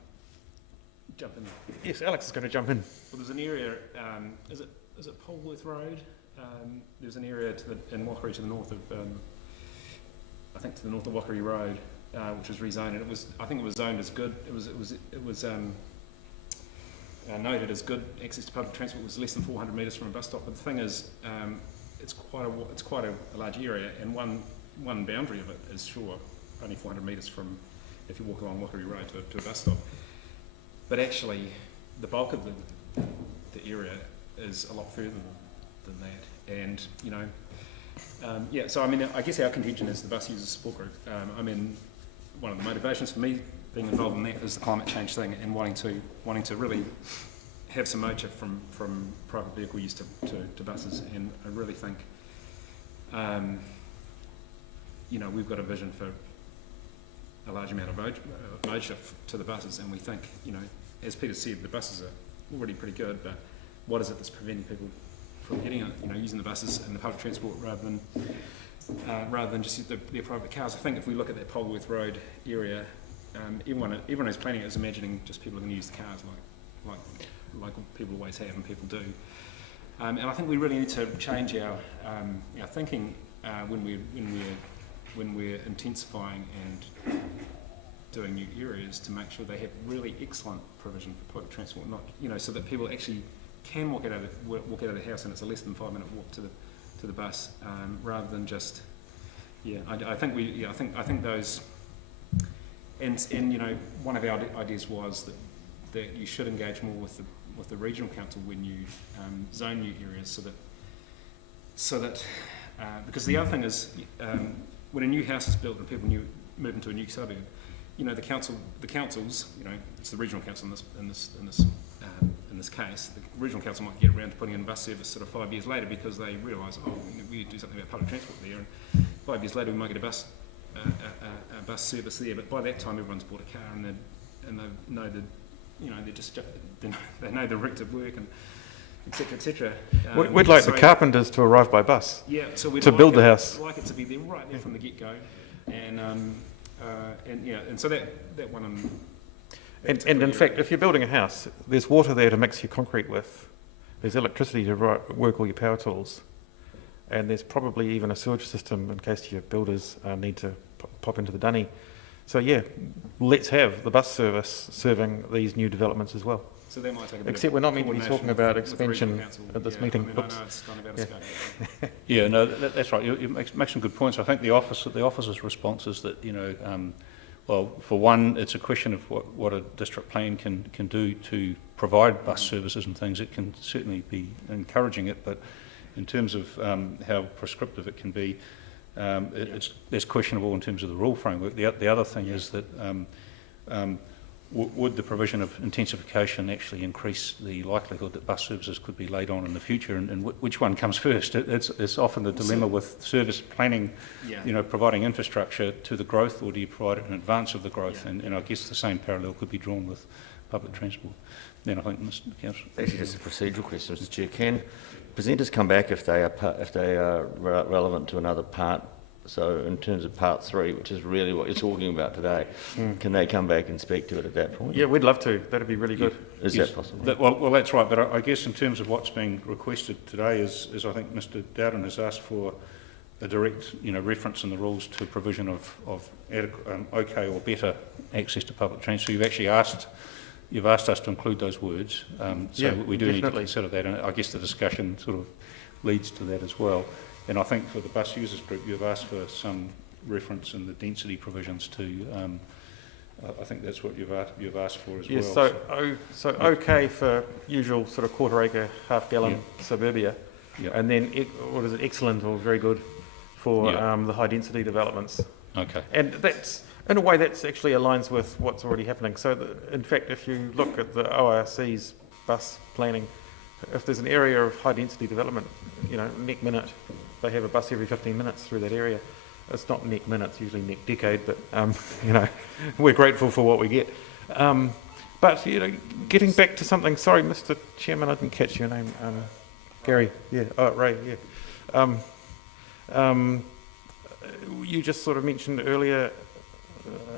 jump in? Yes, Alex is going to jump in. Well, there's an area, is it Polworth Road? There's an area in Wakaru to the north of, I think to the north of Wakaru Road, which was rezoned, and I think it was zoned as good. It was noted as good access to public transport. It was less than 400 metres from a bus stop. But the thing is, it's quite a large area, and one boundary of it is only 400 metres from, if you walk along Wakaru Road to a bus stop. But actually, the bulk of the area is a lot further than that. And so I guess our contention is the bus users support group. One of the motivations for me being involved in that is the climate change thing, and wanting to really have some motor from private vehicle use to buses. And I really think we've got a vision for a large amount of mode shift to the buses, and we think, as Peter said, the buses are already pretty good, but what is it that's preventing people from getting it, using the buses and the public transport rather than just their private cars? I think if we look at that Polworth Road area, everyone who's planning it is imagining just people are going to use the cars like people always have and people do. And I think we really need to change our thinking when we're intensifying and doing new areas, to make sure they have really excellent provision for public transport, not so that people actually can walk out of the house and it's a less than 5-minute walk to the bus, rather than just I think those, and one of our ideas was that you should engage more with the regional council when you zone new areas, so that because the other thing is, when a new house is built and people move into a new suburb, the councils, it's the regional council in this case, the regional council might get around to putting in a bus service sort of 5 years later, because they realise, we need to do something about public transport there, and 5 years later we might get a bus service there. But by that time everyone's bought a car, and they know they know the route to work, and etc. etc. We'd like the carpenters to arrive by bus. Yeah, so we'd build the house. We'd like it to be there right there from the get-go, and so that one. And in fact, if you're building a house, there's water there to mix your concrete with. There's electricity to work all your power tools. and there's probably even a sewage system in case your builders need to pop into the dunny. So yeah, let's have the bus service serving these new developments as well. So that might take a bit Except of we're not meant to be coordination talking about with the regional expansion council. at this Yeah, meeting. I mean, I Oops. know it's kind of out of Yeah. scope. Yeah, no, that's right. You make some good points. I think the officer's response is that, well, for one, it's a question of what a district plan can do to provide bus services and things. It can certainly be encouraging it, but in terms of how prescriptive it can be, it's questionable in terms of the rule framework. The other thing is that would the provision of intensification actually increase the likelihood that bus services could be laid on in the future, and which one comes first? It's often the dilemma with service planning, providing infrastructure to the growth, or do you provide it in advance of the growth? And I guess the same parallel could be drawn with public transport. Then I think, Mr. Councillor. Actually, just a procedural question, Mr. Chair. Can presenters come back if they are relevant to another part? So in terms of part 3, which is really what you're talking about today, can they come back and speak to it at that point? Yeah, we'd love to. That'd be really good. Is that possible? Well, that's right, but I guess in terms of what's being requested today is I think Mr. Dowden has asked for a direct reference in the rules to provision of adequate, okay or better access to public transport. So you've asked us to include those words, so we do need to consider that, and I guess the discussion sort of leads to that as well. And I think for the bus users group, you've asked for some reference in the density provisions to. I think that's what you've asked for as well. So okay for usual sort of quarter acre, half gallon suburbia, and then what is it? Excellent or very good for the high density developments. Okay. And that's in a way that's actually aligns with what's already happening. So in fact, if you look at the ORC's bus planning, if there's an area of high density development, neck minute, they have a bus every 15 minutes through that area. It's not neck minutes, usually neck decade, but we're grateful for what we get. But getting back to something, sorry, Mr. Chairman, I didn't catch your name. Gary, Ray, you just sort of mentioned earlier,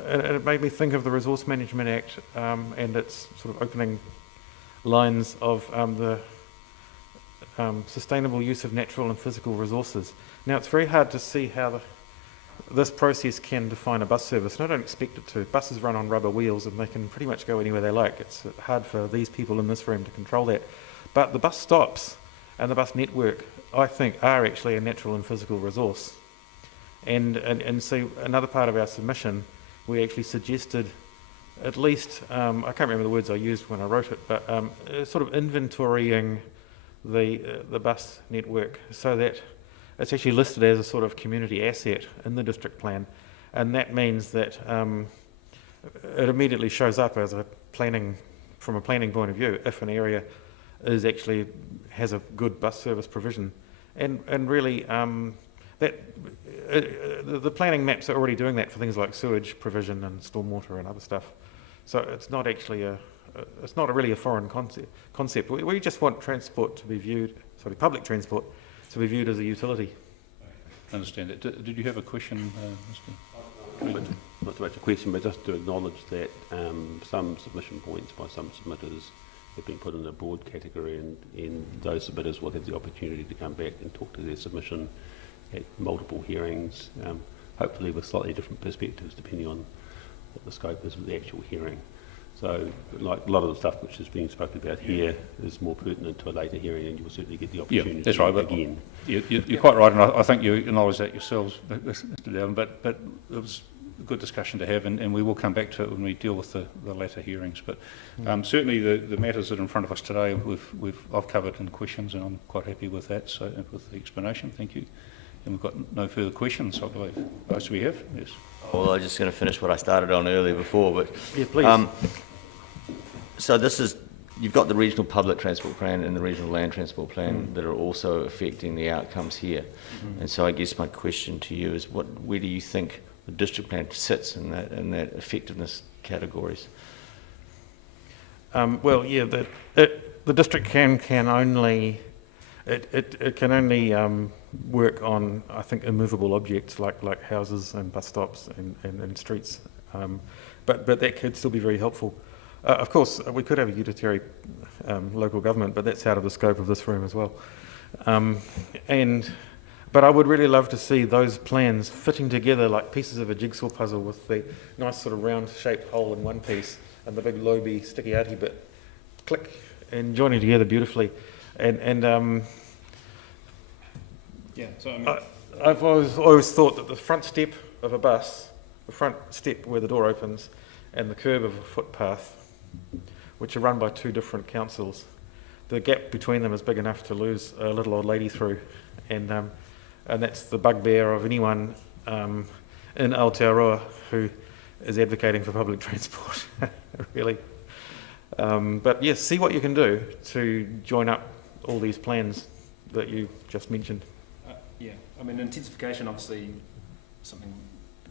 and it made me think of the Resource Management Act and its sort of opening lines of the sustainable use of natural and physical resources. Now, it's very hard to see how this process can define a bus service, and I don't expect it to. Buses run on rubber wheels and they can pretty much go anywhere they like. It's hard for these people in this room to control that. But the bus stops and the bus network, I think, are actually a natural and physical resource. And so another part of our submission, we actually suggested at least, I can't remember the words I used when I wrote it, but sort of inventorying the bus network so that it's actually listed as a sort of community asset in the district plan, and that means that it immediately shows up as from a planning point of view if an area has a good bus service provision, and really the planning maps are already doing that for things like sewage provision and stormwater and other stuff. So it's not actually really a foreign concept. We just want transport to be viewed, public transport to be viewed as a utility. I understand it. Did you have a question, Mr.? Not so much a question, but just to acknowledge that some submission points by some submitters have been put in the broad category, and those submitters will have the opportunity to come back and talk to their submission at multiple hearings, hopefully with slightly different perspectives depending on what the scope is of the actual hearing. So, like a lot of the stuff which is being spoken about here is more pertinent to a later hearing, and you'll certainly get the opportunity. Yeah, that's right. Again, you're quite right, and I think you acknowledge that yourselves, Mr. Dowden. But it was a good discussion to have, and we will come back to it when we deal with the latter hearings. But certainly the matters that are in front of us today, I've covered in questions, and I'm quite happy with that. So with the explanation, thank you. And we've got no further questions, I believe. Most we have, yes. Well, I'm just going to finish what I started on earlier before, but yeah, please. So you've got the regional public transport plan and the regional land transport plan that are also affecting the outcomes here. And so I guess my question to you is, where do you think the district plan sits in that effectiveness categories? Well, yeah, the district can only work on, I think, immovable objects like houses and bus stops and streets, but that could still be very helpful. Of course, we could have a unitary local government, but that's out of the scope of this room as well. But But I would really love to see those plans fitting together like pieces of a jigsaw puzzle, with the nice sort of round-shaped hole in one piece and the big loby sticky-outy bit, click, and joining together beautifully. Yeah, so I mean, I've always thought that the front step of a bus, the front step where the door opens, and the curb of a footpath, which are run by two different councils, the gap between them is big enough to lose a little old lady through, and that's the bugbear of anyone in Aotearoa who is advocating for public transport, really. But yes, see what you can do to join up all these plans that you just mentioned. yeah, I mean, intensification obviously something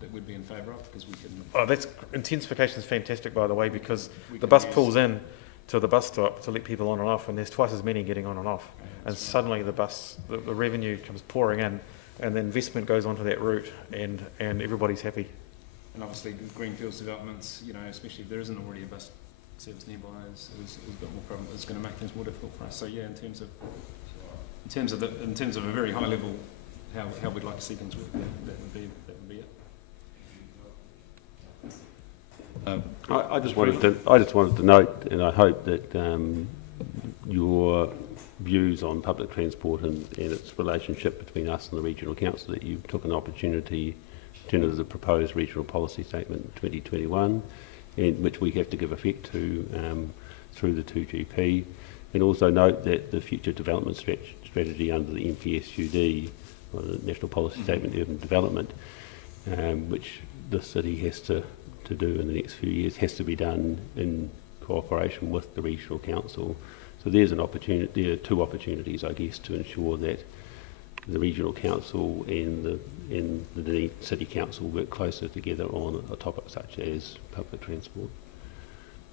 that we'd be in favour of, because we can. Oh, intensification is fantastic, by the way, because we the can bus use- pulls in to the bus stop to let people on and off, and there's twice as many getting on and off. Yeah, And that's right. suddenly the revenue comes pouring in, and the investment goes onto that route, and everybody's happy. And obviously, greenfields developments, you know, especially if there isn't already a bus service nearby, is a bit more problem. It's going to make things more difficult for us. So yeah, in terms of a very high level, how we'd like to see things work, that would be it. I just wanted to note, and I hope that your views on public transport and its relationship between us and the regional council, that you took an opportunity in terms of the proposed regional policy statement 2021, and which we have to give effect to through the 2GP, and also note that the future development strategy under the NPSUD, or the National Policy Statement on Urban Development, which the city has to do in the next few years, has to be done in cooperation with the regional council. So there's an opportunity. There are two opportunities, I guess, to ensure that the regional council and the Dunedin City Council work closer together on a topic such as public transport.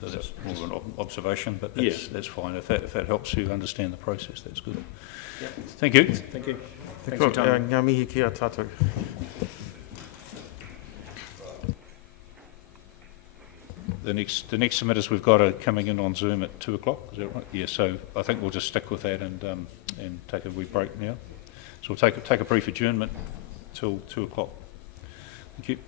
So that's more of an observation, but Yeah. that's fine. If that helps you understand the process, that's good. Yeah. Thank you. Thank you. Thanks for your time. Ngā mihi kia tātou. The next submitters we've got are coming in on Zoom at 2 o'clock. Is that right? Yeah. So I think we'll just stick with that and take a wee break now. So we'll take a brief adjournment till 2 o'clock. Thank you.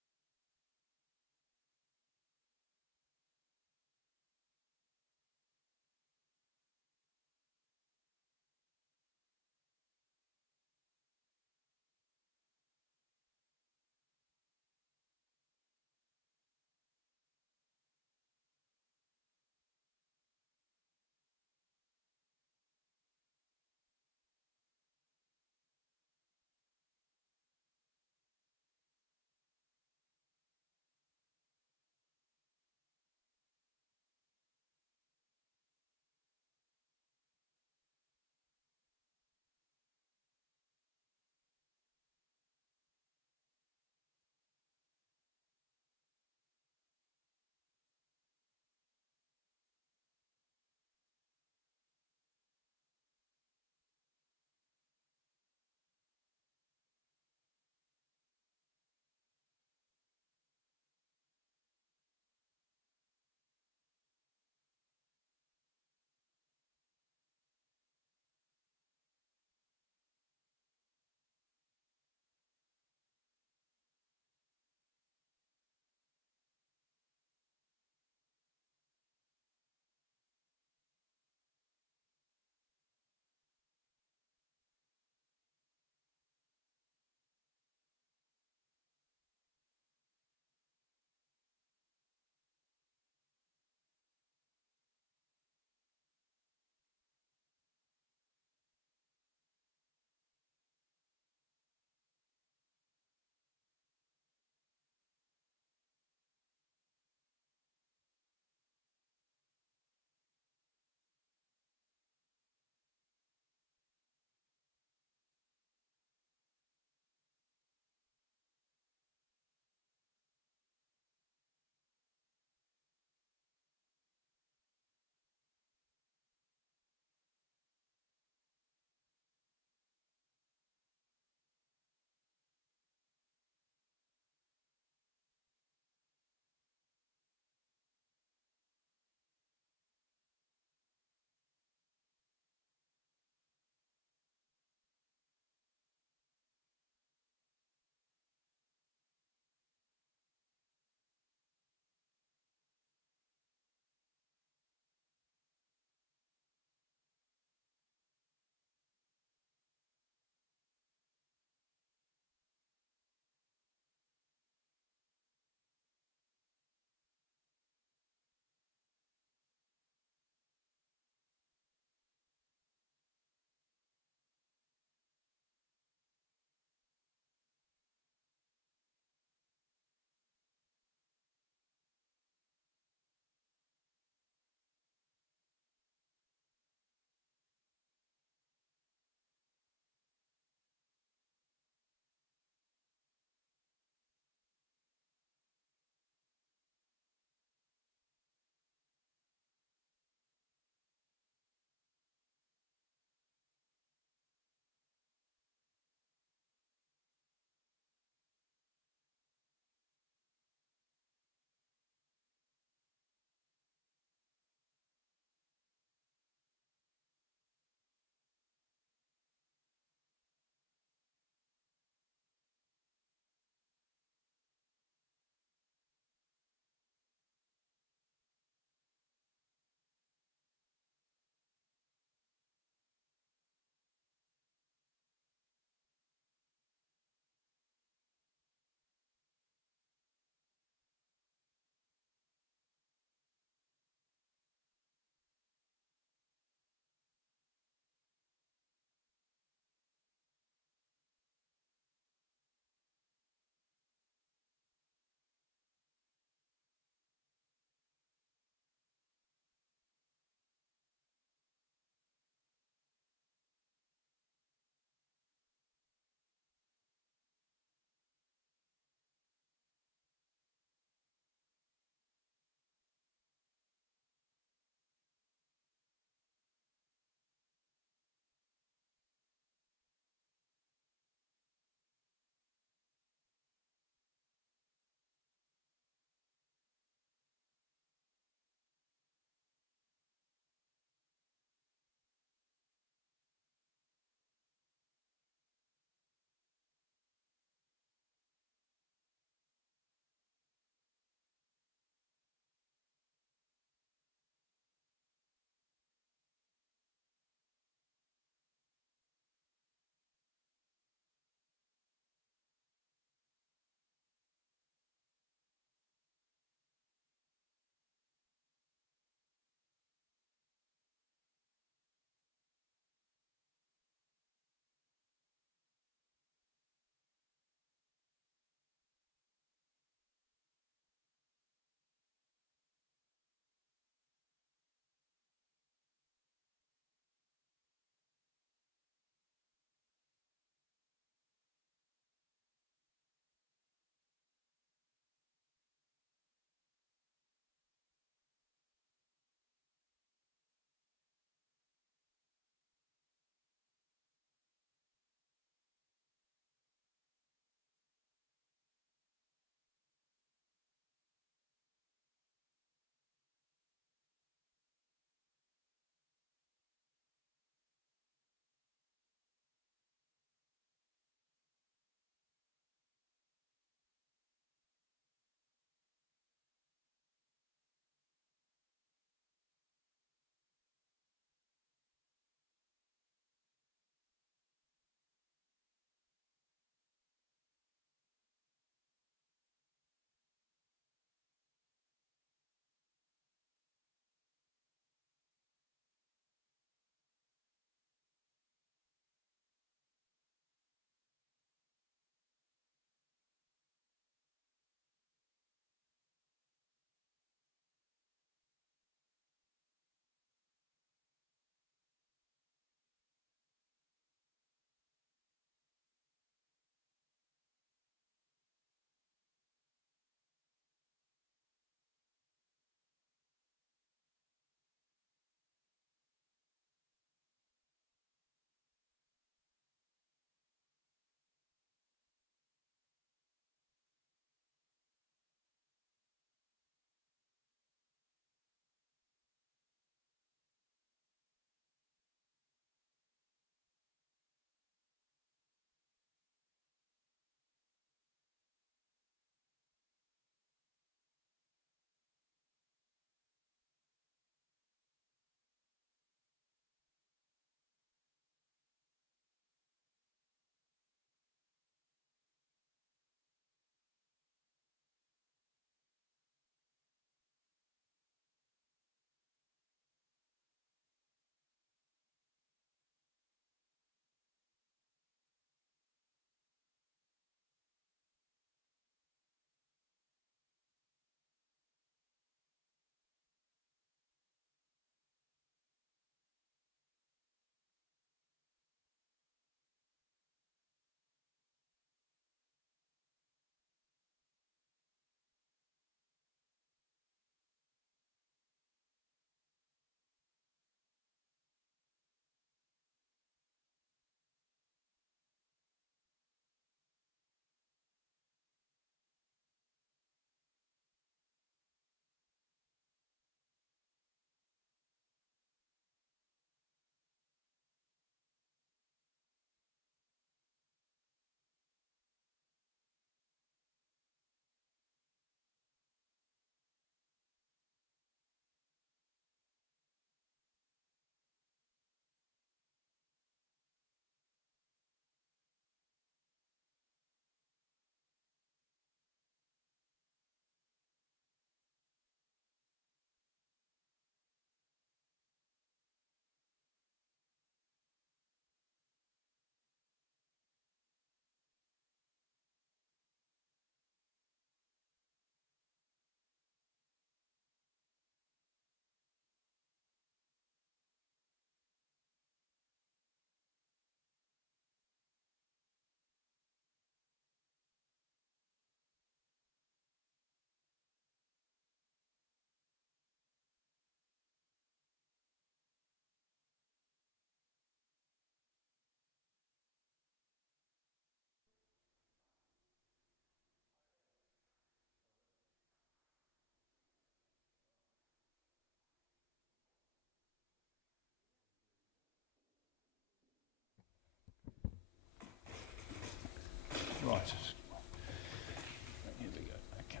Here we go. Okay.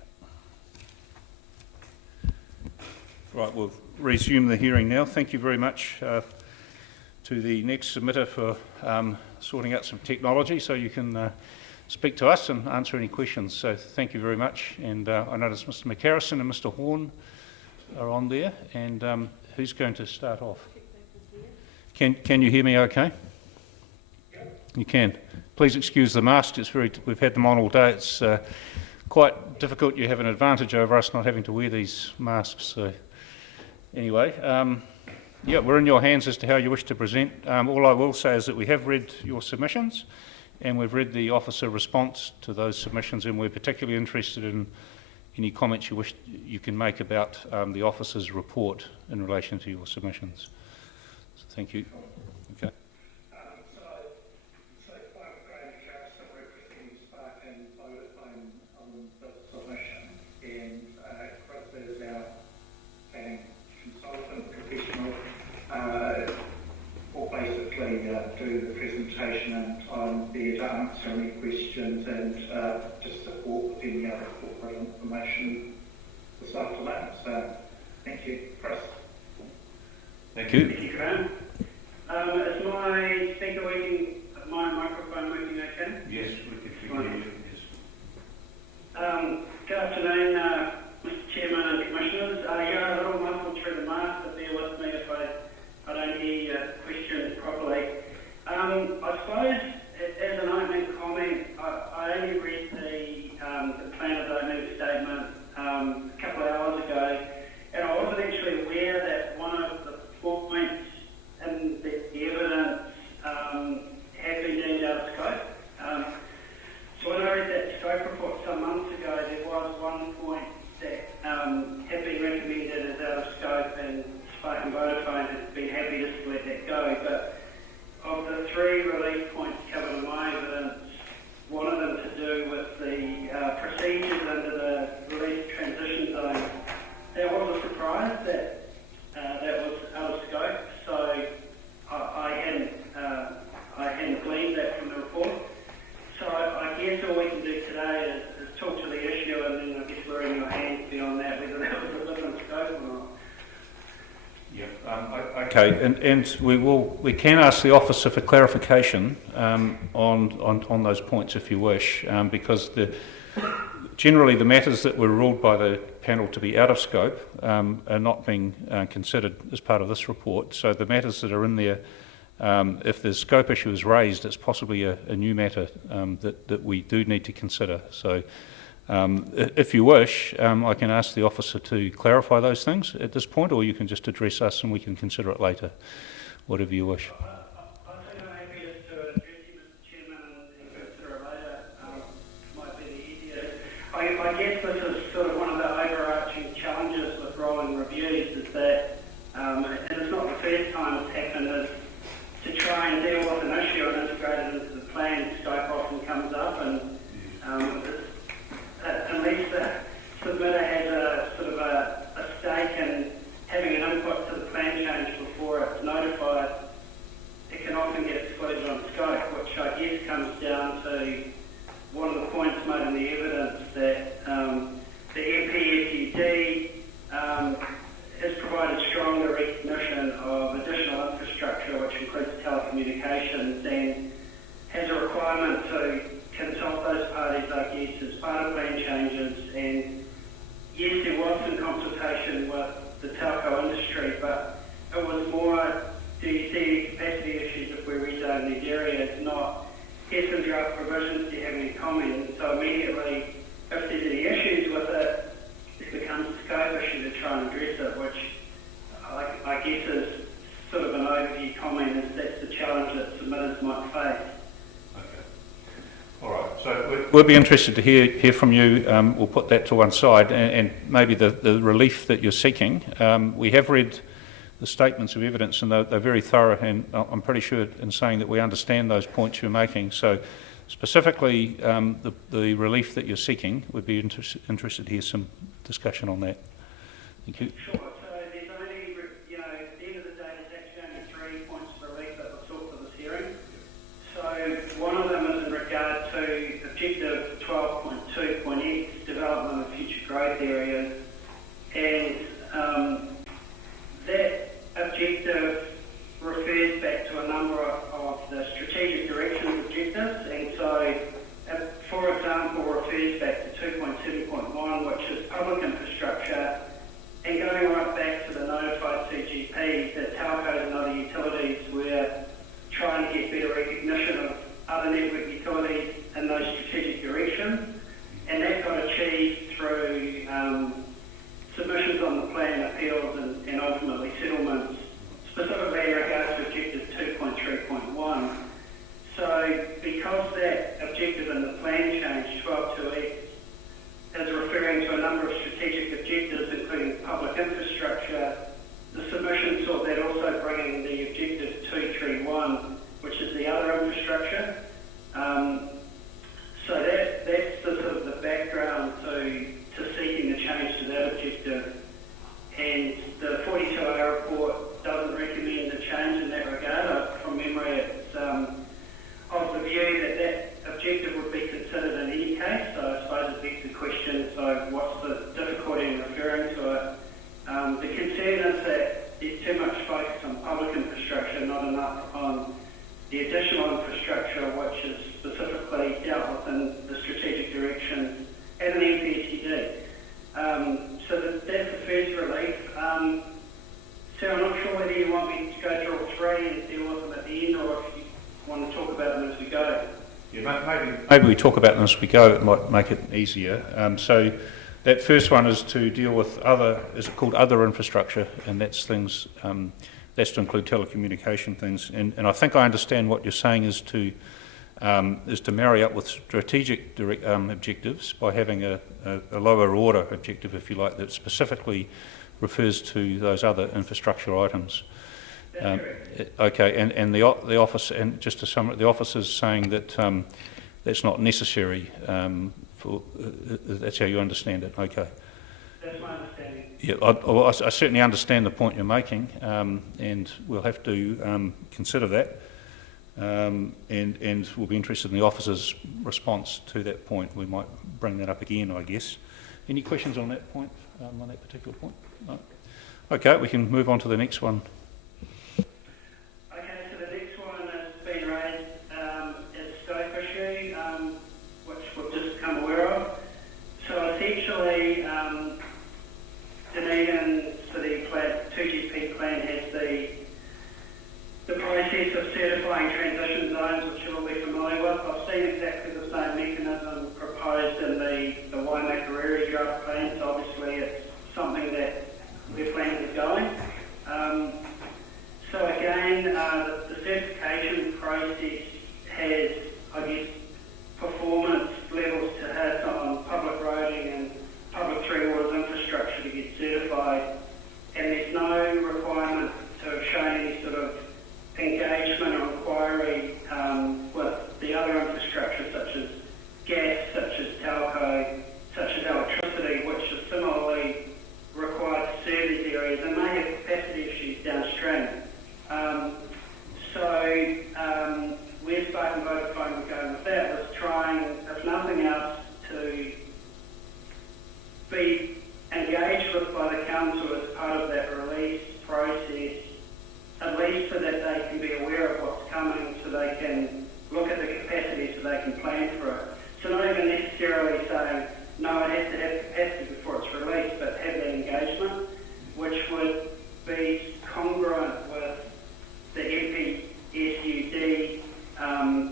Right, we'll resume the hearing now. Thank you very much to the next submitter for sorting out some technology so you can speak to us and answer any questions. So thank you very much. And I notice Mr. McCarrison and Mr. Horn are on there. And who's going to start off? Can you hear me okay? You can. Please excuse the mask. We've had them on all day. It's quite difficult. You have an advantage over us not having to wear these masks. So anyway, yeah, we're in your hands as to how you wish to present. All I will say is that we have read your submissions and we've read the officer response to those submissions, and we're particularly interested in any comments you can make about the officer's report in relation to your submissions. So thank you. Okay. Do the presentation, and I'm there to answer any questions and just support with any other corporate information this afternoon. So thank you, Chris. Thank you. Thank you, Graham. Is my speaker working, my microphone working okay? Yes, we can hear you. Yes. Good afternoon, Mr. Chairman and Commissioners. You're a little muffled through the mask, but bear with me if I don't hear your questions properly. I suppose, as an opening comment, I only read the planner's opening statement a couple of hours ago, and I wasn't actually aware that one of the points in the evidence had been deemed out of scope. So when I read that scope report some months ago, there was one point that had been recommended as out of scope, and Spark and Vodafone had been happy just to let that go. But of the three relief points covered in my evidence, one of them to do with the procedures under the release transition zone. That was a surprise that that was out of scope, so I hadn't gleaned that from the report. So I guess all we can do today is talk to the issue, and then I guess we're in your hands beyond that, whether that was a different scope or not. Yeah. Okay, and we can ask the officer for clarification on those points if you wish, because generally the matters that were ruled by the panel to be out of scope are not being considered as part of this report. So the matters that are in there, if the scope issue is raised, it's possibly a new matter that we do need to consider. So if you wish, I can ask the officer to clarify those things at this point, or you can just address us and we can consider it later, whatever you wish. I think I'm happy just to address you, Mr. Chairman, and consider it later. Might be the easiest. I guess this is sort of one of the overarching challenges with rolling reviews, is that, and it's not the first time it's happened, is to try and deal with an issue and integrate it into the plan. Scope often comes up, and unless the submitter has a sort of a stake in having an input to the plan change before it's notified, it can often get excluded on scope, which I guess comes down to one of the points made in the evidence that the MPSUD has provided stronger recognition of additional infrastructure, which includes telecommunications, and has a requirement to consult those parties, I guess, as part of plan changes. And yes, there was some consultation with the telco industry, but it was more, do you see any capacity issues if we rezone these areas, not here's some draft provisions, do you have any comments? So immediately, if there's any issues with it, it becomes a scope issue to try and address it, which I guess is sort of an overview comment, is that's the challenge that submitters might face. All right, so we'll be interested to hear from you. We'll put that to one side, and maybe the relief that you're seeking. We have read the statements of evidence, and they're very thorough, and I'm pretty sure in saying that we understand those points you're making. So specifically, the relief that you're seeking, we'd be interested to hear some discussion on that. Thank you. Sure. So there's only, at the end of the day, there's actually only 3 points of relief that were sought for this hearing. So one of them is in regard to objective 2.7.1, which is public infrastructure, and going right back to the notified CGP that telcos and other utilities were trying to get better recognition of other network utilities in those strategic directions, and that got achieved through submissions on the plan, appeals, and ultimately settlements, specifically in regards to Objective 2.3.1. So because that objective in the plan change, 12.2x, is referring to a number of strategic objectives, including public infrastructure, the submission sought that also bringing the Objective 2.3.1, which is the other infrastructure. So that's the sort of the background to seeking the change to that objective. And the 42-hour report doesn't recommend a change in that regard. From memory, it's of the view that that objective would be considered in any case. So I suppose it begs the question, so what's the difficulty in referring to it? The concern is that there's too much focus on public infrastructure, not enough on the additional infrastructure, which is specifically dealt with in the strategic directions and an MPTD. So that's the first relief. So I'm not sure whether you want me to go through all three and deal with them at the end, or if you want to talk about them as we go. Yeah, maybe we talk about them as we go. It might make it easier. So that first one is to deal with is it called other infrastructure, and that's things, that's to include telecommunication things. And I think I understand what you're saying is to marry up with strategic objectives by having a lower order objective, if you like, that specifically refers to those other infrastructure items. Okay, and the office, and just to sum it, the office is saying that that's not necessary. That's how you understand it. Okay. That's my understanding. Yeah, I certainly understand the point you're making, and we'll have to consider that, and we'll be interested in the officer's response to that point. We might bring that up again, I guess. Any questions on that point, on that particular point? No? Okay, we can move on to the next one. Okay, so the next one has been raised as scope issue, which we've just become aware of. So essentially, Dunedin City 2GP plan has the process of certifying transition zones, which you'll all be familiar with. I've seen exactly the same mechanism proposed in the Waimakariri draft plan, so obviously it's something that we're planning to going. So again, the certification process has, I guess, performance levels to hit on public roading and public three waters infrastructure to get certified, and there's no requirement to have shown any sort of engagement or inquiry with the other infrastructure, such as gas, such as telco, such as electricity, which is similarly required to serve these areas and may have capacity issues downstream. Where Spark and Vodafone were going with that was trying, if nothing else, to be engaged with by the council as part of that release process, at least so that they can be aware of what's coming, so they can look at the capacity, so they can plan for it. So not even necessarily saying, no, it has to have capacity before it's released, but have that engagement, which would be congruent with the MPSUD,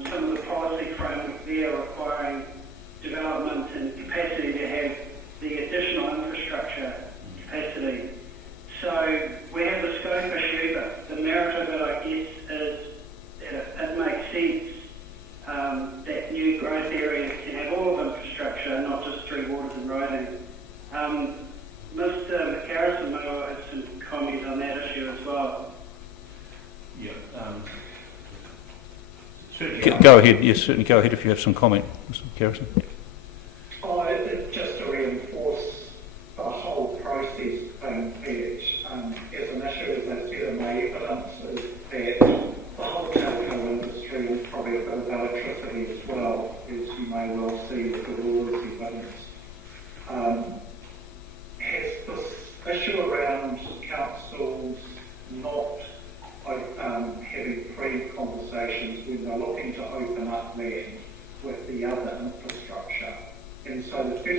some of the policy framework there requiring development and capacity to have the additional infrastructure capacity. So we have the scope issue, but the merit of it, I guess, is that it makes sense that new growth areas can have all of infrastructure, not just three waters and roading. Mr. McCarrison may well have some comment on that issue as well. Yeah. Go ahead. Yes, certainly go ahead if you have some comment, Mr. McCarrison. Just to reinforce the whole process pitch, as an issue, as I said in my evidence, is that the whole telco industry is probably a bit of electricity as well, as you may well see with the rules evidence. Has this issue around councils not having pre-conversations when they're looking to open up land with the other infrastructure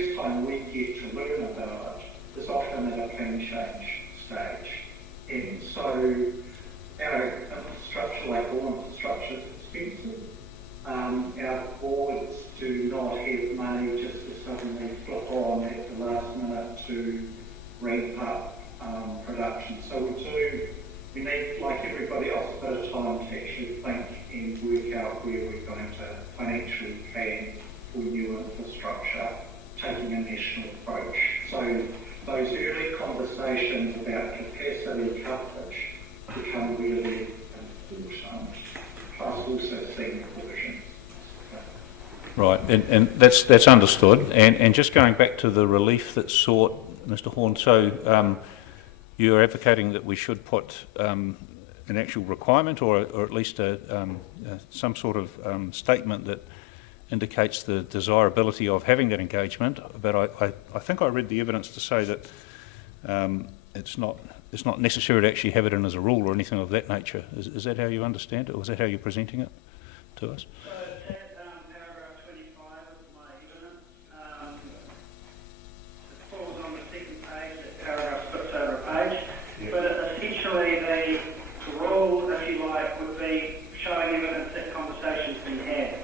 first time we get to learn about it is often at a plan change stage. And so our infrastructure, like all infrastructure, is expensive. Our boards do not have money just to suddenly flip on at the last minute to ramp up production. So we need, like everybody else, a bit of time to actually think and work out where we're going to financially plan for new infrastructure, taking a national approach. So those early conversations about capacity coverage become really important, plus also seeing provision. Right, and that's understood. And just going back to the relief that's sought, Mr. Horn, so you're advocating that we should put an actual requirement or at least some sort of statement that indicates the desirability of having that engagement, but I think I read the evidence to say that it's not necessary to actually have it in as a rule or anything of that nature. Is that how you understand it, or is that how you're presenting it to us? Paragraph 25 of my evidence. It falls on the second page, that paragraph flips over a page. Yep. But essentially the rule, if you like, would be showing evidence that conversations been had,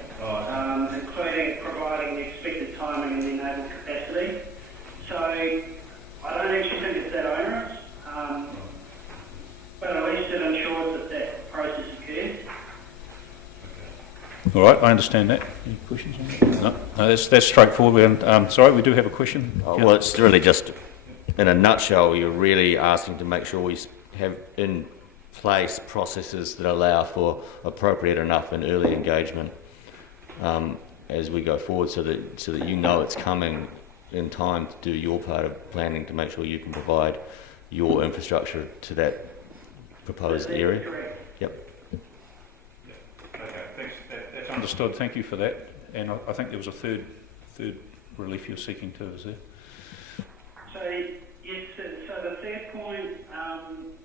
including providing the expected timing and the enabled capacity. So I don't actually think it's that onerous, but at least it ensures that that process occurs. All right, I understand that. Any questions on that? No, that's straightforward. Sorry, we do have a question. Well, it's really just, in a nutshell, you're really asking to make sure we have in place processes that allow for appropriate enough and early engagement as we go forward, so that you know it's coming in time to do your part of planning to make sure you can provide your infrastructure to that proposed area. Yep. Okay, thanks. That's understood. Thank you for that. And I think there was a third relief you're seeking too, is there? So yes, so the third point, I'm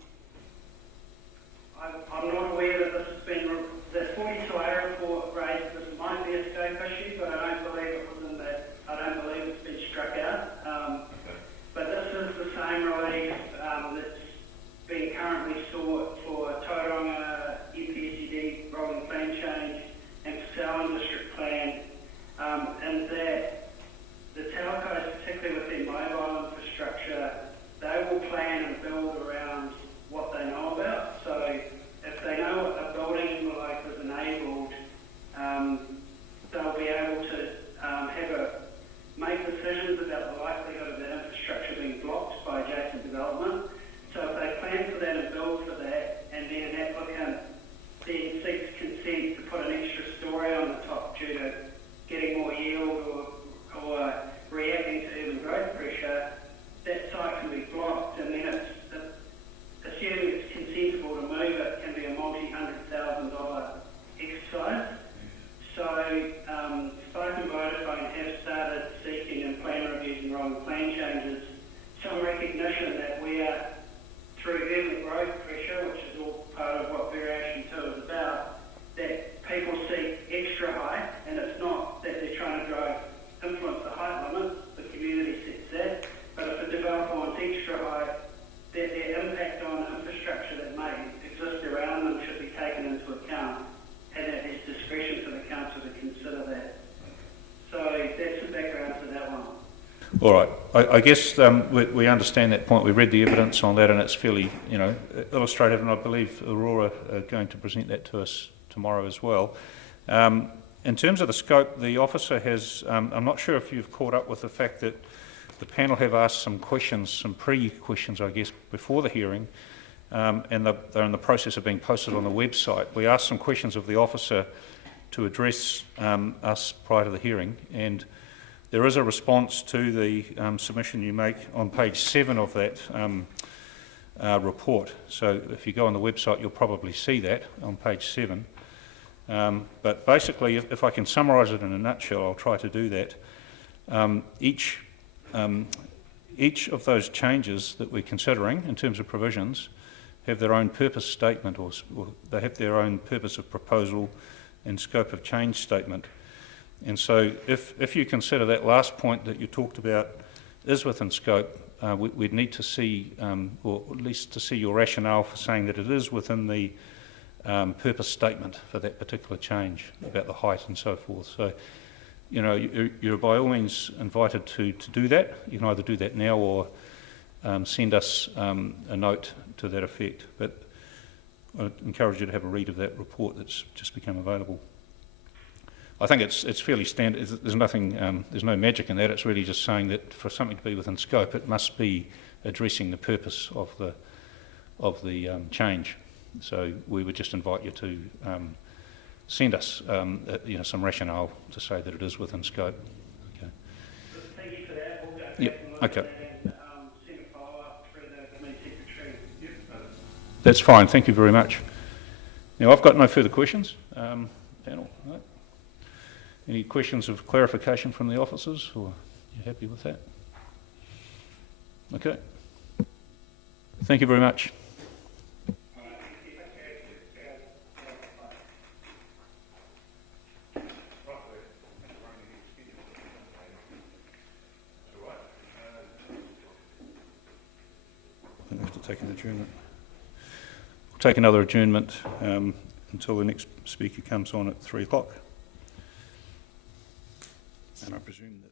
not aware that this has been, the 42A report raised this might be a scope issue, but I don't believe it was in that, I don't believe it's been struck out. But this is the same relief that's being currently sought for Tauranga, MPSED, rolling plan change, and for Selwyn District Plan, and that the telcos, particularly with their mobile infrastructure, they will plan and build around what they know about. So if they know what a building in the like is enabled, they'll be able to make decisions about the likelihood of that infrastructure being blocked by adjacent development. So if they plan for that and build for that, and then an applicant then seeks consent to put an extra story on the top due to getting more yield or reacting to urban growth pressure, that site can be blocked, and then assuming it's consentable to move it, can be a multi-$100,000 exercise. So Spark and Vodafone have started seeking in plan reviews and rolling plan changes some recognition that we are, through urban growth pressure, which is all part of what Variation 2 is about, that people seek extra height, and it's not that they're trying to influence the height limit, the community sets that, but if a developer wants extra height, that their impact on infrastructure that may exist around them should be taken into account, and that there's discretion for the council to consider that. So that's the background to that one. All right. I guess we understand that point. We read the evidence on that, and it's fairly, illustrative. And I believe Aurora are going to present that to us tomorrow as well. In terms of the scope, the officer has. I'm not sure if you've caught up with the fact that the panel have asked some questions, some pre-questions, I guess, before the hearing, and they're in the process of being posted on the website. We asked some questions of the officer to address us prior to the hearing, and there is a response to the submission you make on page 7 of that report. So if you go on the website, you'll probably see that on page 7. But basically, if I can summarise it in a nutshell, I'll try to do that. Each of those changes that we're considering in terms of provisions have their own purpose statement, or they have their own purpose of proposal and scope of change statement. And so if you consider that last point that you talked about is within scope, we'd need to see, or at least to see your rationale for saying that it is within the purpose statement for that particular change about the height and so forth. So, you know, you're by all means invited to do that. You can either do that now or send us a note to that effect. But I encourage you to have a read of that report that's just become available. I think it's fairly standard. There's nothing, there's no magic in that. It's really just saying that for something to be within scope, it must be addressing the purpose of the change. So we would just invite you to send us, you know, some rationale to say that it is within scope. Okay. Thank you for that. We'll go back Yep. and look Okay. at that and send a follow-up through the committee secretary. Yep. That's fine. Thank you very much. Now I've got no further questions. Panel. No? Any questions of clarification from the officers, or you happy with that? Okay. Thank you very much. I have to take an adjournment. We'll take another adjournment until the next speaker comes on at 3 o'clock. And I presume that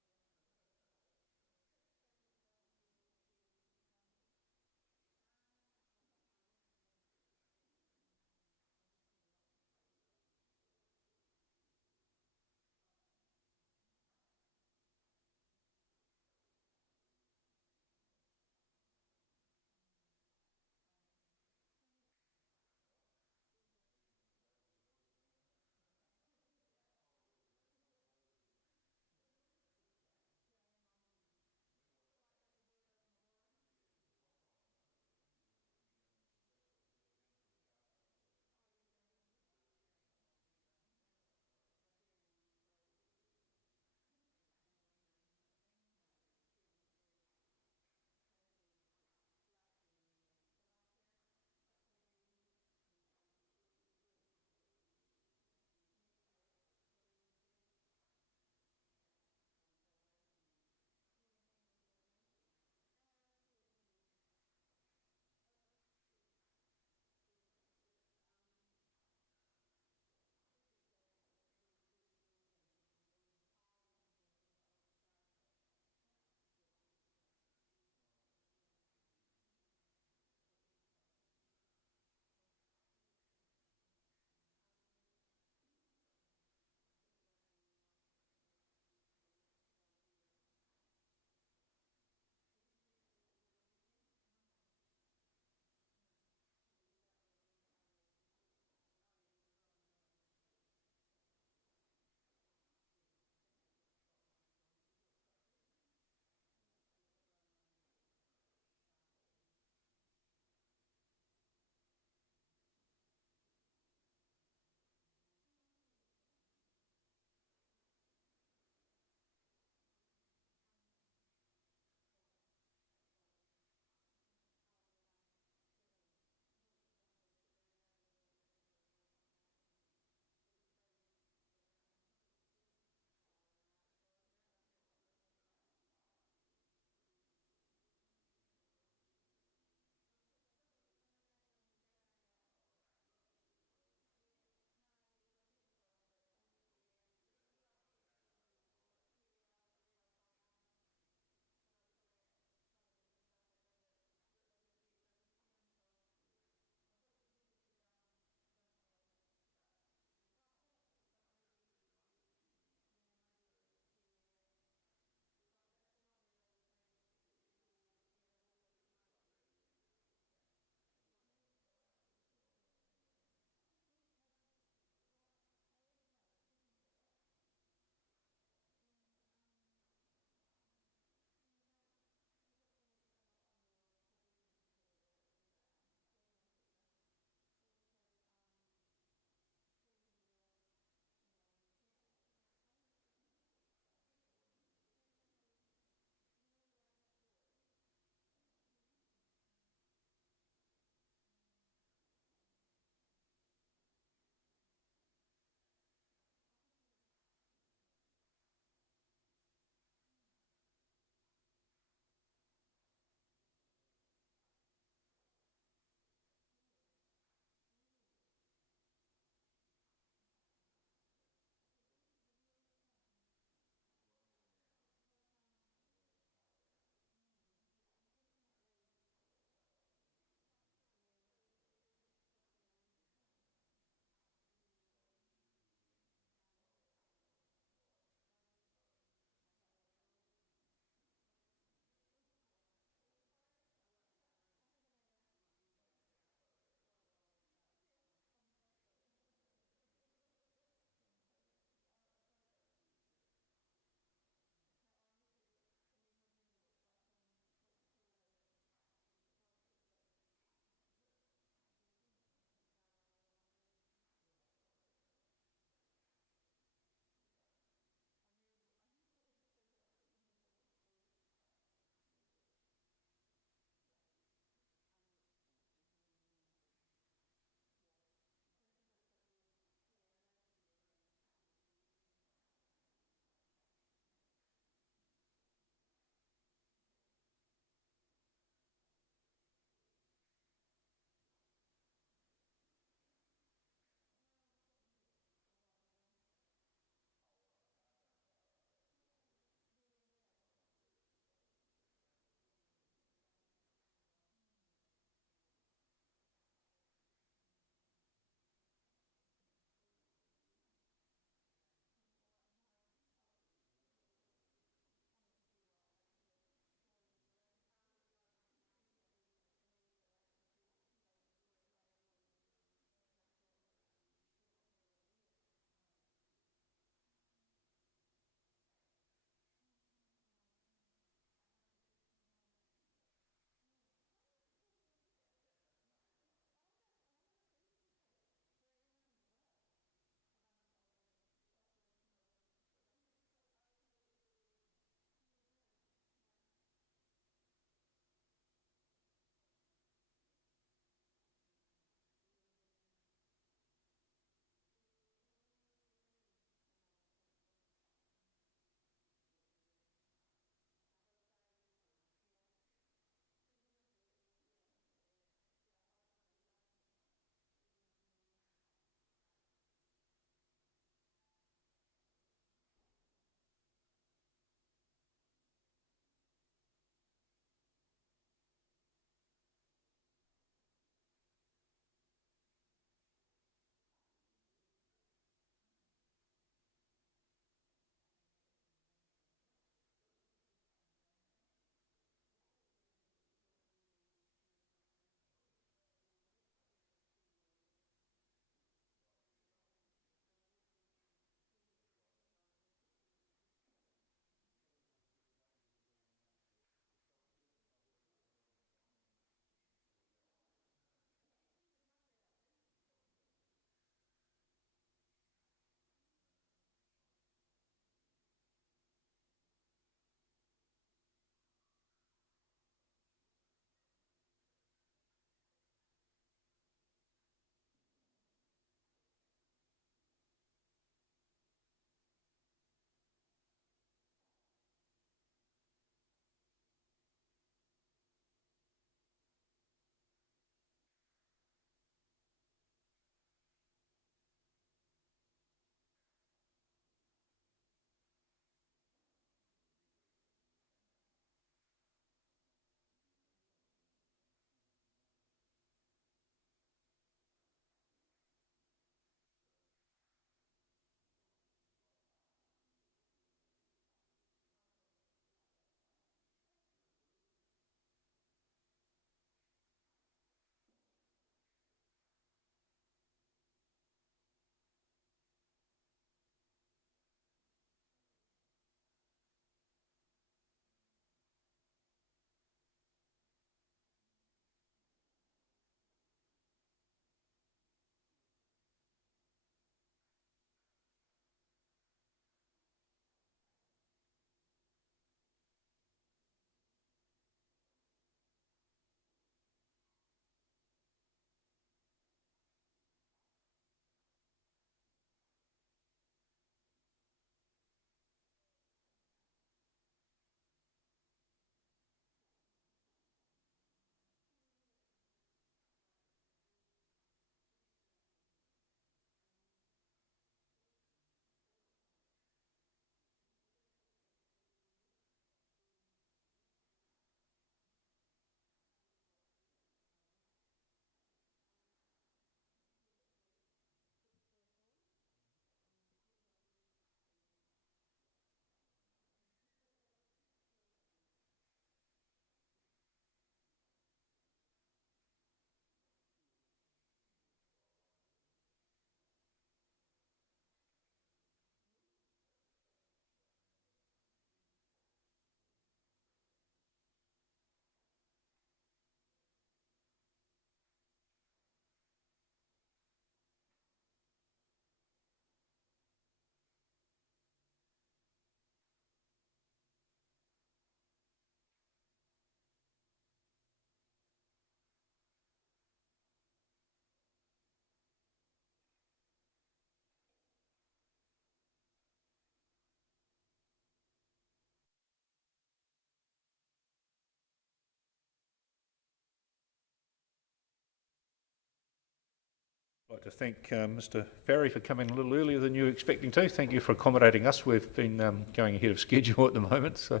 I'd like to thank Mr. Farry for coming a little earlier than you were expecting to. Thank you for accommodating us. We've been going ahead of schedule at the moment, so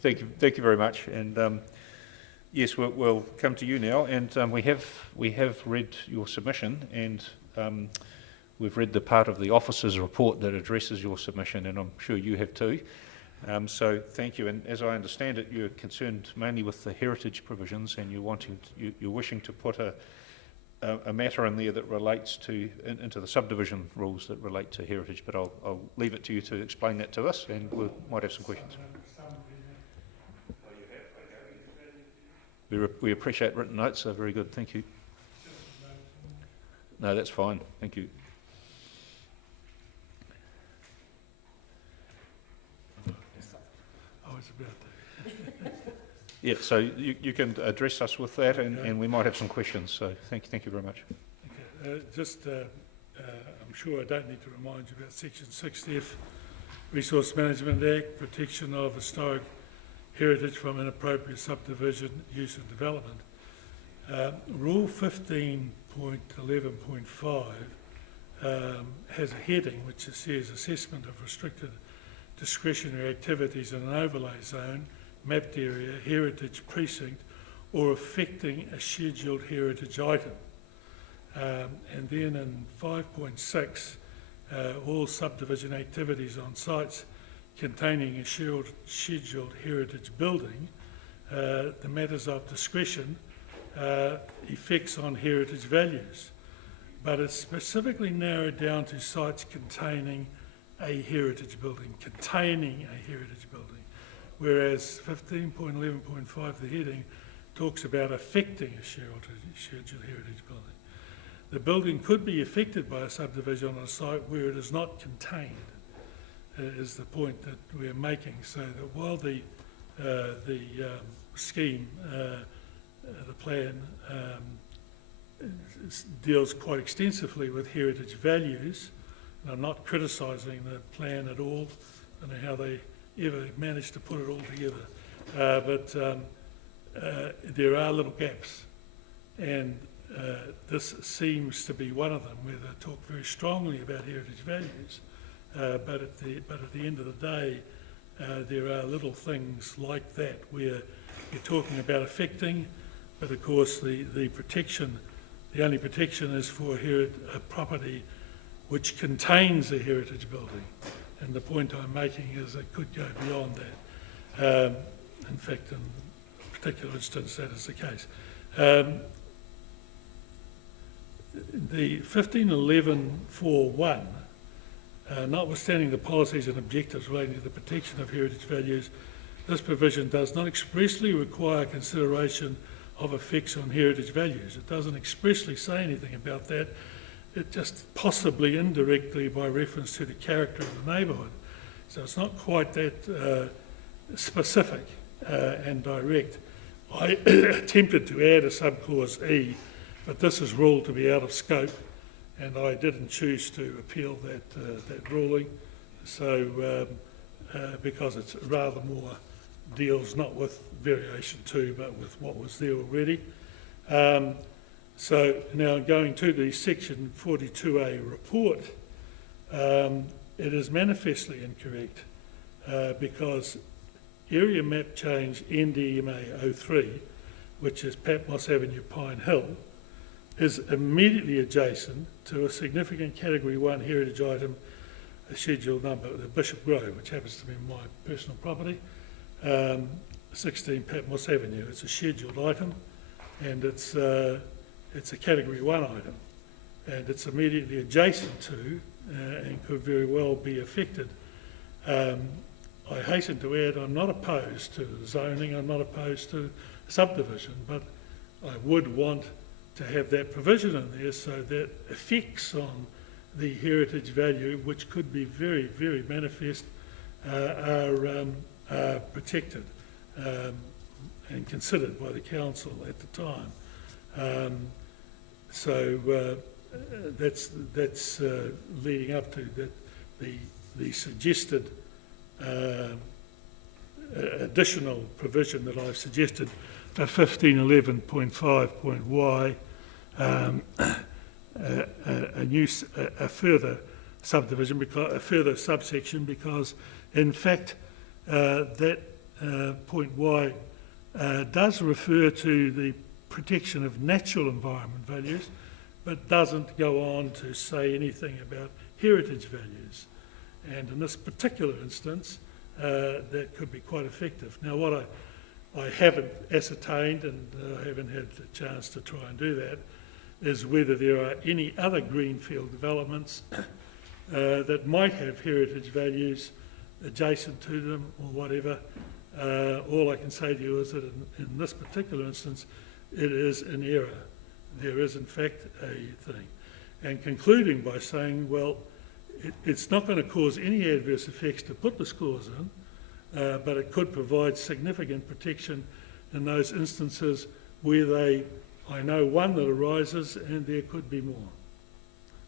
thank you very much. And yes, we'll come to you now. And we have read your submission, and we've read the part of the officer's report that addresses your submission, and I'm sure you have too. So thank you. And as I understand it, you're concerned mainly with the heritage provisions, and you're wishing to put a matter in there that relates to into the subdivision rules that relate to heritage. But I'll leave it to you to explain that to us, and we might have some questions. We appreciate written notes. They're very good. Thank you. No, that's fine. Thank you. I was about to. Yeah, so you can address us with that, and we might have some questions. So thank you very much. Okay. I'm sure I don't need to remind you about Section 60F, Resource Management Act, protection of historic heritage from inappropriate subdivision, use and development. Rule 15.11.5 has a heading which says assessment of restricted discretionary activities in an overlay zone, mapped area, heritage precinct, or affecting a scheduled heritage item. And then in 5.6, all subdivision activities on sites containing a scheduled heritage building, the matters of discretion, effects on heritage values. But it's specifically narrowed down to sites containing a heritage building, whereas 15.11.5, the heading, talks about affecting a scheduled heritage building. The building could be affected by a subdivision on a site where it is not contained, is the point that we're making. So that while the scheme, the plan, deals quite extensively with heritage values, and I'm not criticising the plan at all. I don't know how they ever managed to put it all together, but there are little gaps, and this seems to be one of them, where they talk very strongly about heritage values, but at the end of the day, there are little things like that where you're talking about affecting, but of course the protection, the only protection is for a property which contains a heritage building. And the point I'm making is it could go beyond that. In fact, in a particular instance, that is the case. The 15.11.4.1, notwithstanding the policies and objectives relating to the protection of heritage values, this provision does not expressly require consideration of effects on heritage values. It doesn't expressly say anything about that. It just possibly indirectly by reference to the character of the neighbourhood. So it's not quite that specific and direct. I attempted to add a subclause E, but this is ruled to be out of scope, and I didn't choose to appeal that ruling. So because it's rather more deals not with variation 2, but with what was there already. So now going to the section 42A report, it is manifestly incorrect because area map change NDMA 03, which is Patmos Avenue, Pine Hill, is immediately adjacent to a significant Category 1 heritage item, a scheduled number, the Bishop Grove, which happens to be my personal property, 16 Patmos Avenue. It's a scheduled item, and it's a Category 1 item, and it's immediately adjacent to and could very well be affected. I hasten to add I'm not opposed to zoning, I'm not opposed to subdivision, but I would want to have that provision in there so that effects on the heritage value, which could be very, very manifest, are protected and considered by the council at the time. So that's leading up to that. The suggested additional provision that I've suggested for 15.11.5.y a further subdivision, a further subsection, because in fact that point Y does refer to the protection of natural environment values, but doesn't go on to say anything about heritage values. And in this particular instance, that could be quite effective. Now, what I haven't ascertained, and I haven't had the chance to try and do that, is whether there are any other greenfield developments that might have heritage values adjacent to them or whatever. All I can say to you is that in this particular instance, it is an error. There is, in fact, a thing. And concluding by saying, well, it's not going to cause any adverse effects to put this clause in, but it could provide significant protection in those instances where I know one that arises and there could be more.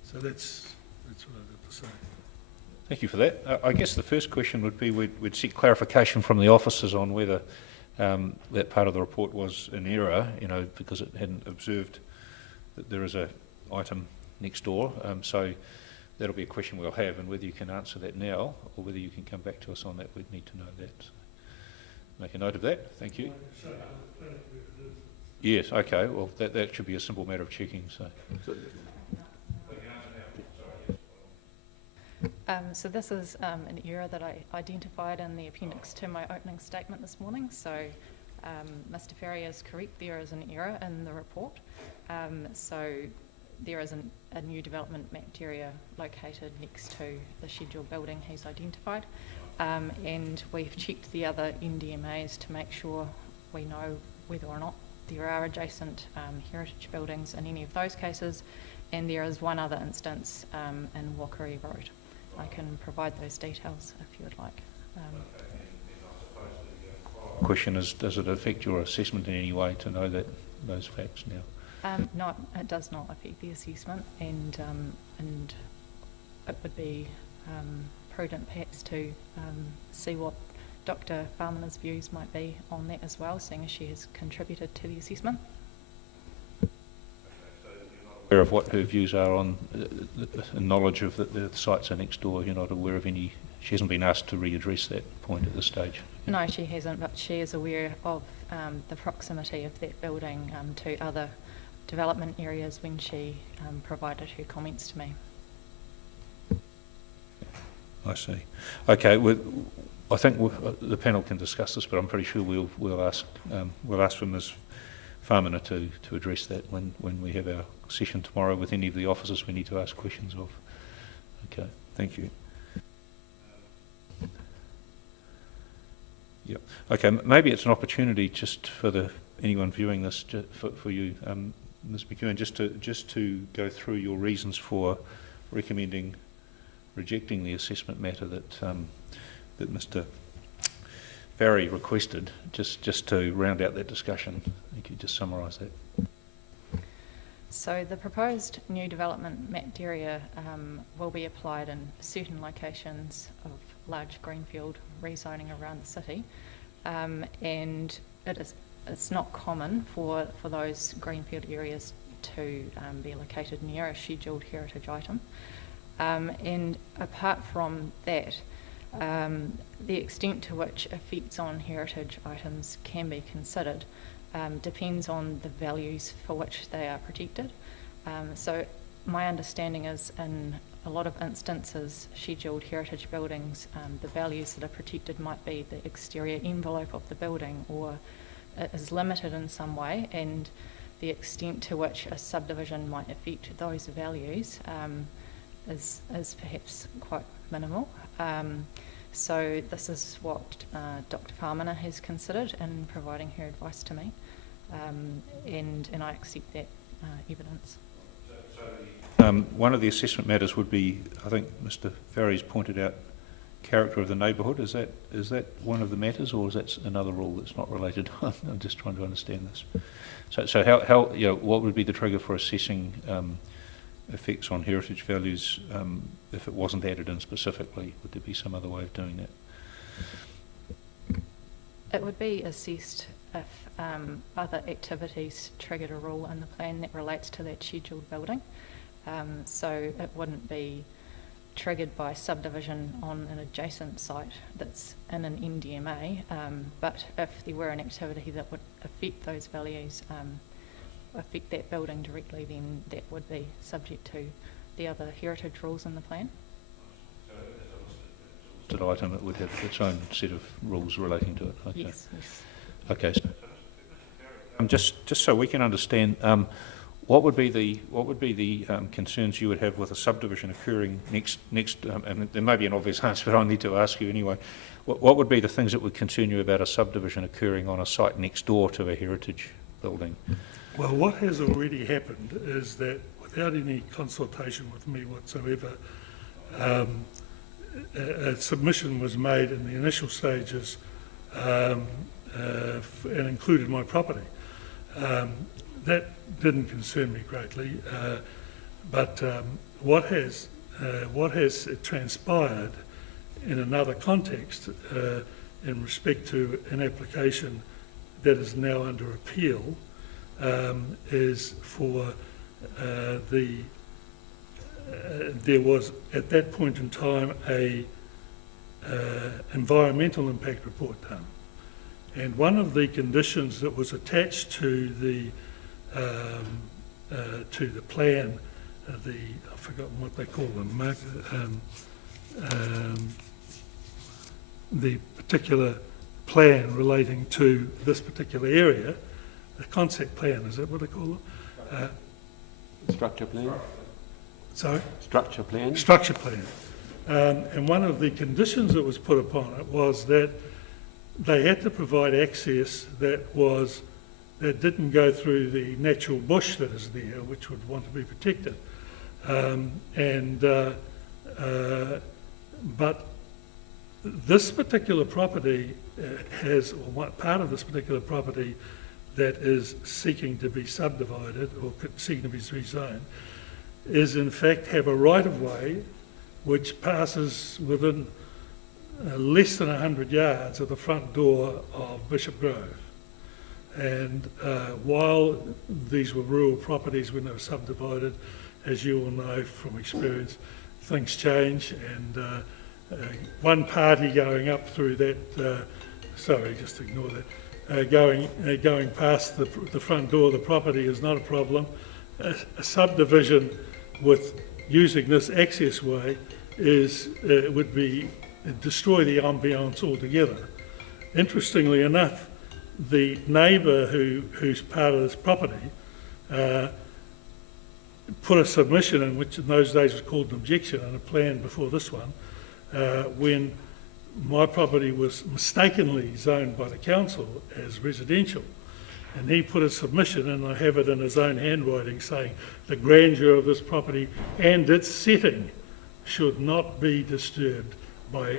So that's what I've got to say. Thank you for that. I guess the first question would be we'd seek clarification from the officers on whether that part of the report was an error, because it hadn't observed that there is a item next door. So that'll be a question we'll have, and whether you can answer that now or whether you can come back to us on that, we'd need to know that. So make a note of that. Thank you. Yes, okay. Well, that should be a simple matter of checking. So. So this is an error that I identified in the appendix to my opening statement this morning. So Mr. Ferry is correct, there is an error in the report. So there is a new development mapped area located next to the scheduled building he's identified. And we've checked the other NDMAs to make sure we know whether or not there are adjacent heritage buildings in any of those cases. And there is one other instance in Wakari Road. I can provide those details if you would like. Question is, does it affect your assessment in any way to know those facts now? No, it does not affect the assessment, and it would be prudent perhaps to see what Dr. Farmaner's views might be on that as well, seeing as she has contributed to the assessment. Aware of what her views are on knowledge of that the sites are next door. You're not aware of any. She hasn't been asked to readdress that point at this stage. No, she hasn't, but she is aware of the proximity of that building to other development areas when she provided her comments to me. I see. Okay, I think the panel can discuss this, but I'm pretty sure we'll ask for Ms. Farmaner to address that when we have our session tomorrow with any of the officers we need to ask questions of. Okay, thank you. Yeah. Okay, maybe it's an opportunity just for anyone viewing this, for you, Ms. McEwen, just to go through your reasons for rejecting the assessment matter that Mr. Farry requested, just to round out that discussion. You could just summarise that. So the proposed new development mapped area will be applied in certain locations of large greenfield rezoning around the city, and it's not common for those greenfield areas to be located near a scheduled heritage item. And apart from that, the extent to which effects on heritage items can be considered depends on the values for which they are protected. So my understanding is in a lot of instances, scheduled heritage buildings, the values that are protected might be the exterior envelope of the building, or it is limited in some way, and the extent to which a subdivision might affect those values is perhaps quite minimal. So this is what Dr. Farmaner has considered in providing her advice to me, and I accept that evidence. One of the assessment matters would be, I think Mr. Farry's pointed out, character of the neighbourhood. Is that one of the matters, or is that another rule that's not related? I'm just trying to understand this. So how what would be the trigger for assessing effects on heritage values if it wasn't added in specifically? Would there be some other way of doing that? It would be assessed if other activities triggered a rule in the plan that relates to that scheduled building. So it wouldn't be triggered by subdivision on an adjacent site that's in an NDMA, but if there were an activity that would affect those values, affect that building directly, then that would be subject to the other heritage rules in the plan. Item, it would have its own set of rules relating to it. Okay. Yes, yes. Okay. Just so we can understand, what would be the concerns you would have with a subdivision occurring next? And there may be an obvious answer, but I need to ask you anyway. What would be the things that would concern you about a subdivision occurring on a site next door to a heritage building? Well, what has already happened is that without any consultation with me whatsoever, a submission was made in the initial stages and included my property. That didn't concern me greatly, but what has transpired in another context in respect to an application that is now under appeal is for there was at that point in time a environmental impact report done, and one of the conditions that was attached to the plan, I've forgotten what they call them, the particular plan relating to this particular area, the concept plan, is that what they call it? Structure plan? Sorry? Structure plan? Structure plan. And one of the conditions that was put upon it was that they had to provide access that didn't go through the natural bush that is there, which would want to be protected. But this particular property has, or part of this particular property that is seeking to be subdivided or seeking to be rezoned, is in fact have a right-of-way which passes within less than 100 yards of the front door of Bishop Grove. And while these were rural properties when they were subdivided, as you all know from experience, things change, and one party going up through that, sorry, just ignore that, going past the front door of the property is not a problem. A subdivision with using this access way would destroy the ambience altogether. Interestingly enough, the neighbour who's part of this property put a submission in, which in those days was called an objection, and a plan before this one, when my property was mistakenly zoned by the council as residential. And he put a submission, and I have it in his own handwriting, saying the grandeur of this property and its setting should not be disturbed by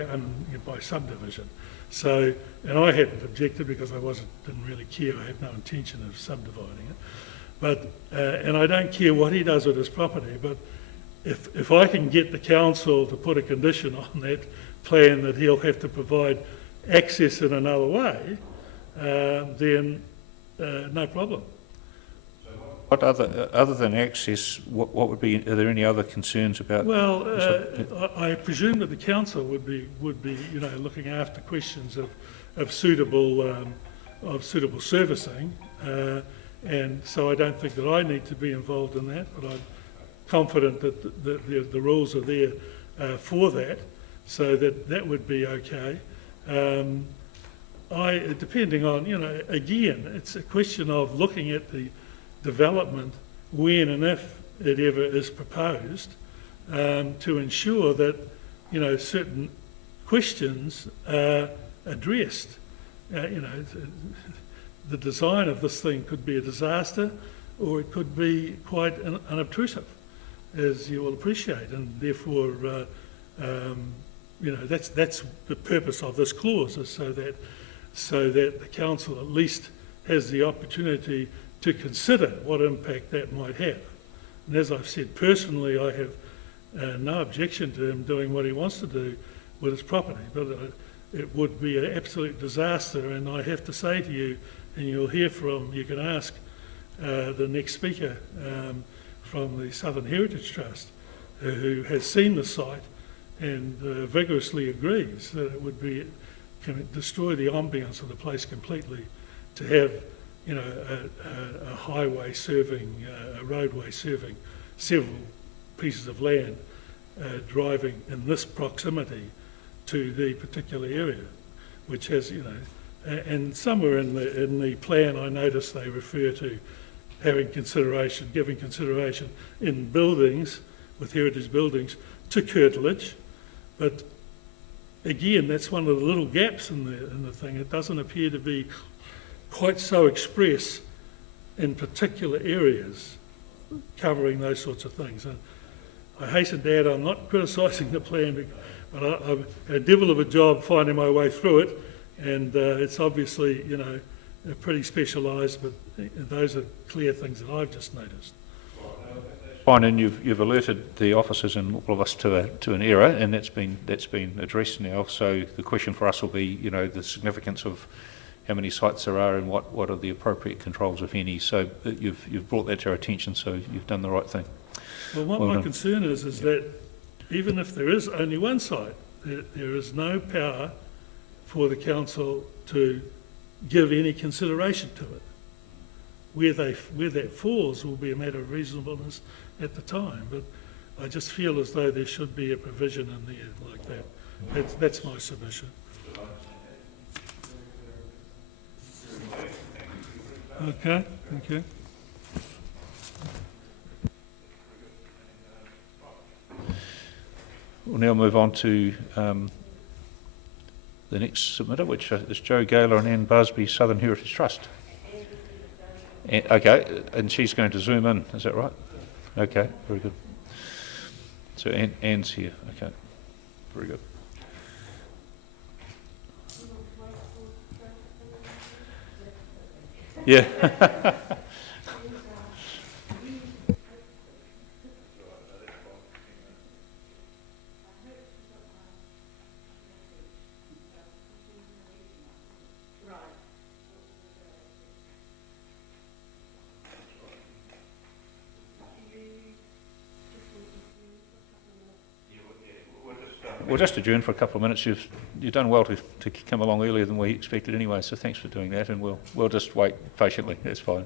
subdivision. So, and I hadn't objected because I didn't really care. I had no intention of subdividing it. But and I don't care what he does with his property. But if I can get the council to put a condition on that plan that he'll have to provide access in another way, then no problem. What other than access, what would be? Are there any other concerns about? Well, I presume that the council would be looking after questions of suitable servicing, and so I don't think that I need to be involved in that. But I'm confident that the rules are there for that, so that would be okay. Depending on, again, it's a question of looking at the development when and if it ever is proposed, to ensure that, certain questions are addressed. The design of this thing could be a disaster, or it could be quite unobtrusive, as you will appreciate, and therefore, that's the purpose of this clause, is so that the council at least has the opportunity to consider what impact that might have. And as I've said, personally, I have no objection to him doing what he wants to do with his property, but it would be an absolute disaster. And I have to say to you, and you can ask the next speaker from the Southern Heritage Trust, who has seen the site and vigorously agrees that it would be, can destroy the ambience of the place completely to have, you know, a highway serving, a roadway serving several pieces of land driving in this proximity to the particular area, which has, you know, and somewhere in the plan I noticed they refer to having consideration, giving consideration in buildings, with heritage buildings, to curtilage, but again, that's one of the little gaps in the thing. It doesn't appear to be quite so express in particular areas covering those sorts of things. And I hasten to add, I'm not criticising the plan, but I'm a devil of a job finding my way through it, and it's obviously, you know, pretty specialised, but those are clear things that I've just noticed. Fine, and you've alerted the officers and all of us to an error, and that's been addressed now. So the question for us will be, you know, the significance of how many sites there are and what are the appropriate controls, if any. So you've brought that to our attention, so you've done the right thing. Well, what my concern is that even if there is only one site, there is no power for the council to give any consideration to it. Where that falls will be a matter of reasonableness at the time, but I just feel as though there should be a provision in there like that. That's my submission. Okay, thank you. We'll now move on to the next submitter, which is Joe Gaylor and Anne Busby, Southern Heritage Trust. Okay, and she's going to zoom in, is that right? Okay, very good. So Anne's here, okay, very good. Yeah. We'll just adjourn for a couple of minutes. You've done well to come along earlier than we expected anyway, so thanks for doing that, and we'll just wait patiently. That's fine.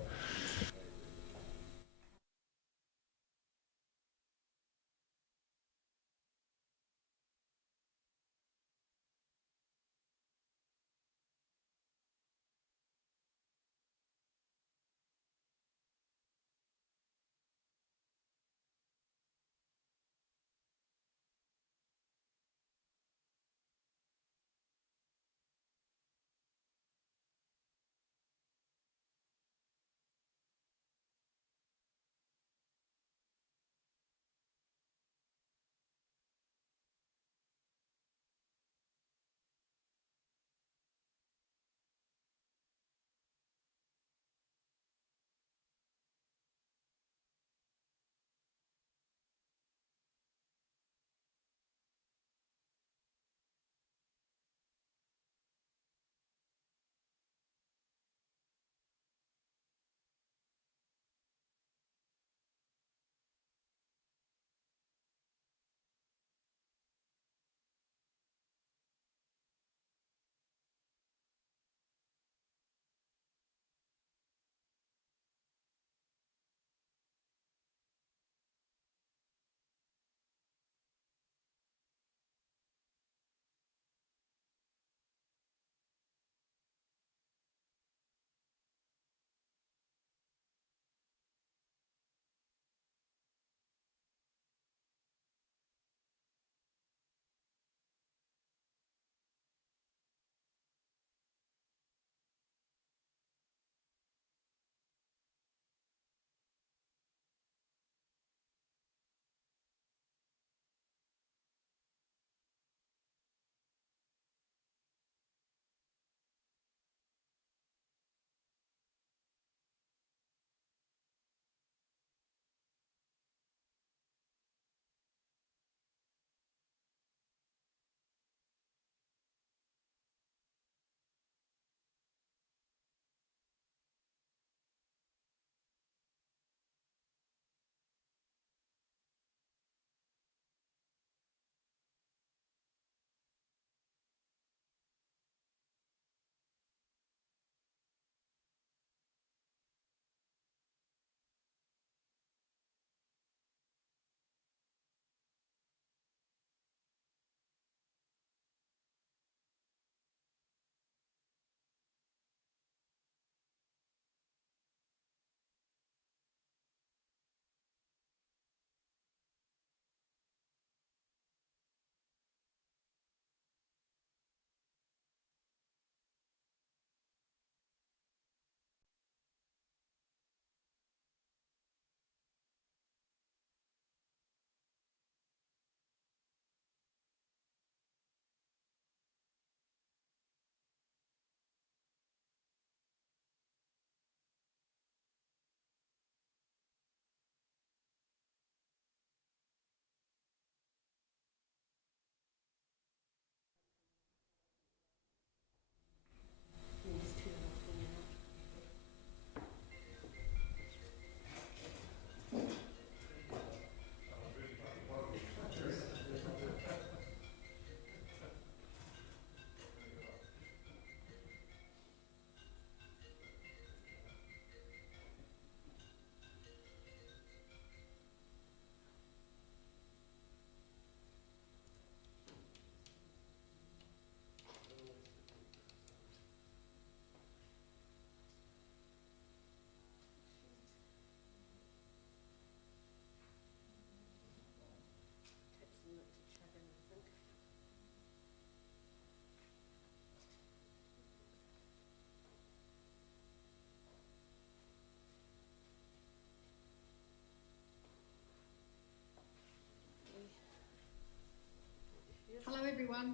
Hello, everyone.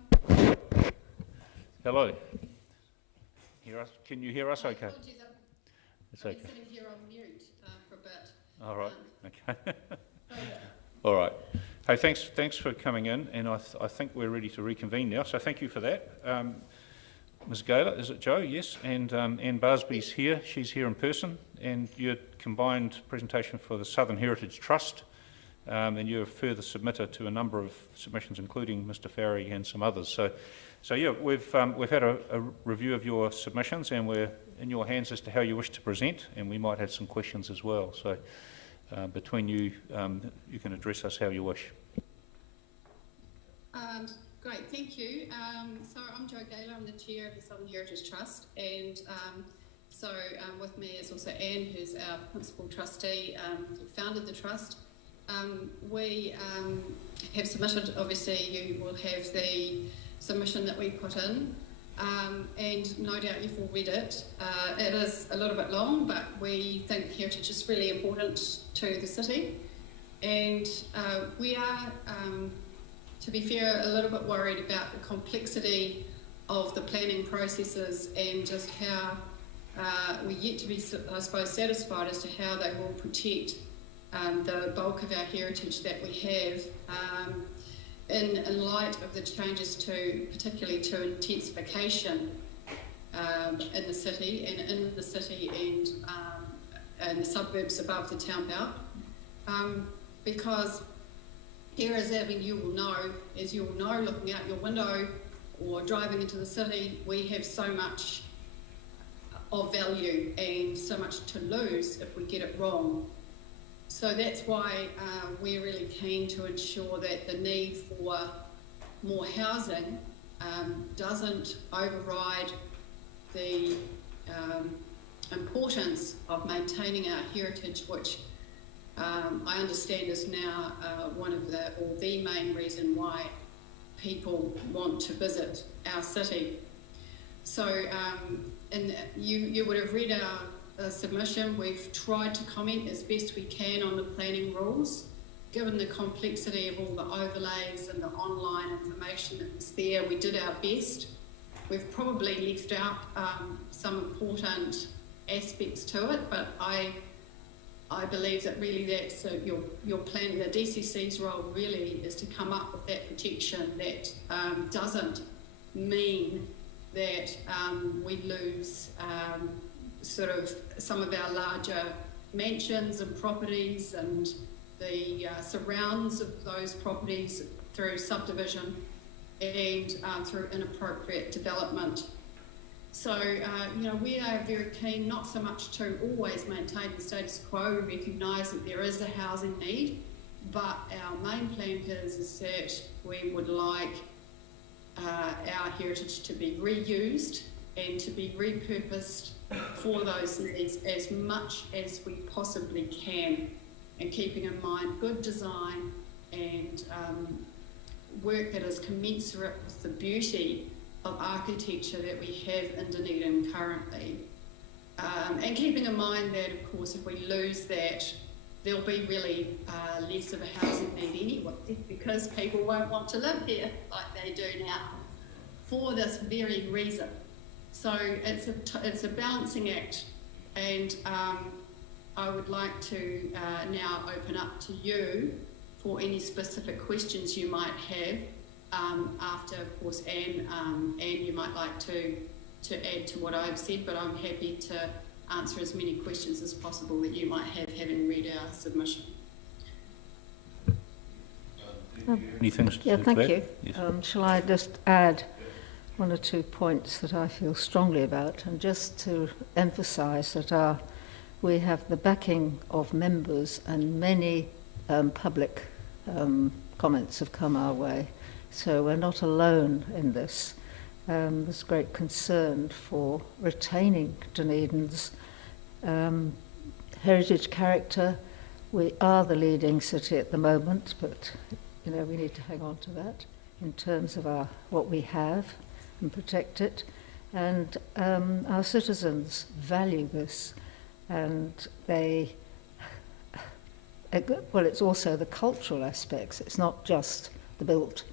Hello. Hear us? Can you hear us okay? Apologies, It's I've been okay. sitting here on mute for a bit. All right. Okay. All right. Hey, thanks for coming in, and I think we're ready to reconvene now, so thank you for that. Ms. Gaylor, is it Joe? Yes, and Anne Barsby's here. She's here in person, and your combined presentation for the Southern Heritage Trust, and you're a further submitter to a number of submissions, including Mr. Farry and some others. So yeah, we've had a review of your submissions, and we're in your hands as to how you wish to present, and we might have some questions as well. So between you, you can address us how you wish. Great, thank you. So I'm Jo Gaylor, I'm the chair of the Southern Heritage Trust, and with me is also Anne, who's our principal trustee, who founded the trust. We have submitted, obviously you will have the submission that we put in, and no doubt you've all read it. It is a little bit long, but we think heritage is really important to the city, and we are, to be fair, a little bit worried about the complexity of the planning processes and just how we're yet to be, I suppose, satisfied as to how they will protect the bulk of our heritage that we have in light of the changes particularly to intensification in the city and the suburbs above the town belt. Because here, as you will know, looking out your window or driving into the city, we have so much of value and so much to lose if we get it wrong. So that's why we're really keen to ensure that the need for more housing doesn't override the importance of maintaining our heritage, which I understand is now one of the main reason why people want to visit our city. So, and you would have read our submission. We've tried to comment as best we can on the planning rules. Given the complexity of all the overlays and the online information that was there, we did our best. We've probably left out some important aspects to it, but I believe that really that's your plan. The DCC's role really is to come up with that protection that doesn't mean that we lose sort of some of our larger mansions and properties and the surrounds of those properties through subdivision and through inappropriate development. So, we are very keen not so much to always maintain the status quo. We recognise that there is a housing need, but our main plank is that we would like our heritage to be reused and to be repurposed for those needs as much as we possibly can, and keeping in mind good design and work that is commensurate with the beauty of architecture that we have in Dunedin currently. And keeping in mind that, of course, if we lose that, there'll be really less of a housing need anyway, because people won't want to live here like they do now for this very reason. So it's a balancing act, and I would like to now open up to you for any specific questions you might have. After, of course, Anne, you might like to add to what I've said, but I'm happy to answer as many questions as possible that you might have, having read our submission. Any things to thank add? you. Yes. Shall I just add one or two points that I feel strongly about, and just to emphasise that we have the backing of members, and many public comments have come our way. So we're not alone in this. There's great concern for retaining Dunedin's heritage character. We are the leading city at the moment, but we need to hang on to that in terms of what we have and protect it. And our citizens value this, and it's also the cultural aspects. It's not just the built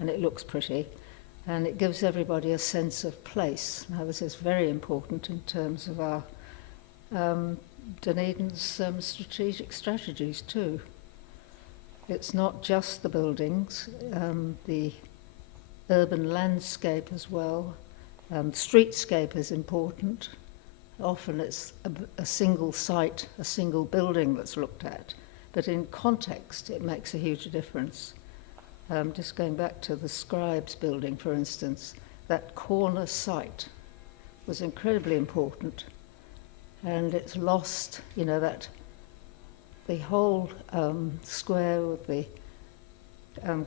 and it looks pretty, and it gives everybody a sense of place. Now, this is very important in terms of our Dunedin's strategic strategies too. It's not just the buildings, the urban landscape as well. Streetscape is important. Often it's a single site, a single building that's looked at, but in context it makes a huge difference. Just going back to the Scribes building, for instance, that corner site was incredibly important, and it's lost, you know, that the whole square with the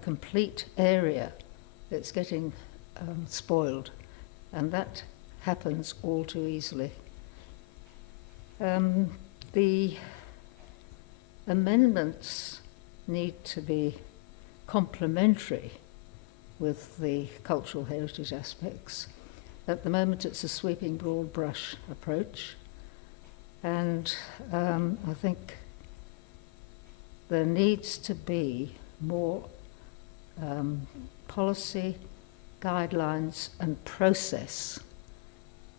complete area, it's getting spoiled, and that happens all too easily. The amendments need to be complementary with the cultural heritage aspects. At the moment it's a sweeping broad brush approach, and I think there needs to be more policy, guidelines and process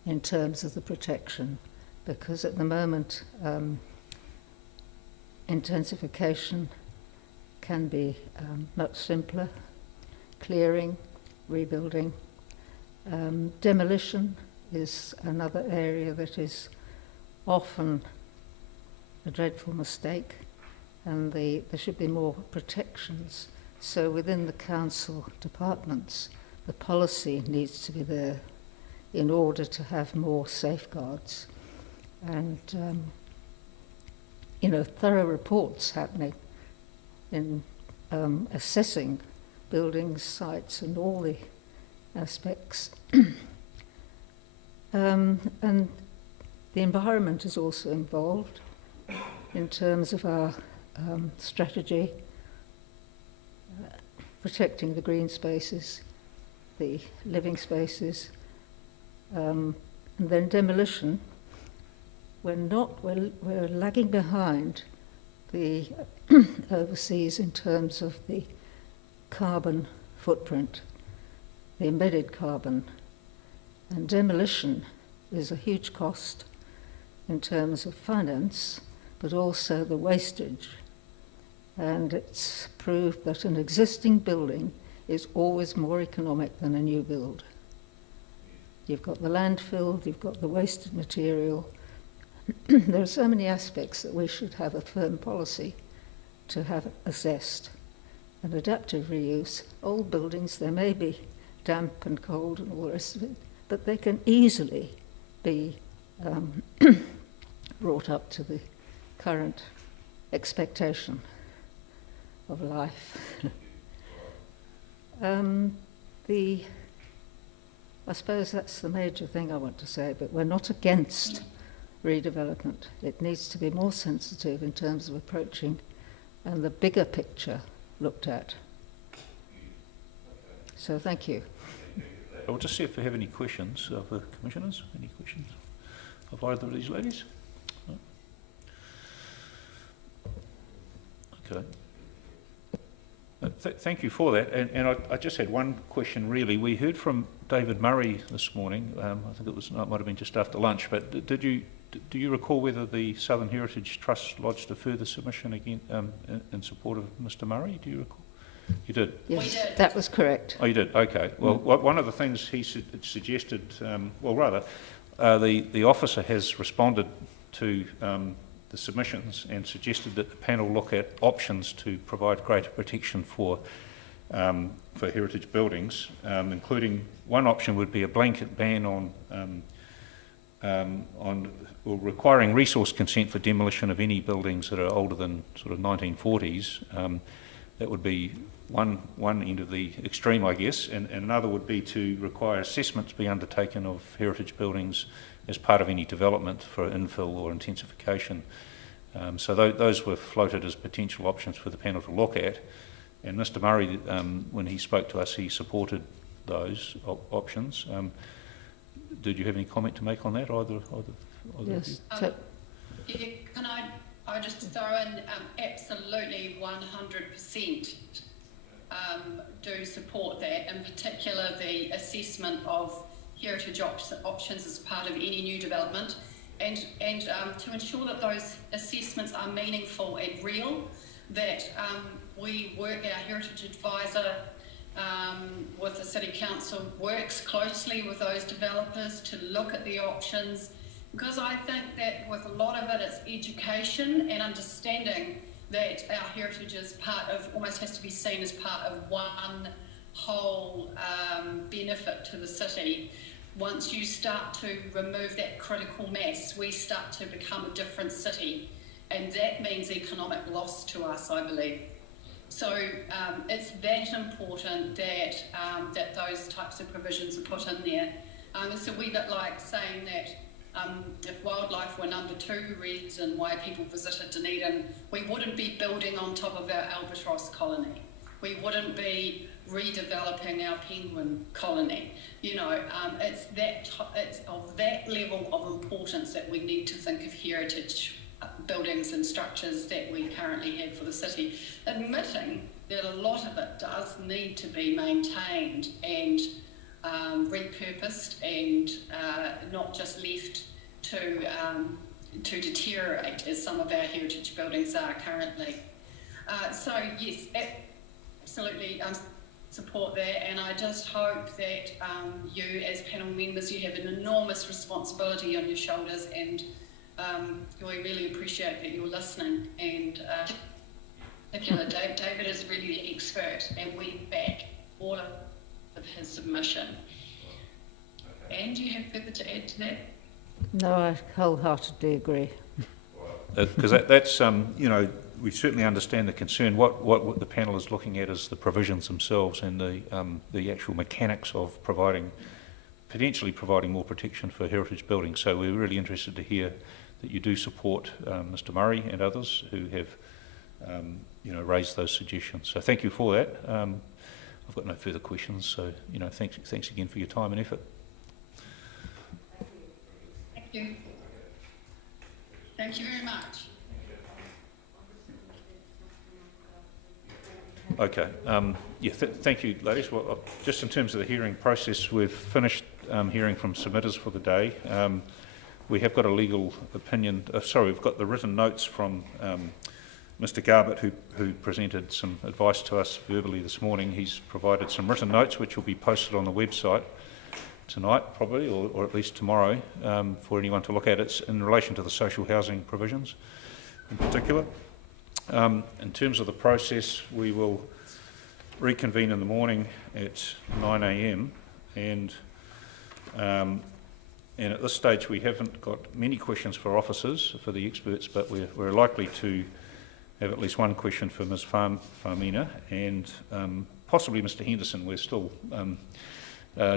in terms of the protection, because at the moment intensification can be much simpler. Clearing, rebuilding. Demolition is another area that is often a dreadful mistake, and there should be more protections. So within the council departments, the policy needs to be there in order to have more safeguards. And, you know, thorough reports happening in assessing buildings, sites and all the aspects. And the environment is also involved in terms of our strategy, protecting the green spaces, the living spaces, and then demolition. We're lagging behind the overseas in terms of the carbon footprint, the embedded carbon, and demolition is a huge cost in terms of finance, but also the wastage. And it's proved that an existing building is always more economic than a new build. You've got the landfill, you've got the wasted material. There are so many aspects that we should have a firm policy to have assessed. And adaptive reuse, old buildings, they may be damp and cold and all the rest of it, but they can easily be brought up to the current expectation of life. I suppose that's the major thing I want to say, but we're not against redevelopment. It needs to be more sensitive in terms of approaching and the bigger picture looked at. So thank you. I'll just see if we have any questions of the commissioners. Any questions of either of these ladies? No? Okay. Thank you for that. And I just had one question really. We heard from David Murray this morning. I think it might have been just after lunch, but do you recall whether the Southern Heritage Trust lodged a further submission again in support of Mr. Murray? Do you recall? You did? Yes, that was correct. Oh, you did? Okay. Well, one of the things he suggested, the officer has responded to the submissions and suggested that the panel look at options to provide greater protection for heritage buildings, including one option would be a blanket ban on requiring resource consent for demolition of any buildings that are older than sort of 1940s. That would be one end of the extreme, I guess, and another would be to require assessments be undertaken of heritage buildings as part of any development for infill or intensification. So those were floated as potential options for the panel to look at, and Mr. Murray, when he spoke to us, he supported those options. Did you have any comment to make on that, either yes. Can I just throw in absolutely 100% do support that, in particular the assessment of heritage options as part of any new development, and to ensure that those assessments are meaningful and real, that we work, our heritage advisor with the City Council works closely with those developers to look at the options, because I think that with a lot of it, it's education and understanding that our heritage is part of, almost has to be seen as part of one whole benefit to the city. Once you start to remove that critical mass, we start to become a different city, and that means economic loss to us, I believe. So it's that important that that those types of provisions are put in there. It's a wee bit like saying that if wildlife were number 2 reason why people visited Dunedin, we wouldn't be building on top of our albatross colony. We wouldn't be redeveloping our penguin colony. You know, it's of that level of importance that we need to think of heritage buildings and structures that we currently have for the city, admitting that a lot of it does need to be maintained and repurposed and not just left to deteriorate as some of our heritage buildings are currently. So yes, absolutely support that, and I just hope that you as panel members, you have an enormous responsibility on your shoulders, and we really appreciate that you're listening. And David is really the expert, and we back all of his submission. And do you have further to add to that? No, I wholeheartely agree. Because that's, you know, we certainly understand the concern. What the panel is looking at is the provisions themselves and the actual mechanics of potentially providing more protection for heritage buildings. So we're really interested to hear that you do support Mr. Murray and others who have, you know, raised those suggestions. So thank you for that. I've got no further questions. So, you know, thanks again for your time and effort. Thank you. Thank you very much. Okay. Yeah. Thank you, ladies. Well, just in terms of the hearing process, we've finished hearing from submitters for the day. We have got a legal opinion. We've got the written notes from Mr. Garbett, who presented some advice to us verbally this morning. He's provided some written notes which will be posted on the website tonight, probably, or at least tomorrow, for anyone to look at. It's in relation to the social housing provisions in particular. In terms of the process, we will reconvene in the morning at 9 a.m. and at this stage we haven't got many questions for officers, for the experts, but we're likely to have at least one question for Ms. Farmina and possibly Mr. Henderson. We're still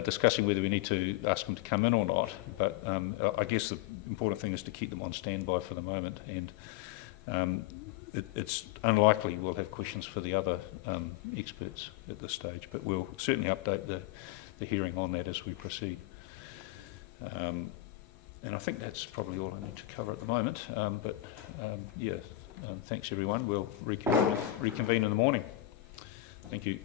discussing whether we need to ask them to come in or not, but I guess the important thing is to keep them on standby for the moment, and it's unlikely we'll have questions for the other experts at this stage, but we'll certainly update the hearing on that as we proceed. And I think that's probably all I need to cover at the moment, thanks everyone. We'll reconvene in the morning. Thank you.